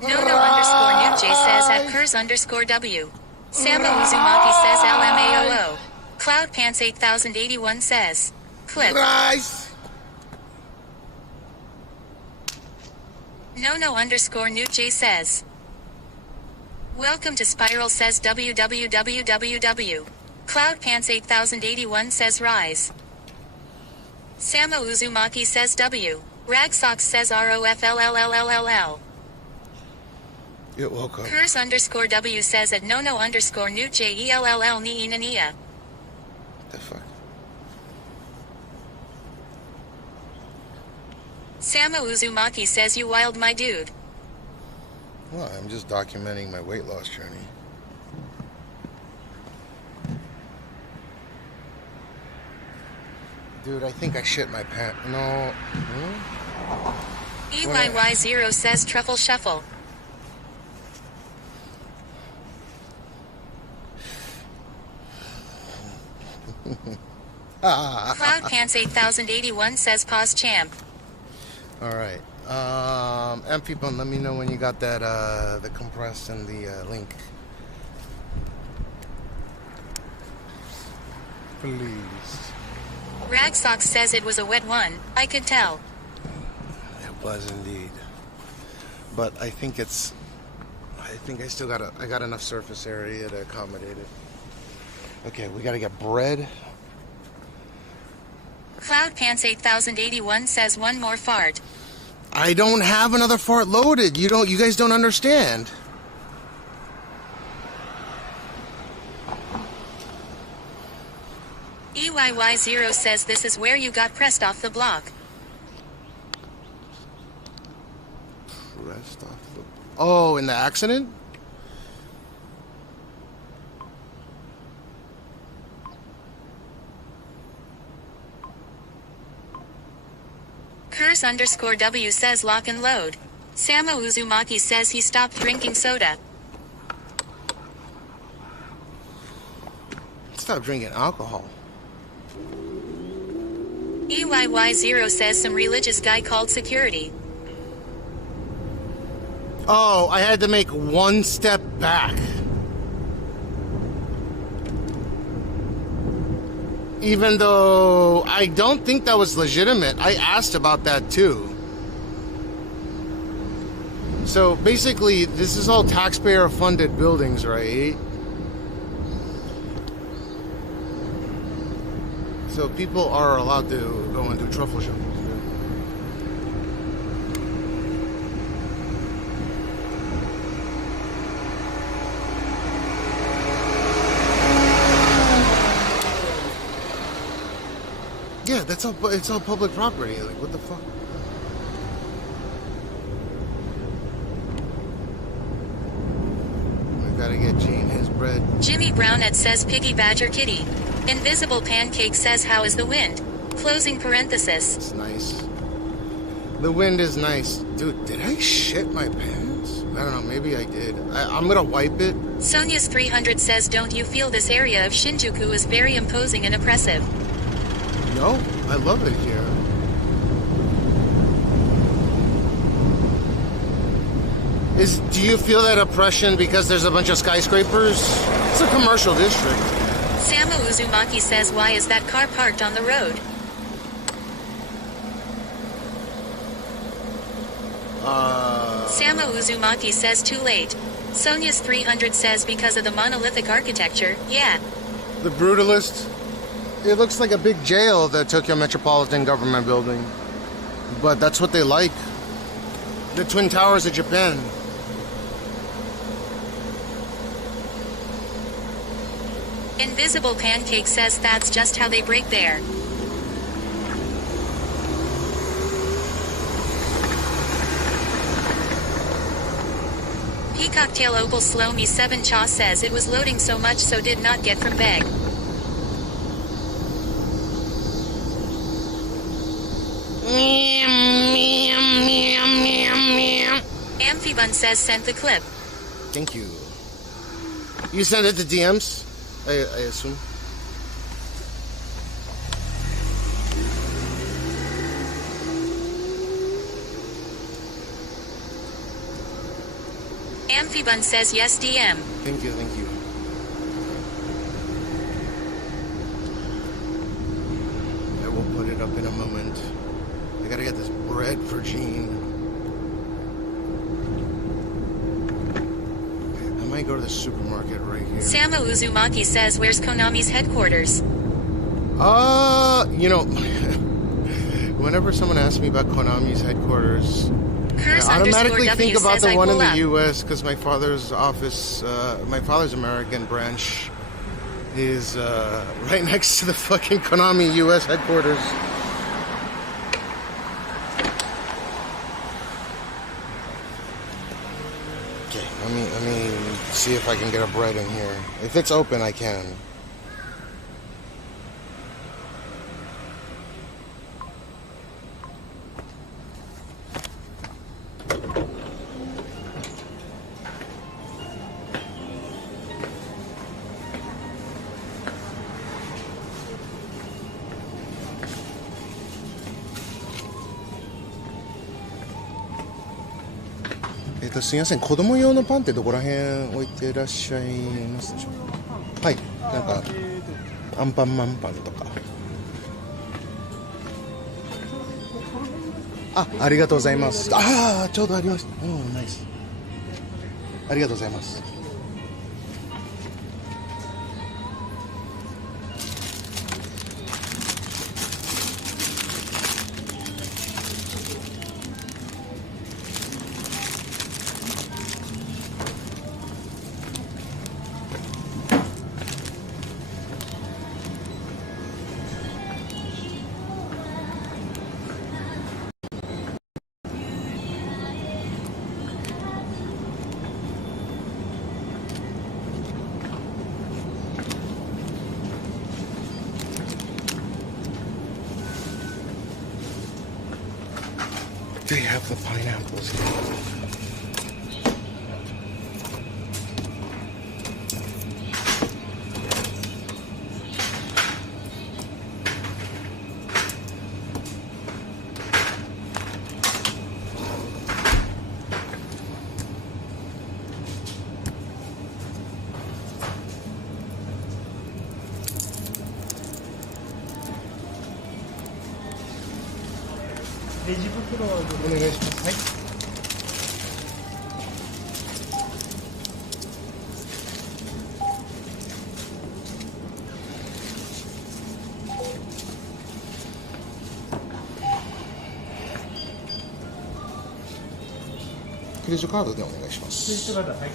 No_Nuj says at Curse_W. Samo Uzumaki says LMAOO. Cloud Pants 8081 says, clip. No_Nuj says, welcome to Spiral says www. Cloud Pants 8081 says rise. Samo Uzumaki says W. Ragsox says ROFLLLLL. It woke up. Curse_W says at No_Nuj ELLL Nia. The fuck? Samo Uzumaki says you wild my dude. Well, I'm just documenting my weight loss journey. Dude, I think I shit my pants. No. EYY0 says truffle shuffle. Cloud Pants 8081 says pause champ. All right. Amphiphone, let me know when you got that, the compressed and the link. Please. Ragsock says it was a wet one. I could tell. It was indeed. But I think it's... I think I still I got enough surface area to accommodate it. Okay, we gotta get bread. Cloud Pants 8081 says one more fart. I don't have another fart loaded. You guys don't understand. EYY0 says this is where you got pressed off the block. Pressed off the... Oh, in the accident? Curse_W says lock and load. Samo Uzumaki says he stopped drinking soda. Stop drinking alcohol. EYY0 says some religious guy called security. Oh, I had to make one step back. Even though I don't think that was legitimate. I asked about that too. So basically, this is all taxpayer funded buildings, right? So people are allowed to go and do truffle shuffles. Yeah, that's all. It's all public property. Like, what the fuck? I gotta get Gene his bread. Jimmy Brownette says Piggy Badger Kitty. Invisible Pancake says how is the wind? Closing parenthesis. It's nice. The wind is nice. Dude, did I shit my pants? I don't know, maybe I did. I'm gonna wipe it. Sonya's 300 says don't you feel this area of Shinjuku is very imposing and oppressive? No, I love it here. Do you feel that oppression because there's a bunch of skyscrapers? It's a commercial district. Samo Uzumaki says why is that car parked on the road? Samo Uzumaki says too late. Sonya's 300 says because of the monolithic architecture, yeah. The Brutalist? It looks like a big jail, the Tokyo Metropolitan Government Building. But that's what they like. The Twin Towers of Japan. Invisible Pancake says that's just how they break there. Peacocktail Opal Slow-Me 7 Cha says it was loading so much so did not get from bag. Amphibun says sent the clip. Thank you. You sent it to DMs? I assume. Amphibun says yes DM. Thank you, thank you. I will put it up in a moment. I gotta get this bread for Gene. I might go to the supermarket right here. Samo Uzumaki says where's Konami's headquarters? You know, whenever someone asks me about Konami's headquarters, I automatically think about the one in the U.S. because my father's office, my father's American branch, is right next to the fucking Konami U.S. headquarters. Okay, let me see if I can get a bread in here. If it's open, I can. すみません、子供用のパンってどこら辺置いてらっしゃいますでしょうか。はい、なんかアンパンマンパンとか。ありがとうございます。ちょうどありました。ナイス。ありがとうございます。They have the pineapples here.クレジットカードでお願いします。クレジットカード、はい。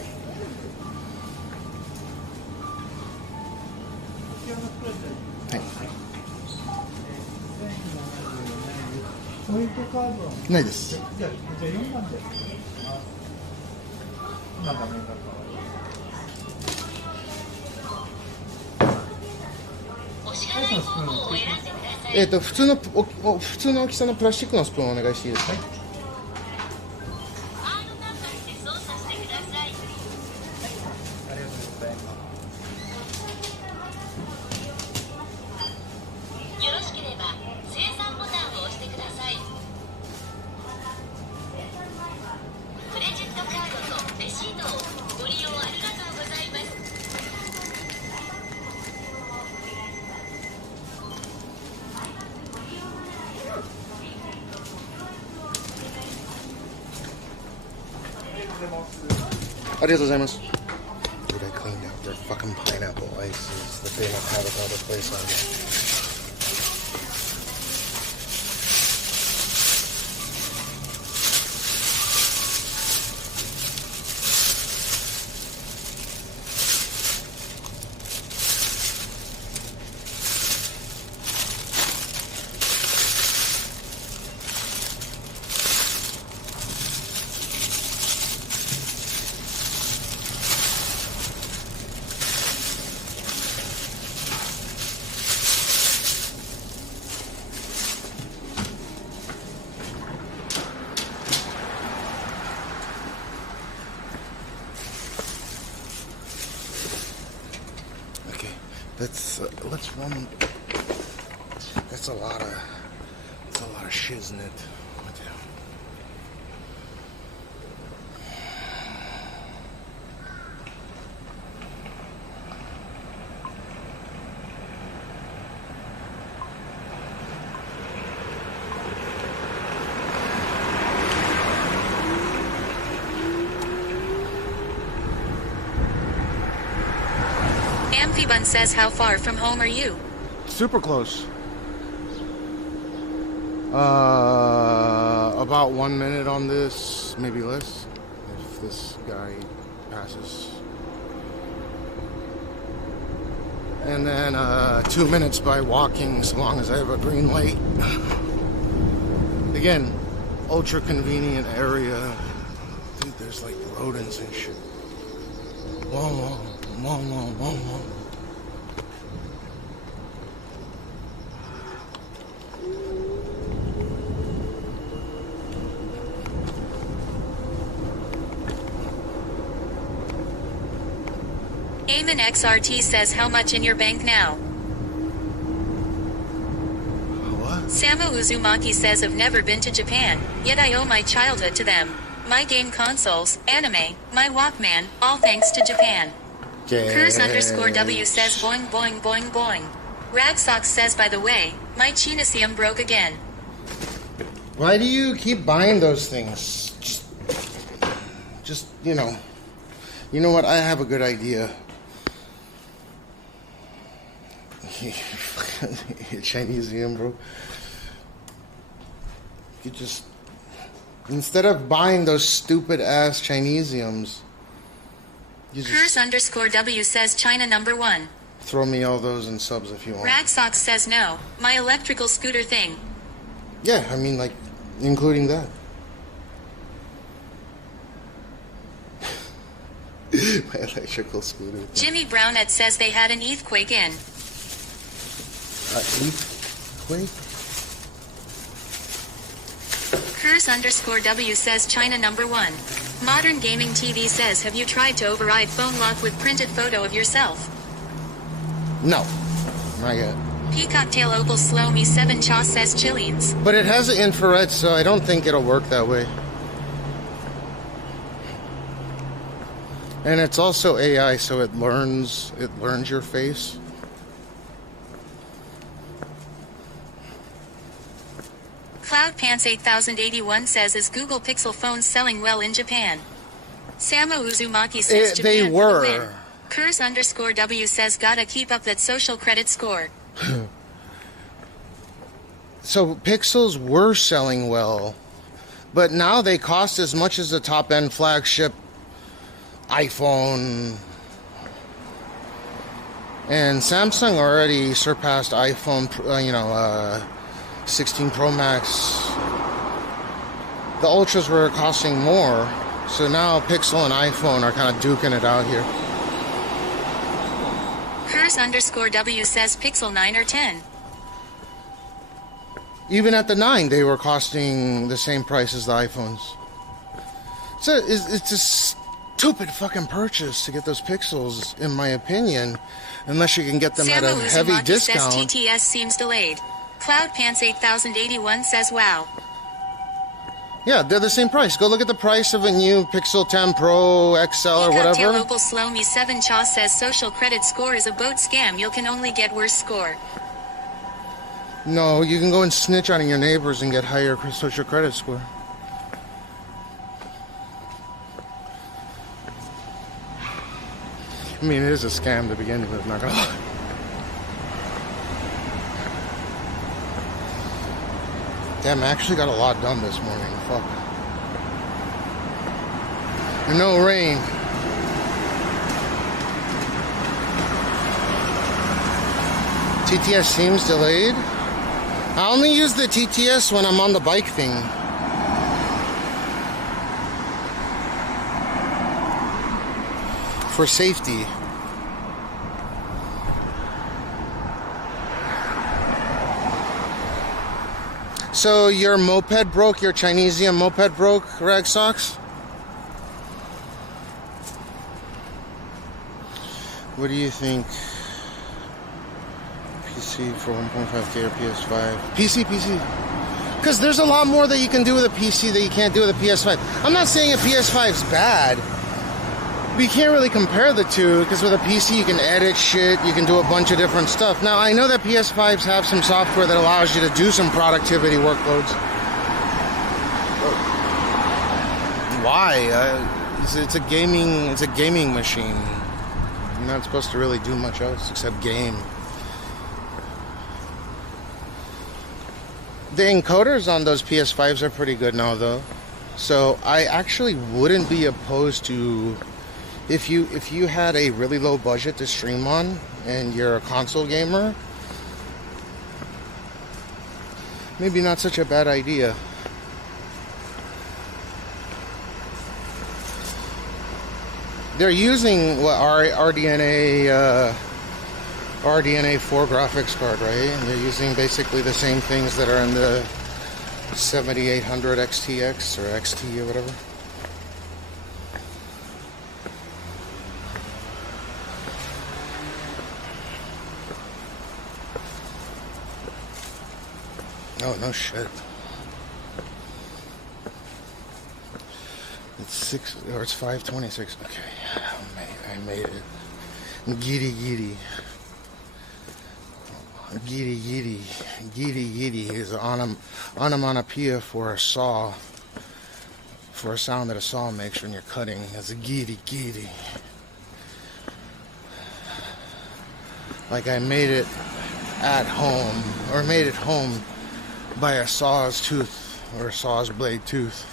ポイントカードはないです。じゃあ4番で。今画面が普通の大きさのプラスチックのスプーンお願いしていいですか。ありがとうございます。Dude, I cleaned out their fucking pineapple ices that they don't have at other place on there. Let's run. That's a lot of shiz in it. Amphibun says, how far from home are you? Super close. About 1 minute on this, maybe less, if this guy passes. And then 2 minutes by walking, as long as I have a green light. Again, ultra convenient area. Dude, there's like rodents and shit. Whoa. Eamon XRT says, how much in your bank now? What? Samu Uzumaki says, I've never been to Japan, yet I owe my childhood to them. my game consoles, anime, my Walkman, all thanks to Japan. Curse_W says boing boing boing boing. Ragsox says, by the way, my Chinesium broke again. Why do you keep buying those things? Just you know what? I have a good idea. Chinesium, bro. You just, instead of buying those stupid ass Chinesiums, you just Curse_W says China #1. throw me all those in subs if you want. Ragsox says no, my electrical scooter thing. Yeah, I mean, like, including that. My electrical scooter. Jimmy Brownette says they had an earthquake in. Earthquake? Curse_W says China #1. Modern Gaming TV says, have you tried to override phone lock with printed photo of yourself? No, not yet. Peacocktail Opal Slow Me 7 Cha says Chilians. But it has an infrared, so I don't think it'll work that way. And it's also AI, so it learns your face. Cloudpants 8081 says, is Google Pixel phones selling well in Japan? Samo Uzumaki says Japan they for the were. win. Curse_W says, gotta keep up that social credit score. So Pixels were selling well, but now they cost as much as the top-end flagship iPhone. And Samsung already surpassed iPhone, 16 Pro Max. The Ultras were costing more, so now Pixel and iPhone are kind of duking it out here. Curse_W says Pixel 9 or 10. Even at the 9, they were costing the same price as the iPhones. So it's a stupid fucking purchase to get those Pixels, in my opinion, unless you can get them at a heavy Uzumaki discount. says TTS seems delayed. Cloudpants 8081 says wow. Yeah, they're the same price. Go look at the price of a new Pixel 10 Pro XL or Peacocktail whatever. Opal Slow Me 7 Cha says social credit score is a boat scam. You can only get worse score. No, you can go and snitch on your neighbors and get higher social credit score. I mean, it is a scam to begin with, not gonna lie. Damn, I actually got a lot done this morning. Fuck. No rain. TTS seems delayed. I only use the TTS when I'm on the bike thing. For safety. So your moped broke, your Chinesium moped broke, Rag Socks? What do you think? PC for 1.5K or PS5? PC. Because there's a lot more that you can do with a PC that you can't do with a PS5. I'm not saying a PS5 is bad. But you can't really compare the two, because with a PC you can edit shit, you can do a bunch of different stuff. Now, I know that PS5s have some software that allows you to do some productivity workloads. Why? It's a gaming machine. You're not supposed to really do much else except game. The encoders on those PS5s are pretty good now, though. So I actually wouldn't be opposed to, if you had a really low budget to stream on and you're a console gamer, maybe not such a bad idea. They're using what RDNA 4 graphics card, right? And they're using basically the same things that are in the 7800 XTX or XT or whatever. Oh, no shit. It's 6 or it's 5:26. Okay, I made it. Giddy giddy. Giddy giddy. Giddy giddy is an onomatopoeia for a saw. For a sound that a saw makes when you're cutting. It's a giddy giddy. Like I made it at home, or made it home by a saw's tooth, or a saw's blade tooth.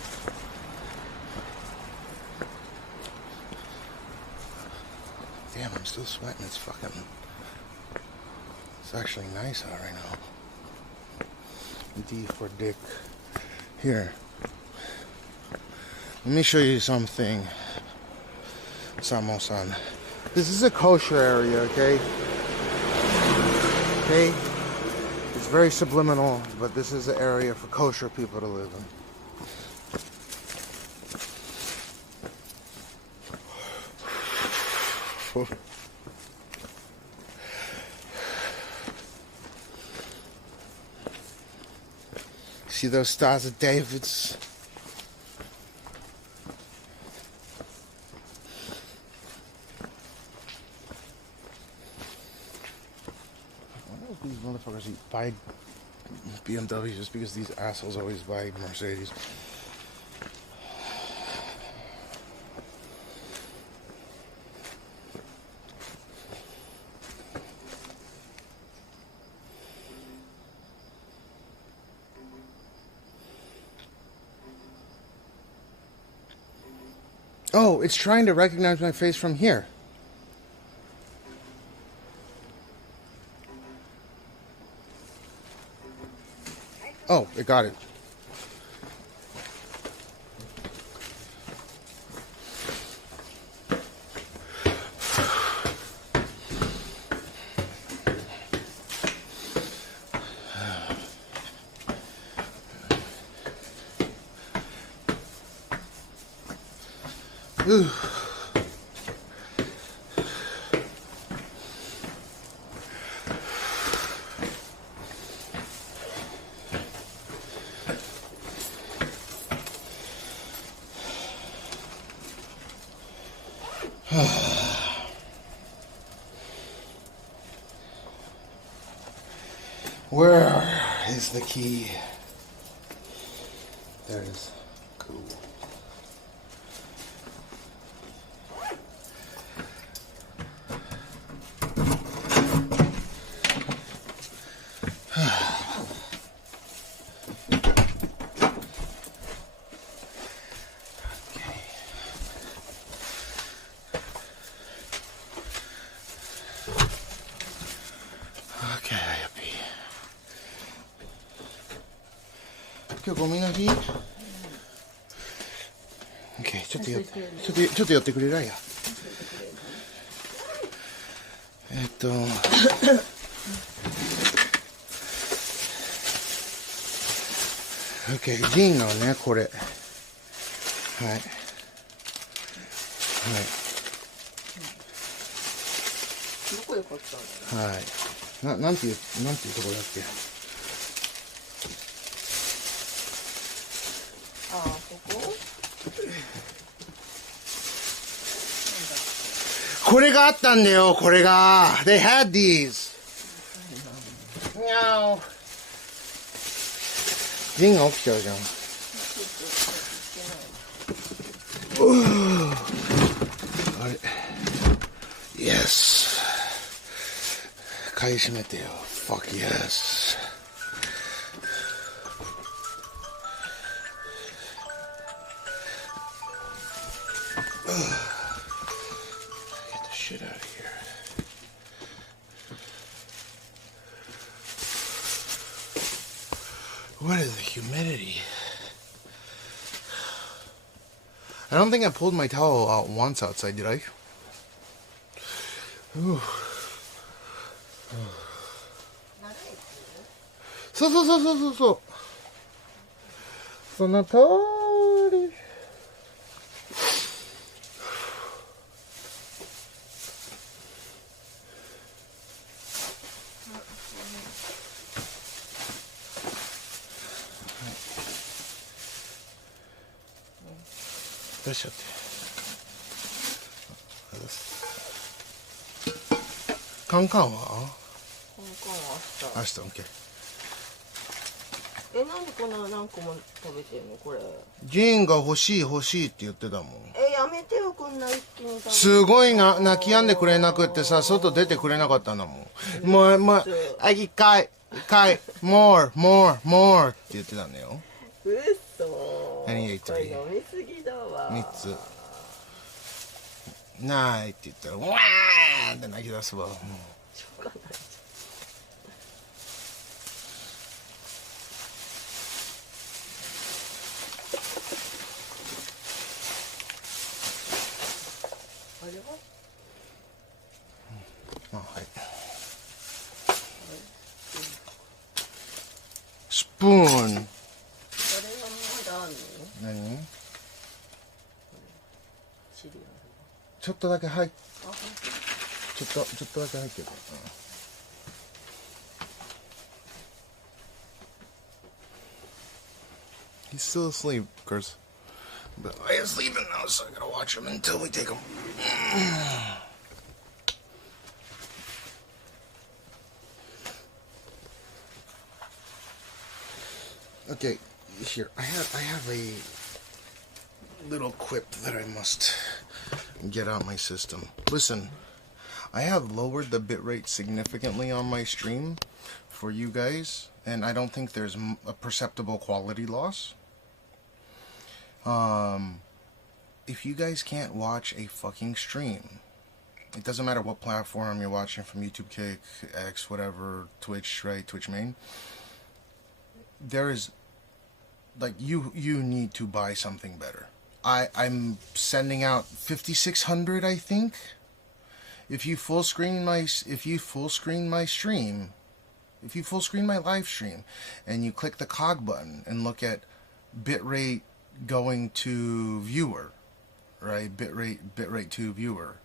Damn, I'm still sweating. It's actually nice out right now. D for dick. Here. Let me show you something. Samo-san. This is a kosher area, okay? Okay? It's very subliminal, but this is the area for kosher people to live in. See those stars of David's? These motherfuckers buy BMWs just because these assholes always buy Mercedes. Oh, it's trying to recognize my face from here. Oh, it got it. Ooh. Where is the key? There it is. Cool.今日ゴミの日 OK ちょっと寄ってくれるやOK 銀のねこれはいはいどこで買ったのはいなんていうところだっけああ、こここれがあったんだよ、これが。They had these. にゃお。銀が起きちゃうじゃん。あれ。Yes. 買い占めてよ。Fuck yes. Get the shit out of here. What is the humidity? I don't think I pulled my towel out once outside, did I? Ooh. So. その通り。出しちゃって。カンカンは？カンカンは明日。オッケー。なんでこんな何個も食べてんのこれ。ジーンが欲しいって言ってたもん。やめてよ、こんな一気に食べて。すごい泣き止んでくれなくってさ、外出てくれなかったんだもん。もう、一回、more って言ってたんだよ。嘘。何が言ったらいい？飲みすぎだわ。3つ。ないって言ったら、うわーって泣き出すわ。しょうがない。あれは？はい。スプーン。あれはまだあるの？何？シリアル。ちょっとだけ入っ。ちょっとだけ入ってる。He's still asleep, of course. But he's sleeping now, so I gotta watch him until we take him. Okay, here I have a little quip that I must get out my system. Listen, I have lowered the bitrate significantly on my stream for you guys, and I don't think there's a perceptible quality loss. If you guys can't watch a fucking stream, it doesn't matter what platform you're watching from, YouTube, Kick, X, whatever, Twitch, right, Twitch main, there is, like, you need to buy something better. I'm sending out 5600, I think. If you full screen my live stream, and you click the cog button and look at bitrate going to viewer, right? Bitrate to viewer.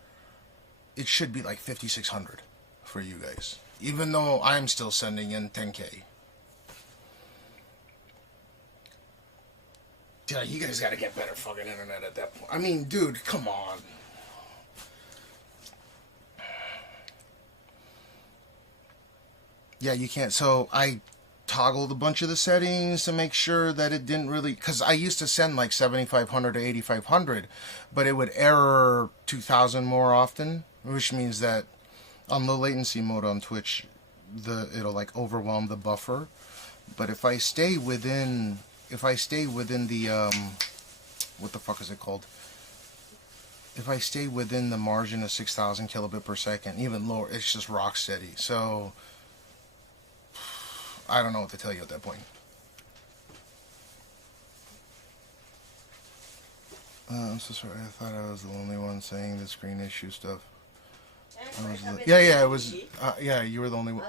It should be like 5600 for you guys, even though I'm still sending in 10K. Yeah, you guys gotta get better fucking internet at that point. I mean, dude, come on. Yeah, you can't. So I toggled a bunch of the settings to make sure that it didn't really, because I used to send like 7500 to 8500, but it would error 2000 more often, which means that on low latency mode on Twitch, it'll like overwhelm the buffer. But if I stay within the what the fuck is it called? If I stay within the margin of 6000 kilobit per second, even lower, it's just rock steady. So I don't know what to tell you at that point. I'm so sorry. I thought I was the only one saying the screen issue stuff. Yeah, it was. Yeah, you were the only one.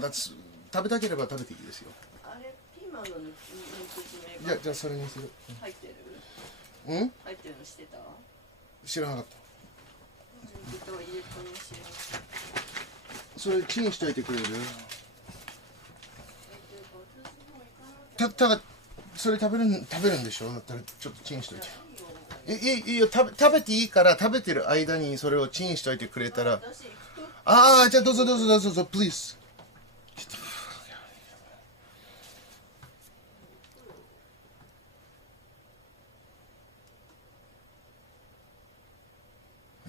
That's. 食べたければ食べていいですよ。あれピーマンの肉詰め。いや、じゃあそれにする。入ってる？うん？入ってるの知ってた？知らなかった。豚は入れっぱなし。それチンしといてくれる？ただそれ食べるんでしょ？だったらちょっとチンしといて。いいよ、食べていいから食べてる間にそれをチンしといてくれたら。ああ、じゃあどうぞ、please。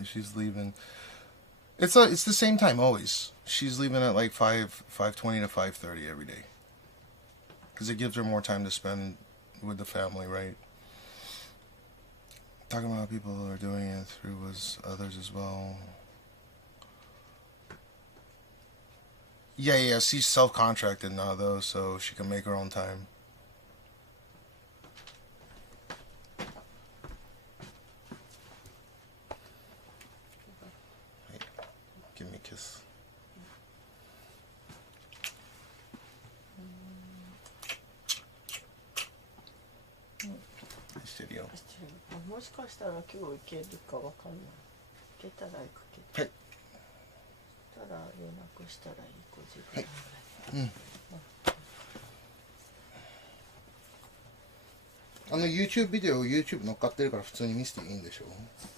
She's leaving. It's the same time always. She's leaving at like 5:20 to 5:30 every day. Because it gives her more time to spend with the family, right? Talking about people who are doing it through was others as well. Yeah, she's self-contracted now though, so she can make her own time. Give me a kiss. Nice video. もしかしたら今日行けるかわかんない。行けたら行くけど。はい。たら連絡したらいい5時ぐらい。うん。YouTube ビデオ YouTube 乗っかってるから普通に見せていいんでしょ。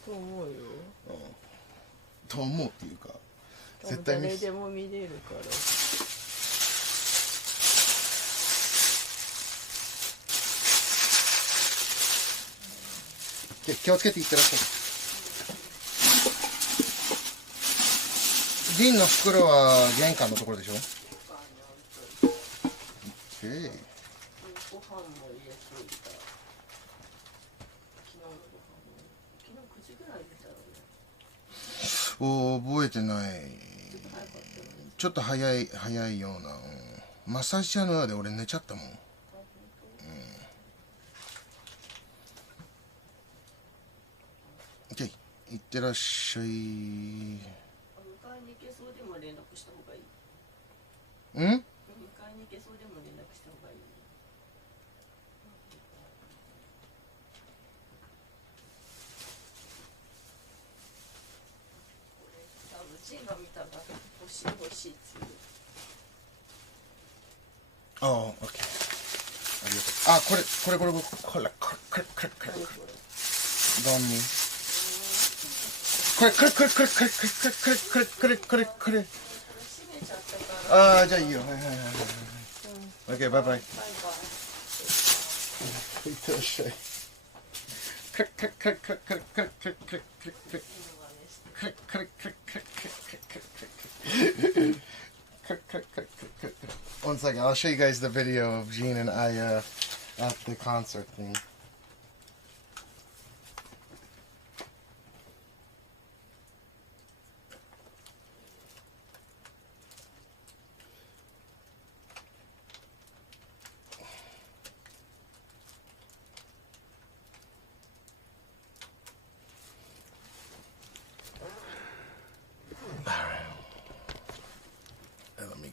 と思うよ。と思うっていうか絶対誰でも見れるから。気をつけていってらっしゃい。ジンの袋は玄関のところでしょ。ご飯も入れといた。昨日のご飯も昨日9時ぐらいに出たよね。覚えてない。ちょっと早いような。マッサージチャーのようで俺寝ちゃったもん。いってらっしゃい。迎えに行けそうでも連絡した方がいい。迎えに行けそうでも連絡した方がいい。これ多分ジンが見たら欲しいっていう。ああ、オッケー。ありがとう。あ、これ。どんに。これ。ああ、じゃあいいよ。はい。オッケー、バイバイ。いってらっしゃい。One second, I'll show you guys the video of Gene and Aya at the concert thing.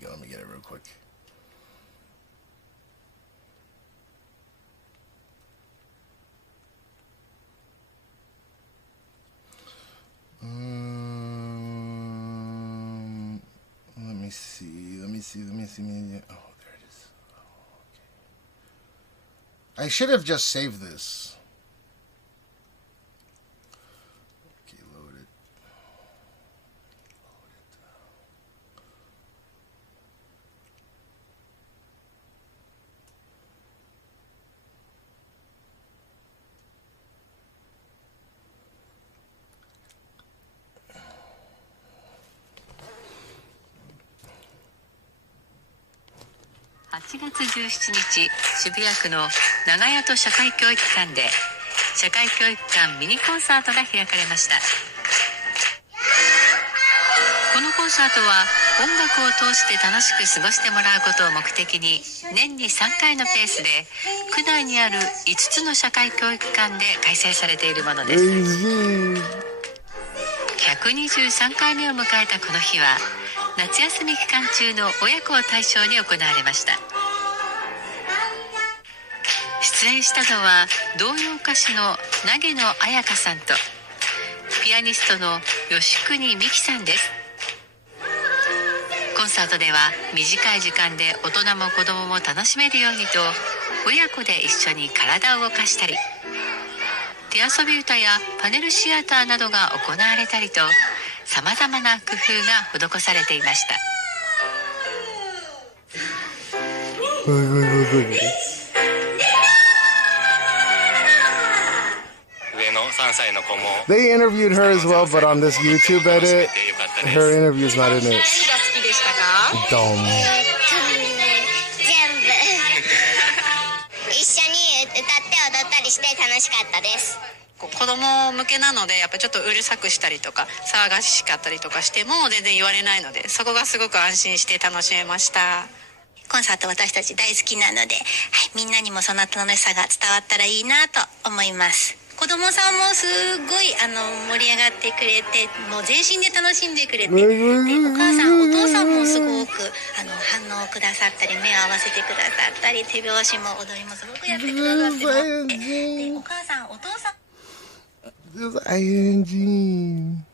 Let me get it real quick. Let me see. Oh, there it is. Oh, okay. I should have just saved this. Okay, load it.8月17日、渋谷区の長屋と社会教育館で社会教育館ミニコンサートが開かれました。このコンサートは音楽を通して楽しく過ごしてもらうことを目的に年に3回のペースで区内にある5つの社会教育館で開催されているものです。123回目を迎えたこの日は夏休み期間中の親子を対象に行われました。出演したのは童謡歌手の投野彩香さんとピアニストの吉国美希さんです。コンサートでは短い時間で大人も子供も楽しめるようにと親子で一緒に体を動かしたり手遊び歌やパネルシアターなどが行われたりとさまざまな工夫が施されていました。They interviewed her as well, but on this YouTube edit, her interview is not in it. 何が好きでしたか？ドン。全部。一緒に歌って踊ったりして楽しかったです。子供向けなのでやっぱりちょっとうるさくしたりとか騒がしかったりとかしても全然言われないのでそこがすごく安心して楽しめました。コンサート私たち大好きなので、みんなにもその楽しさが伝わったらいいなと思います。子供さんもすごい盛り上がってくれてもう全身で楽しんでくれて、でお母さんお父さんもすごく反応をくださったり目を合わせてくださったり手拍子も踊りもすごくやってくださってます。でお母さんお父さんING.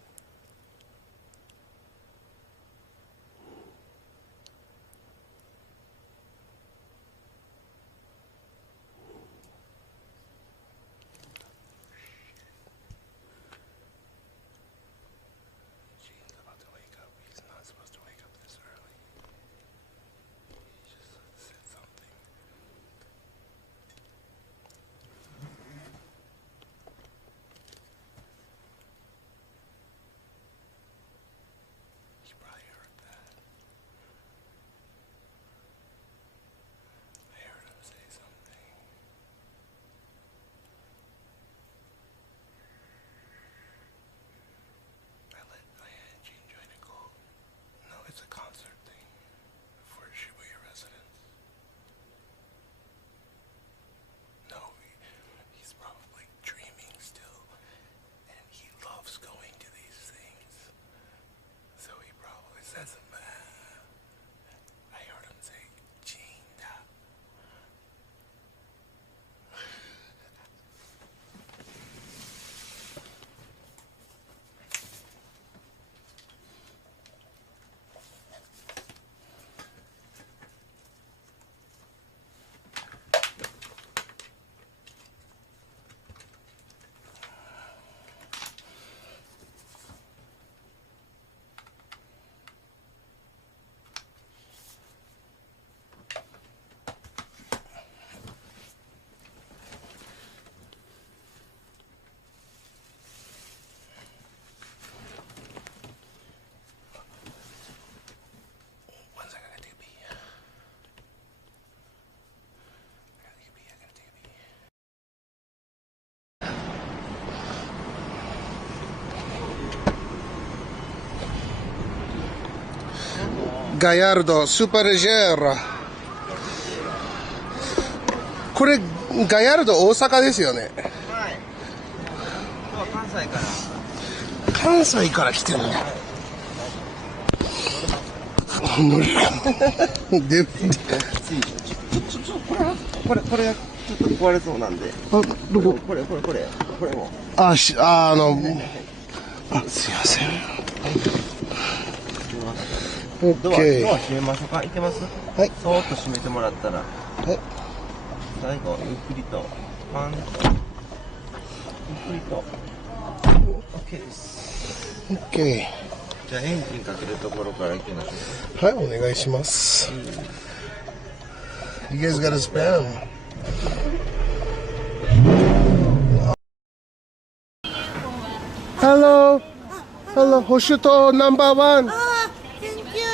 ガヤルドスーパーレジェーラ。これガヤルド大阪ですよね。はい。今日は関西から。関西から来てるの。乗れるか。で、これちょっと壊れそうなんで。どこ？これも。あ、すいません。ドア閉めましょうか。いけます？はい。そーっと閉めてもらったら。はい。最後ゆっくりとパンとゆっくりと。OK です。OK。じゃあエンジンかけるところからいきましょう。はい、お願いします。You guys got a spam. Hello. Hello, Hoshuto number 1. Thank you.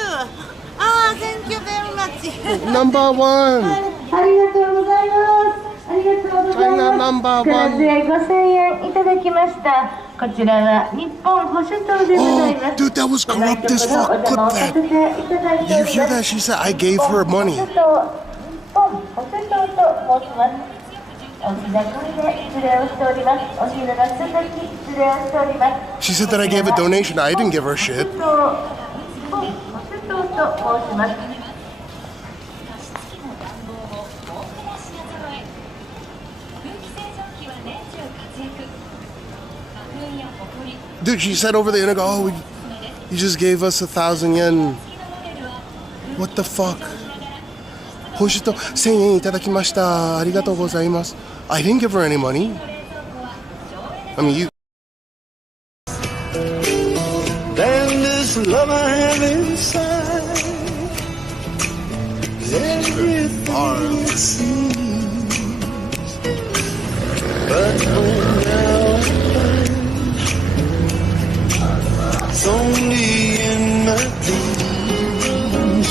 Thank you very much. Number 1. ありがとうございます。ありがとうございます。クラスへ5000円いただきました。こちらは日本保守党でございます。Dude, that was corrupt as fuck. Clip that. You hear that? She said I gave her money. 日本保守党と申します。お膝これで失礼をしております。お膝の続き失礼をしております。 She said that I gave a donation. I didn't give her shit. 日本保守党と申します。Dude, she said over the internet, oh, you just gave us 1,000 yen. What the fuck? 報酬と1000円いただきました。ありがとうございます。I didn't give her any money. I mean, you. Than this love I have inside. Everything it seems. But now it's only in my dreams.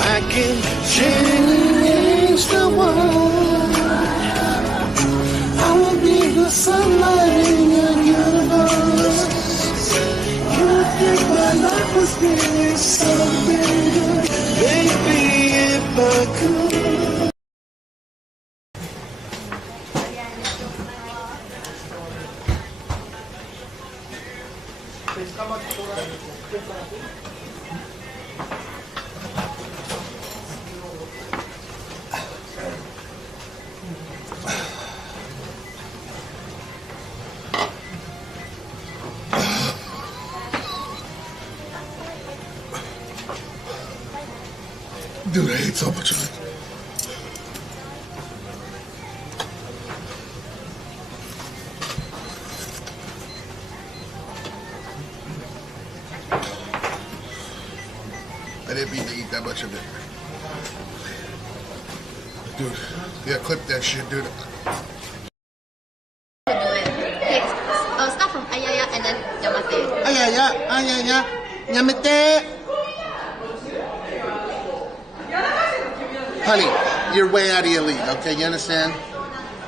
I can change the world. I will be the sunlight in your universe. You think my life was really something good. Baby, if I could. Dude, I hate so much of it. I didn't mean to eat that much of it. Dude, yeah, clip that shit, dude. Start from ayaya and then yamate. Ayaya, yamete. Honey, you're way out of your league, okay? You understand?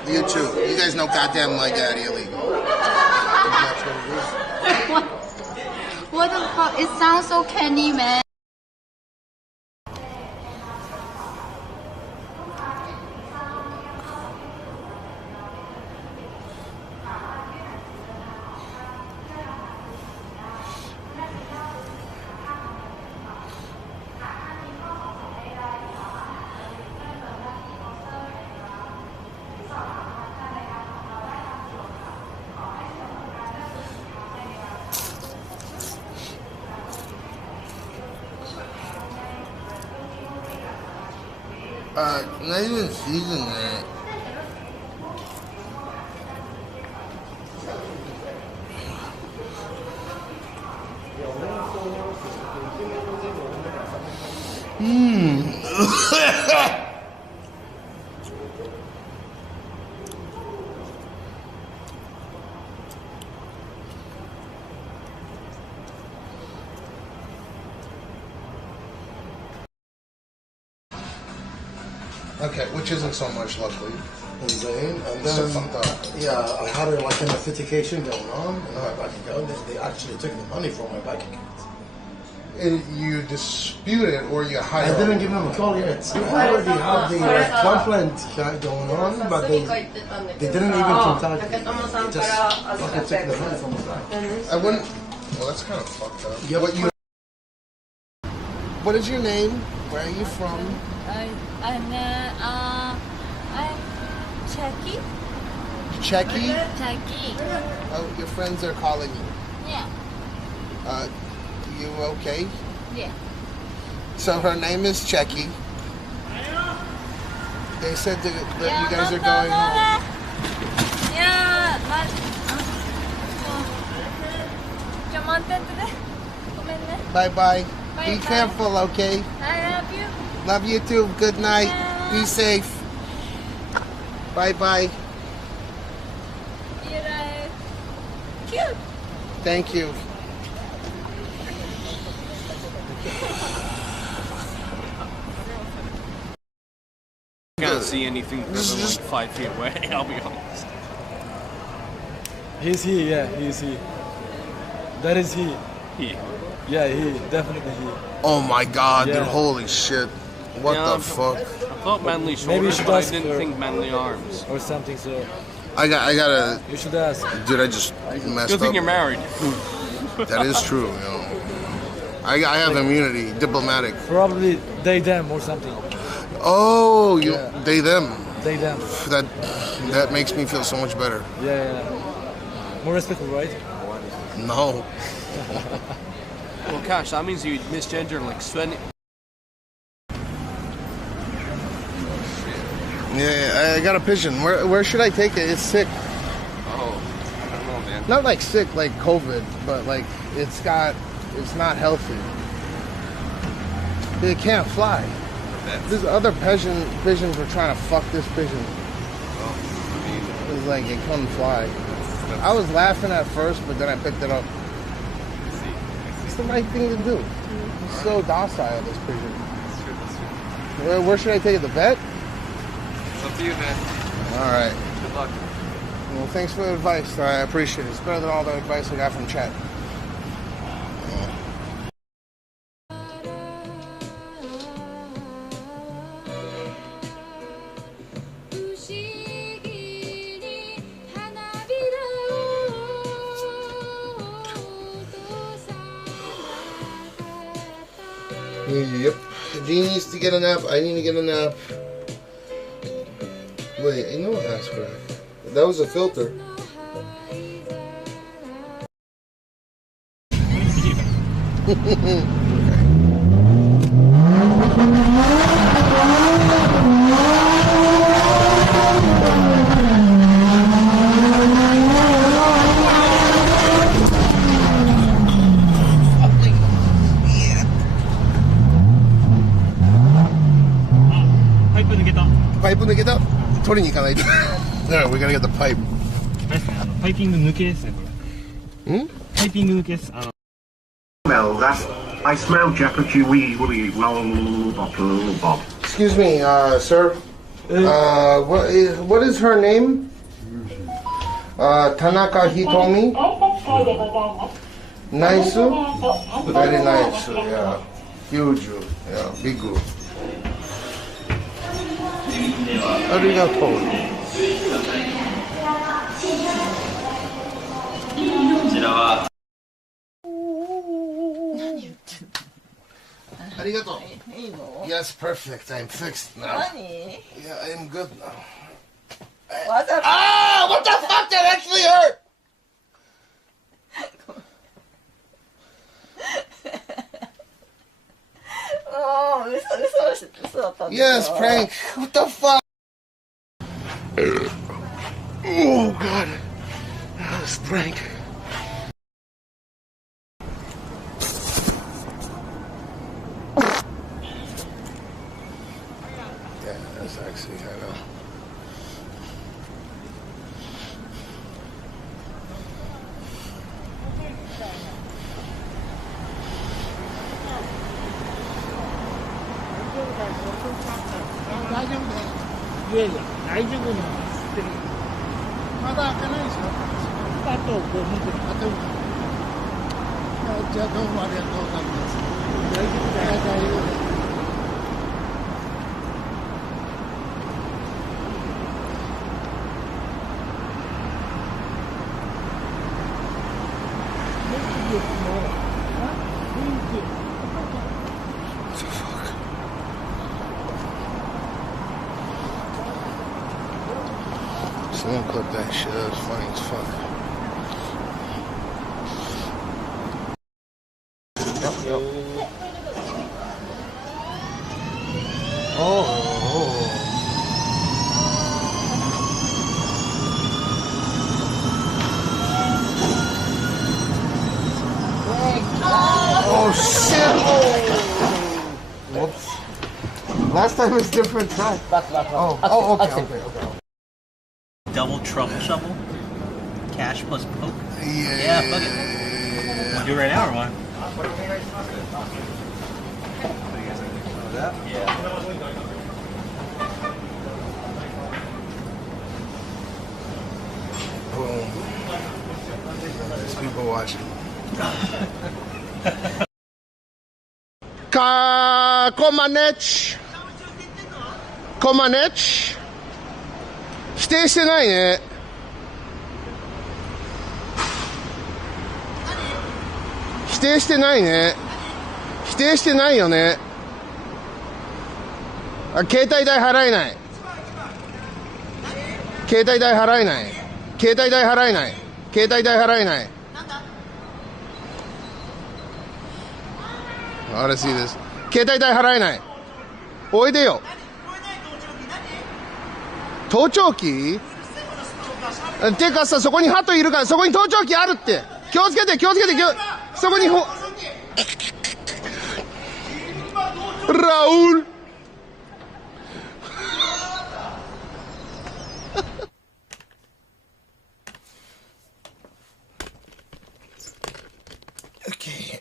You too. You guys know goddamn like out of your league. That's what it is. What the fuck? It sounds so candy, man. Not even seasoned that. Okay, which isn't so much, luckily. And then, yeah, I had like an authentication going on in my bank account. They actually took the money from my bank account. you dispute it or you hide it? I didn't give them a call yet. So I already have the complaint going on, but they didn't even contact me. They just fucking took the money from me. I wouldn't. Well, that's kind of fucked up. Yeah, what is your name? Where are you from? I'm Chucky. Checky? Chucky. Oh, your friends are calling you. Yeah. You okay? Yeah. So her name is Checky. They said that you guys are going home. Yeah, Bye bye. Be Bye-bye. careful, okay? I love you. Love you too. Good night. Be safe. Bye bye. You're cute. Thank you. I can't see anything further than like 5 feet away, I'll be honest. He's he, yeah, he's he. That is he. He? Yeah, he, definitely he. Oh my god, Yeah. dude, holy shit. What the fuck? I thought manly Maybe you shoulders, should but I ask didn't her. think manly arms. Or something, so. I gotta. You should ask. Dude, I just messed Good thing up. you're married. That is true, you know. I have immunity, diplomatic. Probably they, them, or something. Oh, you, Yeah. they, them. They, them. That makes me feel so much better. Yeah. More respectful, right? No. Well, Cash, that means you misgender like Sven. Yeah, I got a pigeon. Where should I take it? It's sick. Oh, I don't know, man. Not like sick, like COVID, but like it's not healthy. It can't fly. There's other pigeons were trying to fuck this pigeon. It was like it couldn't fly. I was laughing at first, but then I picked it up. It's the right thing to do. It's so docile, this pigeon. Where should I take it? The vet? It's up to you, man. All right. Good luck. Well, thanks for the advice. I appreciate it. It's better than all the advice I got from chat. Yep. Dean needs to get a nap. I need to get a nap. Wait, I know ass crack. That was a filter. Pipe抜けた取りに行かないと。Alright, we gotta get the pipe. パイピング抜けですね、これ。パイピング抜けです。Smell that. I smell Jeopardy. Bob. Excuse me, sir. What is her name? Tanaka Hitomi? Nice? Very nice, yeah. Huge, yeah, big. Arigato. こちらは。Arigato. Yes, perfect. I'm fixed now. Nani? Yeah, I am good now. What the Ah! What the fuck? That actually hurt! Oh, 嘘だったんですか? Yes, prank. What the fuck? Oh, God. That was prank. Yeah, that's actually, I know. Someone clip that shit. That was funny as fuck. Yep. Oh. Oh shit! Oh. Whoops. Last time was different time. Oh, okay. Double truffle shovel, cash plus poke. Yeah, fuck it. Want to do it right now or what? Yeah. Boom. There's people watching.コマネッチ否定してないね。否定してないね。否定してないよね。あ、携帯代払えない。携帯代払えない。携帯代払えない。携帯代払えない。あれ、see this。携帯代払えない。おいでよ。盗聴器？てかさ、そこにハトいるから、そこに盗聴器あるって。気をつけて、そこにラウル。Okay.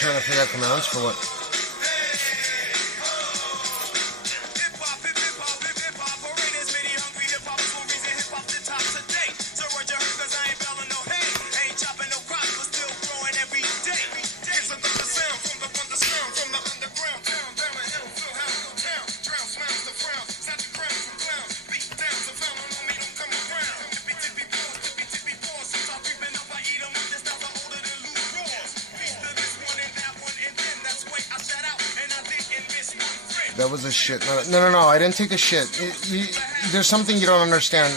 Trying to figure out commands for what? That was a shit. No, I didn't take a shit. There's something you don't understand.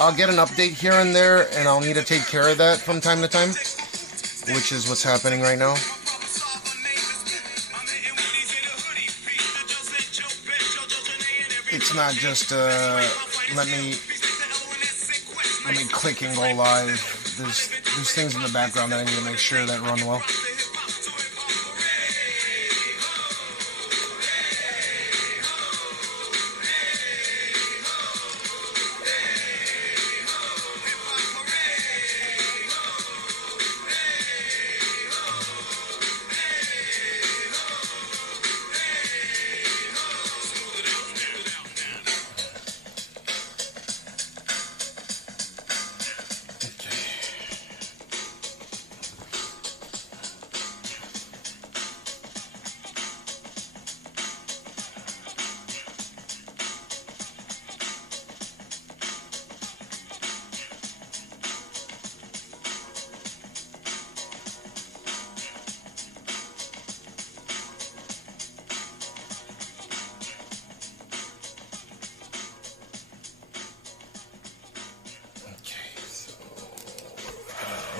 I'll get an update here and there, and I'll need to take care of that from time to time, which is what's happening right now. It's not just let me click and go live. There's things in the background that I need to make sure that run well.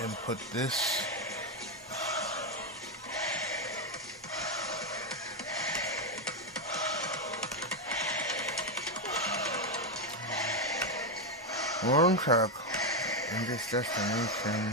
Input this. One truck in this destination.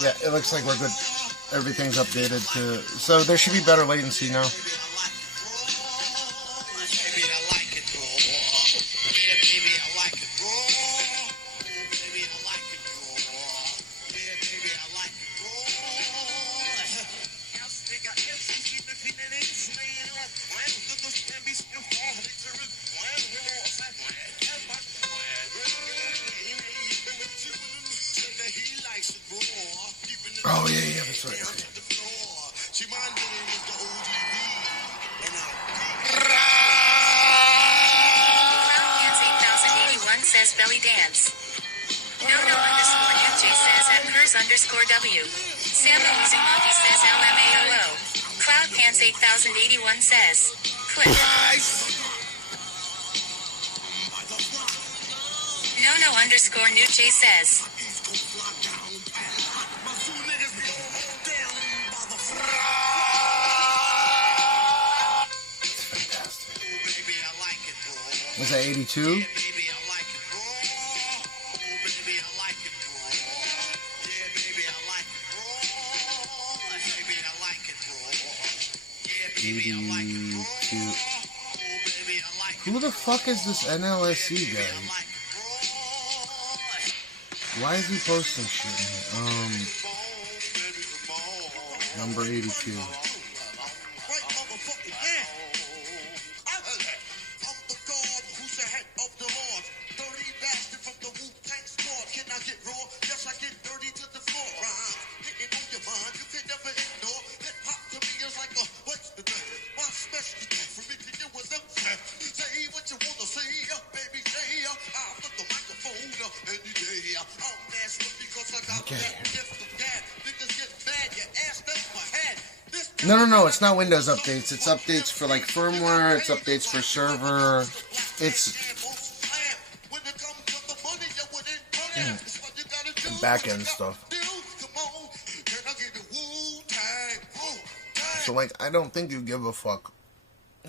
Yeah, it looks like we're good. Everything's updated to, so there should be better latency now. Oh, yeah, that's right. Okay. Cloudpants8081 says belly dance. No_UJ says @Kurs_W. Samuel Monkey says LMAOO. Cloudpants8081 says click. No_NewJ says. Was that 82? Who the fuck is this NLSC guy? Why is he posting shit? Number 82. No, it's not Windows updates. It's updates for like firmware, it's updates for server, it's back-end stuff. So like, I don't think you give a fuck,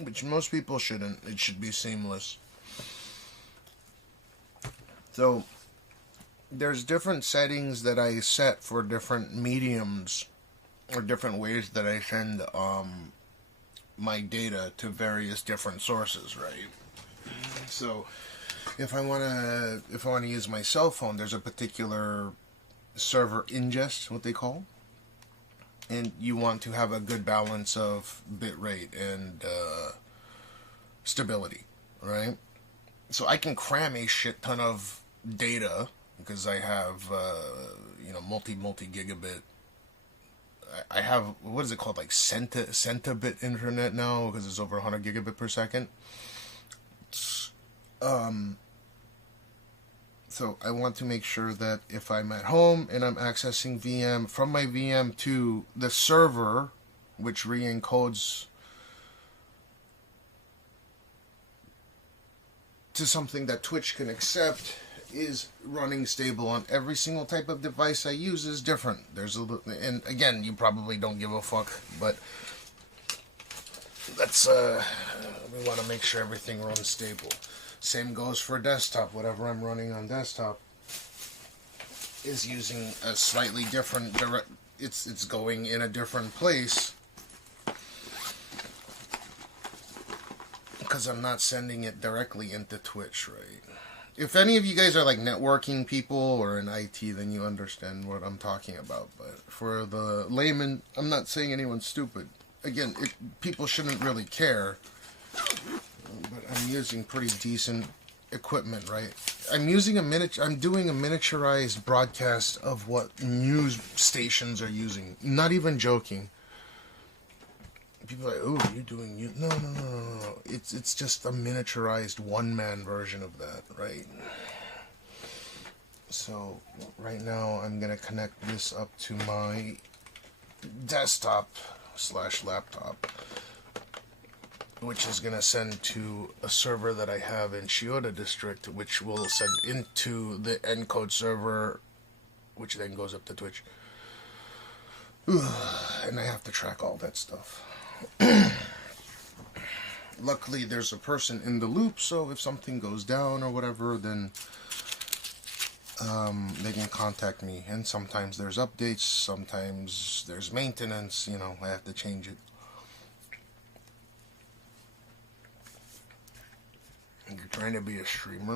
which most people shouldn't. It should be seamless. So there's different settings that I set for different mediums or different ways that I send my data to various different sources, right? So if I want to use my cell phone, there's a particular server ingest, what they call, and you want to have a good balance of bitrate and stability, right? So I can cram a shit ton of data because I have multi gigabit. I have, what is it called, like centabit internet now, because it's over 100 gigabit per second. So I want to make sure that if I'm at home and I'm accessing VM, from my VM to the server, which re-encodes to something that Twitch can accept, is running stable on every single type of device I use is different. There's a little, and again, you probably don't give a fuck, but that's we want to make sure everything runs stable. Same goes for desktop. Whatever I'm running on desktop, is using a slightly different direct. It's going in a different place because I'm not sending it directly into Twitch, right? If any of you guys are like networking people or in IT, then you understand what I'm talking about. But for the layman, I'm not saying anyone's stupid. Again, people shouldn't really care. But I'm using pretty decent equipment, right? I'm doing a miniaturized broadcast of what news stations are using. Not even joking. People are like, "Oh, you're doing you?" No. It's just a miniaturized one-man version of that, right? So right now, I'm gonna connect this up to my desktop/laptop, which is gonna send to a server that I have in Chiyoda District, which will send into the encode server, which then goes up to Twitch. And I have to track all that stuff. Luckily, there's a person in the loop, so if something goes down or whatever, then they can contact me. And sometimes there's updates, sometimes there's maintenance, you know, I have to change it. You're trying to be a streamer?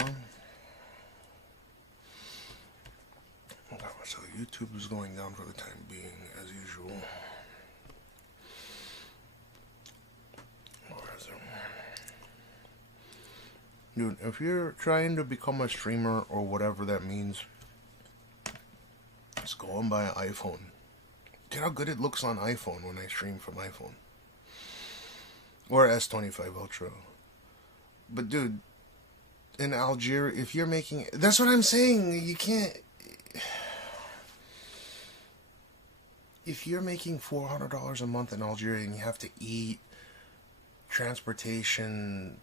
So YouTube is going down for the time being, as usual. Dude, if you're trying to become a streamer or whatever that means, just go and buy an iPhone. Get how good it looks on iPhone when I stream from iPhone. Or S25 Ultra. But dude, in Algeria, if you're making... That's what I'm saying, you can't... If you're making $400 a month in Algeria and you have to eat, transportation,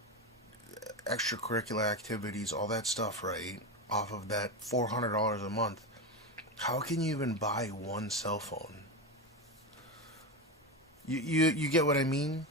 extracurricular activities, all that stuff, right, off of that $400 a month, how can you even buy one cell phone? You get what I mean?